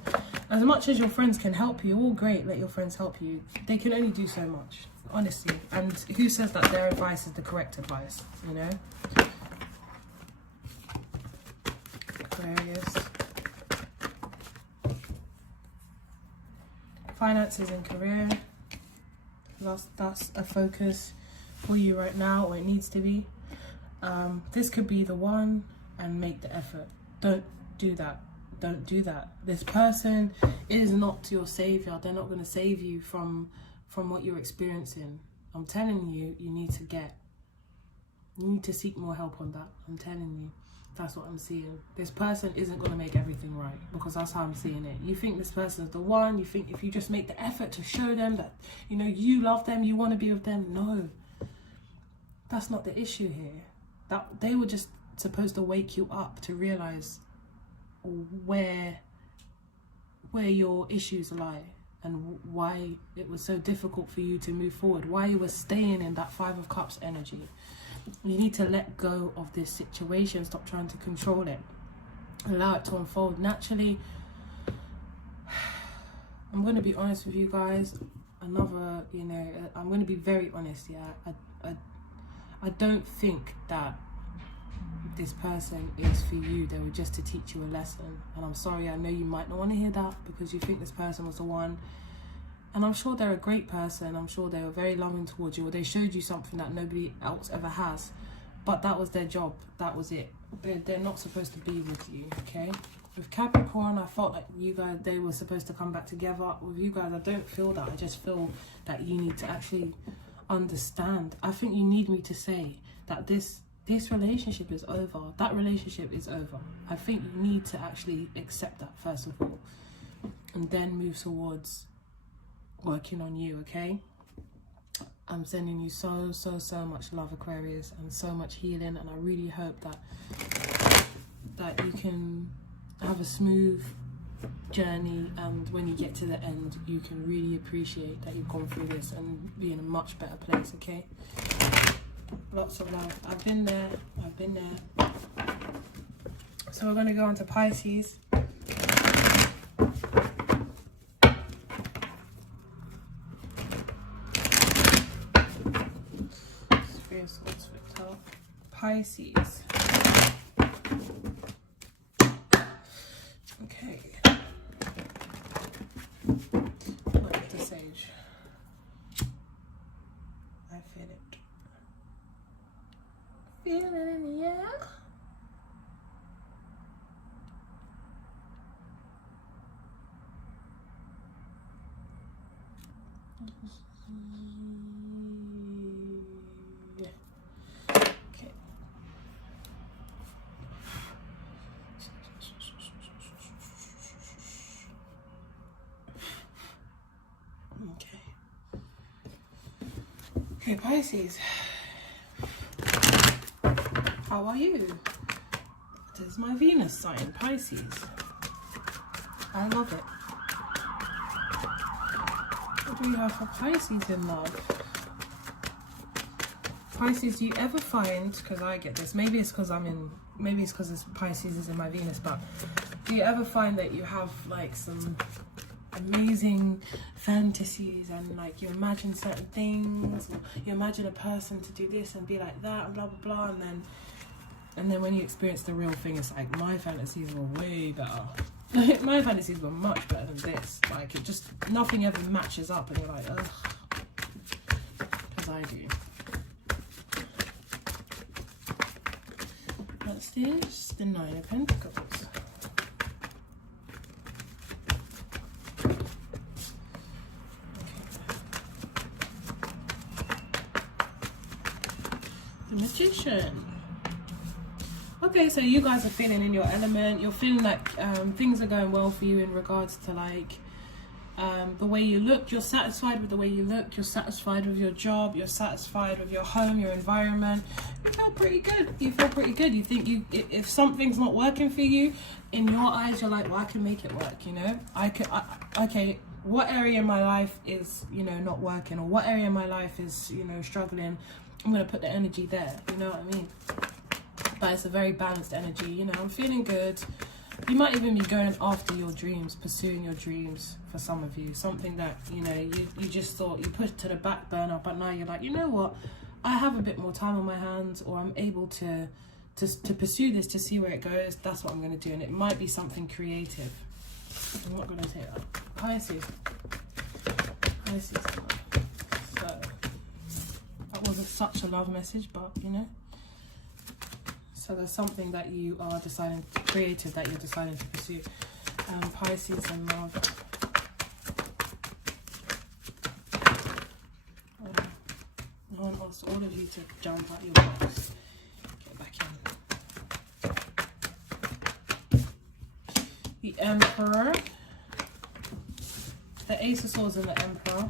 as much as your friends can help you, all great, let your friends help you, they can only do so much, honestly. And who says that their advice is the correct advice, you know? Aquarius. Finances and career. That's a focus for you right now, or it needs to be. This could be the one, and make the effort. Don't do that. Don't do that. This person is not your savior. They're not going to save you from what you're experiencing. I'm telling you, you need to seek more help on that. I'm telling you. That's what I'm seeing. This person isn't going to make everything right, because that's how I'm seeing it. You think this person's the one. You think if you just make the effort to show them that, you know, you love them, you want to be with them. No, that's not the issue here. That they were just supposed to wake you up to realize where your issues lie, and why it was so difficult for you to move forward, why you were staying in that 5 of Cups energy. You need to let go of this situation. Stop trying to control it. Allow it to unfold naturally. I'm going to be honest with you guys. I'm going to be very honest. Yeah, I don't think that this person is for you. They were just to teach you a lesson. And I'm sorry, I know you might not want to hear that, because you think this person was the one. And I'm sure they're a great person. I'm sure they were very loving towards you, or they showed you something that nobody else ever has. But that was their job. That was it. They're not supposed to be with you, okay? With Capricorn, I felt like you guys, they were supposed to come back together. With you guys, I don't feel that. I just feel that you need to actually understand. I think you need me to say that this relationship is over. That relationship is over. I think you need to actually accept that, first of all, and then move towards working on you, okay? I'm sending you so much love, Aquarius, and so much healing, and I really hope that you can have a smooth journey, and when you get to the end, you can really appreciate that you've gone through this and be in a much better place, okay? Lots of love. I've been there. So we're going to go on to Pisces. Pisces. Okay. Look at the Sage. I feel it. Feel it in the air. Okay, Pisces, how are you? This is my Venus sign, Pisces. I love it. What do you have for Pisces in love? Pisces, do you ever find, because I get this, maybe it's because Pisces is in my Venus, but do you ever find that you have like some amazing fantasies, and like you imagine certain things, or you imagine a person to do this and be like that and blah blah blah, and then when you experience the real thing, it's like, my fantasies were way better. My fantasies were much better than this. Like, it just, nothing ever matches up, and you're like, ugh, because I do. What's this? The 9 of Pentacles. The Magician. Okay, so you guys are feeling in your element. You're feeling like things are going well for you in regards to like the way you look. You're satisfied with the way you look. You're satisfied with your job. You're satisfied with your home, your environment. You feel pretty good. You feel pretty good. You think if something's not working for you, in your eyes, you're like, well, I can make it work. You know, okay. What area in my life is, you know, not working, or what area in my life is, you know, struggling? I'm gonna put the energy there. You know what I mean? But it's a very balanced energy. You know, I'm feeling good. You might even be going after your dreams, pursuing your dreams for some of you. Something that, you know, you just thought you put to the back burner, but now you're like, you know what? I have a bit more time on my hands, or I'm able to pursue this, to see where it goes. That's what I'm going to do. And it might be something creative. I'm not going to say that. Pisces. So, that wasn't such a love message, but, you know. So there's something that you are deciding, creative, that you're deciding to pursue. Pisces and love. I want us, all of you, to jump out your box. Get back in. The Emperor. The Ace of Swords and the Emperor.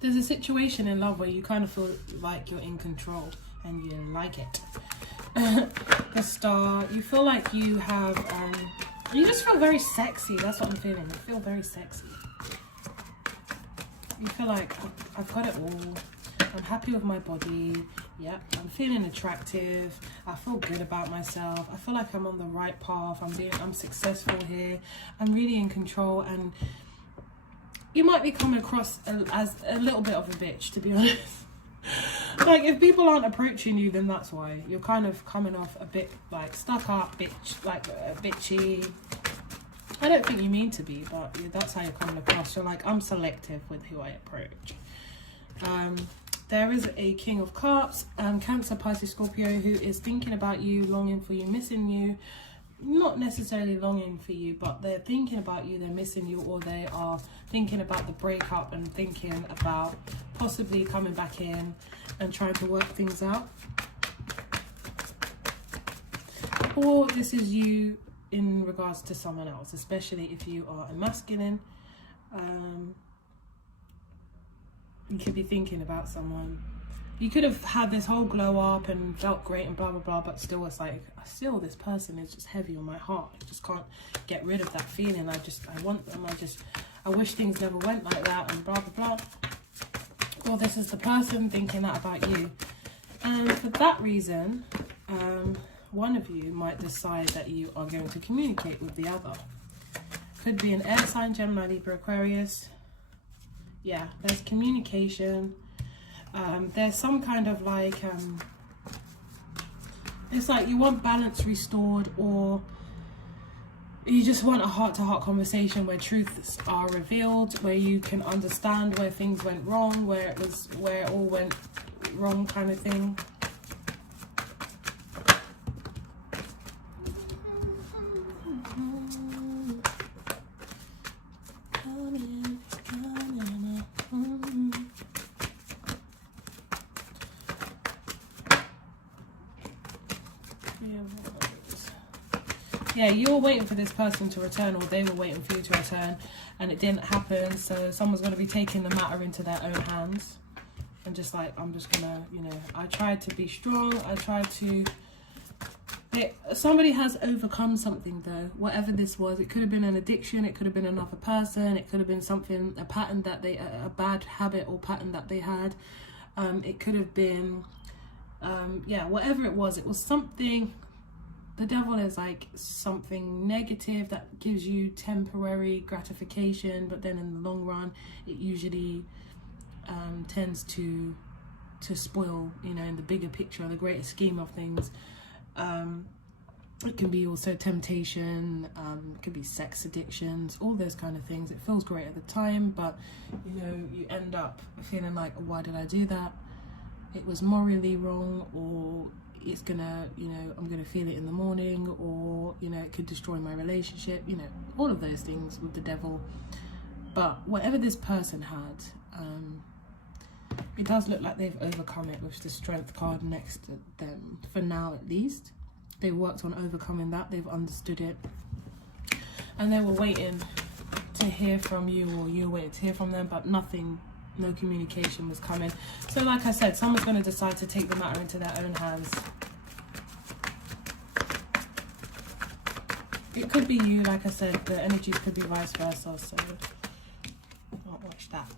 There's a situation in love where you kind of feel like you're in control and you like it. The Star. You feel like you have, you just feel very sexy. That's what I'm feeling. You feel very sexy. You feel like I've got it all. I'm happy with my body. Yep, I'm feeling attractive. I feel good about myself. I feel like I'm on the right path. I'm successful here. I'm really in control. And you might be coming across as a little bit of a bitch, to be honest. Like, if people aren't approaching you, then that's why. You're kind of coming off a bit like stuck up, bitchy. I don't think you mean to be, but that's how you're coming across. You're like, I'm selective with who I approach. There is a King of Cups, Cancer, Pisces, Scorpio, who is thinking about you, longing for you, missing you. Not necessarily longing for you, but they're thinking about you, they're missing you, or they are thinking about the breakup and thinking about possibly coming back in and trying to work things out. Or this is you in regards to someone else, especially if you are a masculine. You could be thinking about someone. You could have had this whole glow up and felt great and blah blah blah, but still it's like, still this person is just heavy on my heart. I just can't get rid of that feeling. I want them. I wish things never went like that and blah blah blah. Well, this is the person thinking that about you, and for that reason, one of you might decide that you are going to communicate with the other. Could be an air sign, Gemini, Libra, Aquarius. Yeah, there's communication. There's some kind of like, it's like you want balance restored, or you just want a heart-to-heart conversation where truths are revealed, where you can understand where things went wrong, where it all went wrong, kind of thing. Yeah, you were waiting for this person to return, or they were waiting for you to return, and it didn't happen. So someone's going to be taking the matter into their own hands and just like, I'm just gonna, you know, I tried to be strong. I tried to. Somebody has overcome something though. Whatever this was, it could have been an addiction. It could have been another person. It could have been something, a pattern that a bad habit or pattern that they had. It could have been, yeah, whatever it was something. The devil is like something negative that gives you temporary gratification, but then in the long run, it usually tends to spoil, you know, in the bigger picture, the greater scheme of things. It can be also temptation, it could be sex addictions, all those kind of things. It feels great at the time, but, you know, you end up feeling like, why did I do that? It was morally wrong, or it's gonna, you know, I'm gonna feel it in the morning, or, you know, it could destroy my relationship, you know, all of those things with the devil. But whatever this person had, it does look like they've overcome it with the Strength card next to them, for now at least. They worked on overcoming that. They've understood it. And they were waiting to hear from you, or you waited to hear from them, but nothing, no communication was coming. So like I said, someone's going to decide to take the matter into their own hands. It could be you, like I said, the energies could be vice versa, so I'll watch that.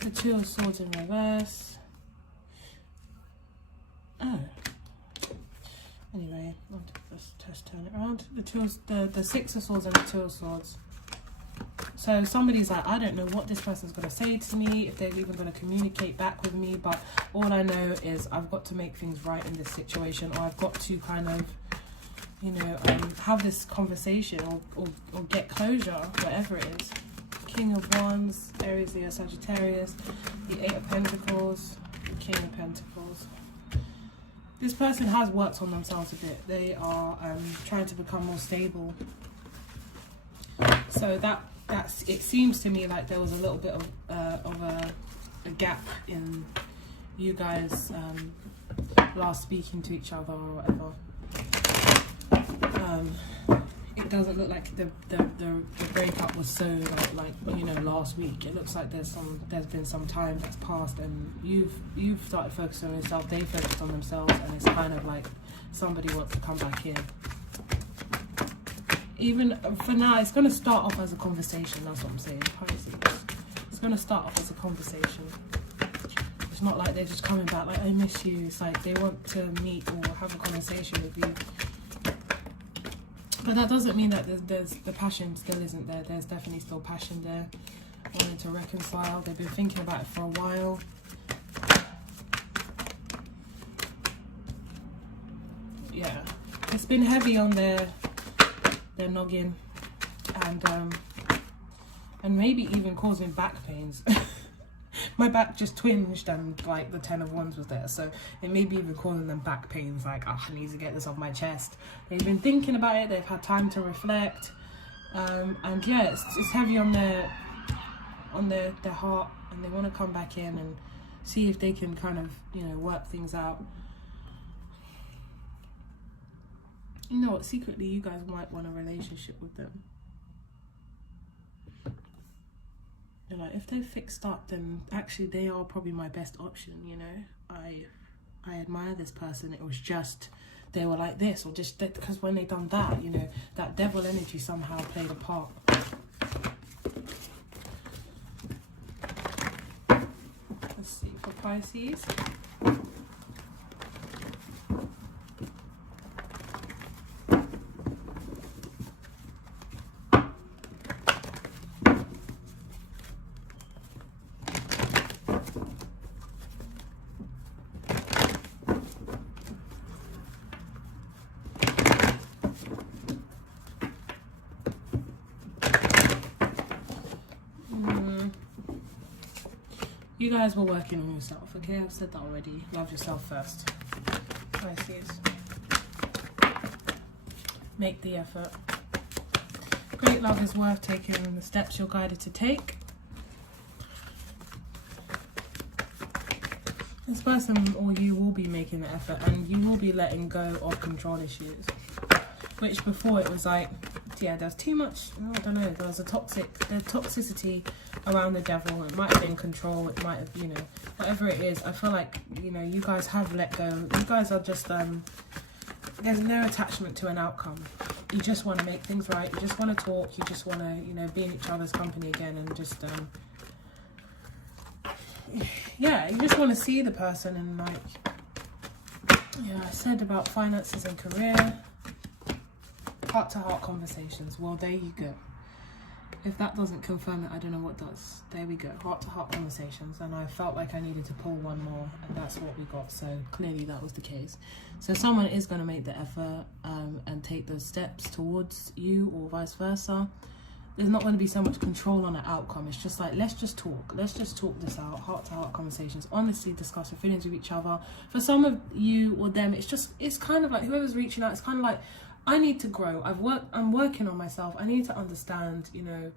The Two of Swords in reverse. Oh. Anyway, let's just turn it around. The Six of Swords and the Two of Swords. So somebody's like, I don't know what this person's going to say to me, if they're even going to communicate back with me, but all I know is I've got to make things right in this situation, or I've got to kind of, you know, have this conversation, or get closure, whatever it is. King of Wands, Aries, Leo, Sagittarius, the Eight of Pentacles, the King of Pentacles. This person has worked on themselves a bit. They are trying to become more stable. So that's it. Seems to me like there was a little bit of a gap in you guys last speaking to each other or whatever. It doesn't look like the breakup was so like you know, last week. It looks like there's been some time that's passed, and you've started focusing on yourself, they focused on themselves, and it's kind of like somebody wants to come back in. Even for now, it's going to start off as a conversation. That's what I'm saying, Pisces. It's going to start off as a conversation. It's not like they're just coming back like, I miss you. It's like they want to meet or have a conversation with you. But that doesn't mean that there's the passion still isn't there. There's definitely still passion there. Wanting to reconcile. They've been thinking about it for a while. Yeah, it's been heavy on their noggin, and maybe even causing back pains. My back just twinged, and like the Ten of Wands was there, so it may be even causing them back pains, like, oh, I need to get this off my chest. They've been thinking about it, they've had time to reflect, and yeah, it's heavy on their heart, and they want to come back in and see if they can kind of, you know, work things out. You know what, secretly you guys might want a relationship with them. You're like, if they're fixed up, then actually they are probably my best option, you know. I admire this person. It was just they were like this, or just that, because when they done that, you know, that devil energy somehow played a part. Let's see, for Pisces. You guys were working on yourself, okay? I've said that already. Love yourself first. Pisces. Make the effort. Great love is worth taking the steps you're guided to take. This person or you will be making the effort, and you will be letting go of control issues. Which before it was like, yeah, there's too much, I don't know, there was the toxicity around the devil. It might have been control, it might have, you know, whatever it is. I feel like, you know, you guys have let go. You guys are just, there's no attachment to an outcome. You just want to make things right. You just want to talk. You just want to, you know, be in each other's company again, and just, yeah, you just want to see the person. And like, yeah, I said about finances and career. Heart-to-heart conversations. Well, there you go. If that doesn't confirm it, I don't know what does. There we go. Heart-to-heart conversations. And I felt like I needed to pull one more, and that's what we got. So clearly that was the case. So someone is going to make the effort and take those steps towards you, or vice versa. There's not going to be so much control on the outcome. It's just like, let's just talk. Let's just talk this out. Heart-to-heart conversations. Honestly discuss your feelings with each other. For some of you or them, it's kind of like whoever's reaching out, it's kind of like, I need to grow. I'm working on myself. I need to understand, you know,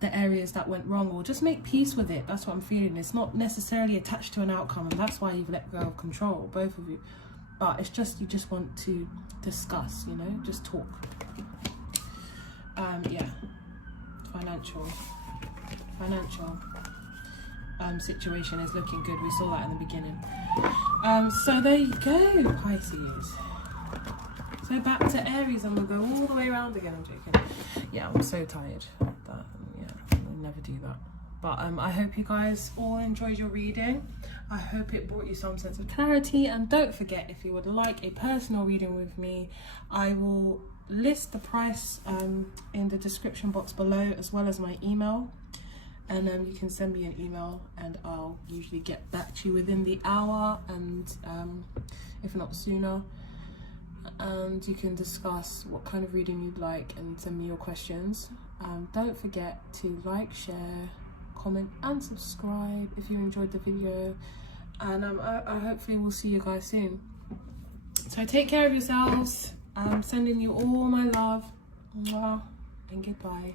the areas that went wrong, or just make peace with it. That's what I'm feeling. It's not necessarily attached to an outcome, and that's why you've let go of control, both of you. but it's just, you just want to discuss, you know, just talk. Yeah, financial situation is looking good. We saw that in the beginning. So there you go, Pisces. So back to Aries, and we'll go all the way around again. I'm joking. Yeah, I'm so tired. Yeah, I'll never do that. But I hope you guys all enjoyed your reading. I hope it brought you some sense of clarity. And don't forget, if you would like a personal reading with me, I will list the price in the description box below, as well as my email. And you can send me an email, and I'll usually get back to you within the hour, and if not sooner. And you can discuss what kind of reading you'd like and send me your questions. Don't forget to like, share, comment and subscribe if you enjoyed the video, and I hopefully will see you guys soon. So take care of yourselves. I'm sending you all my love. Mwah, and goodbye.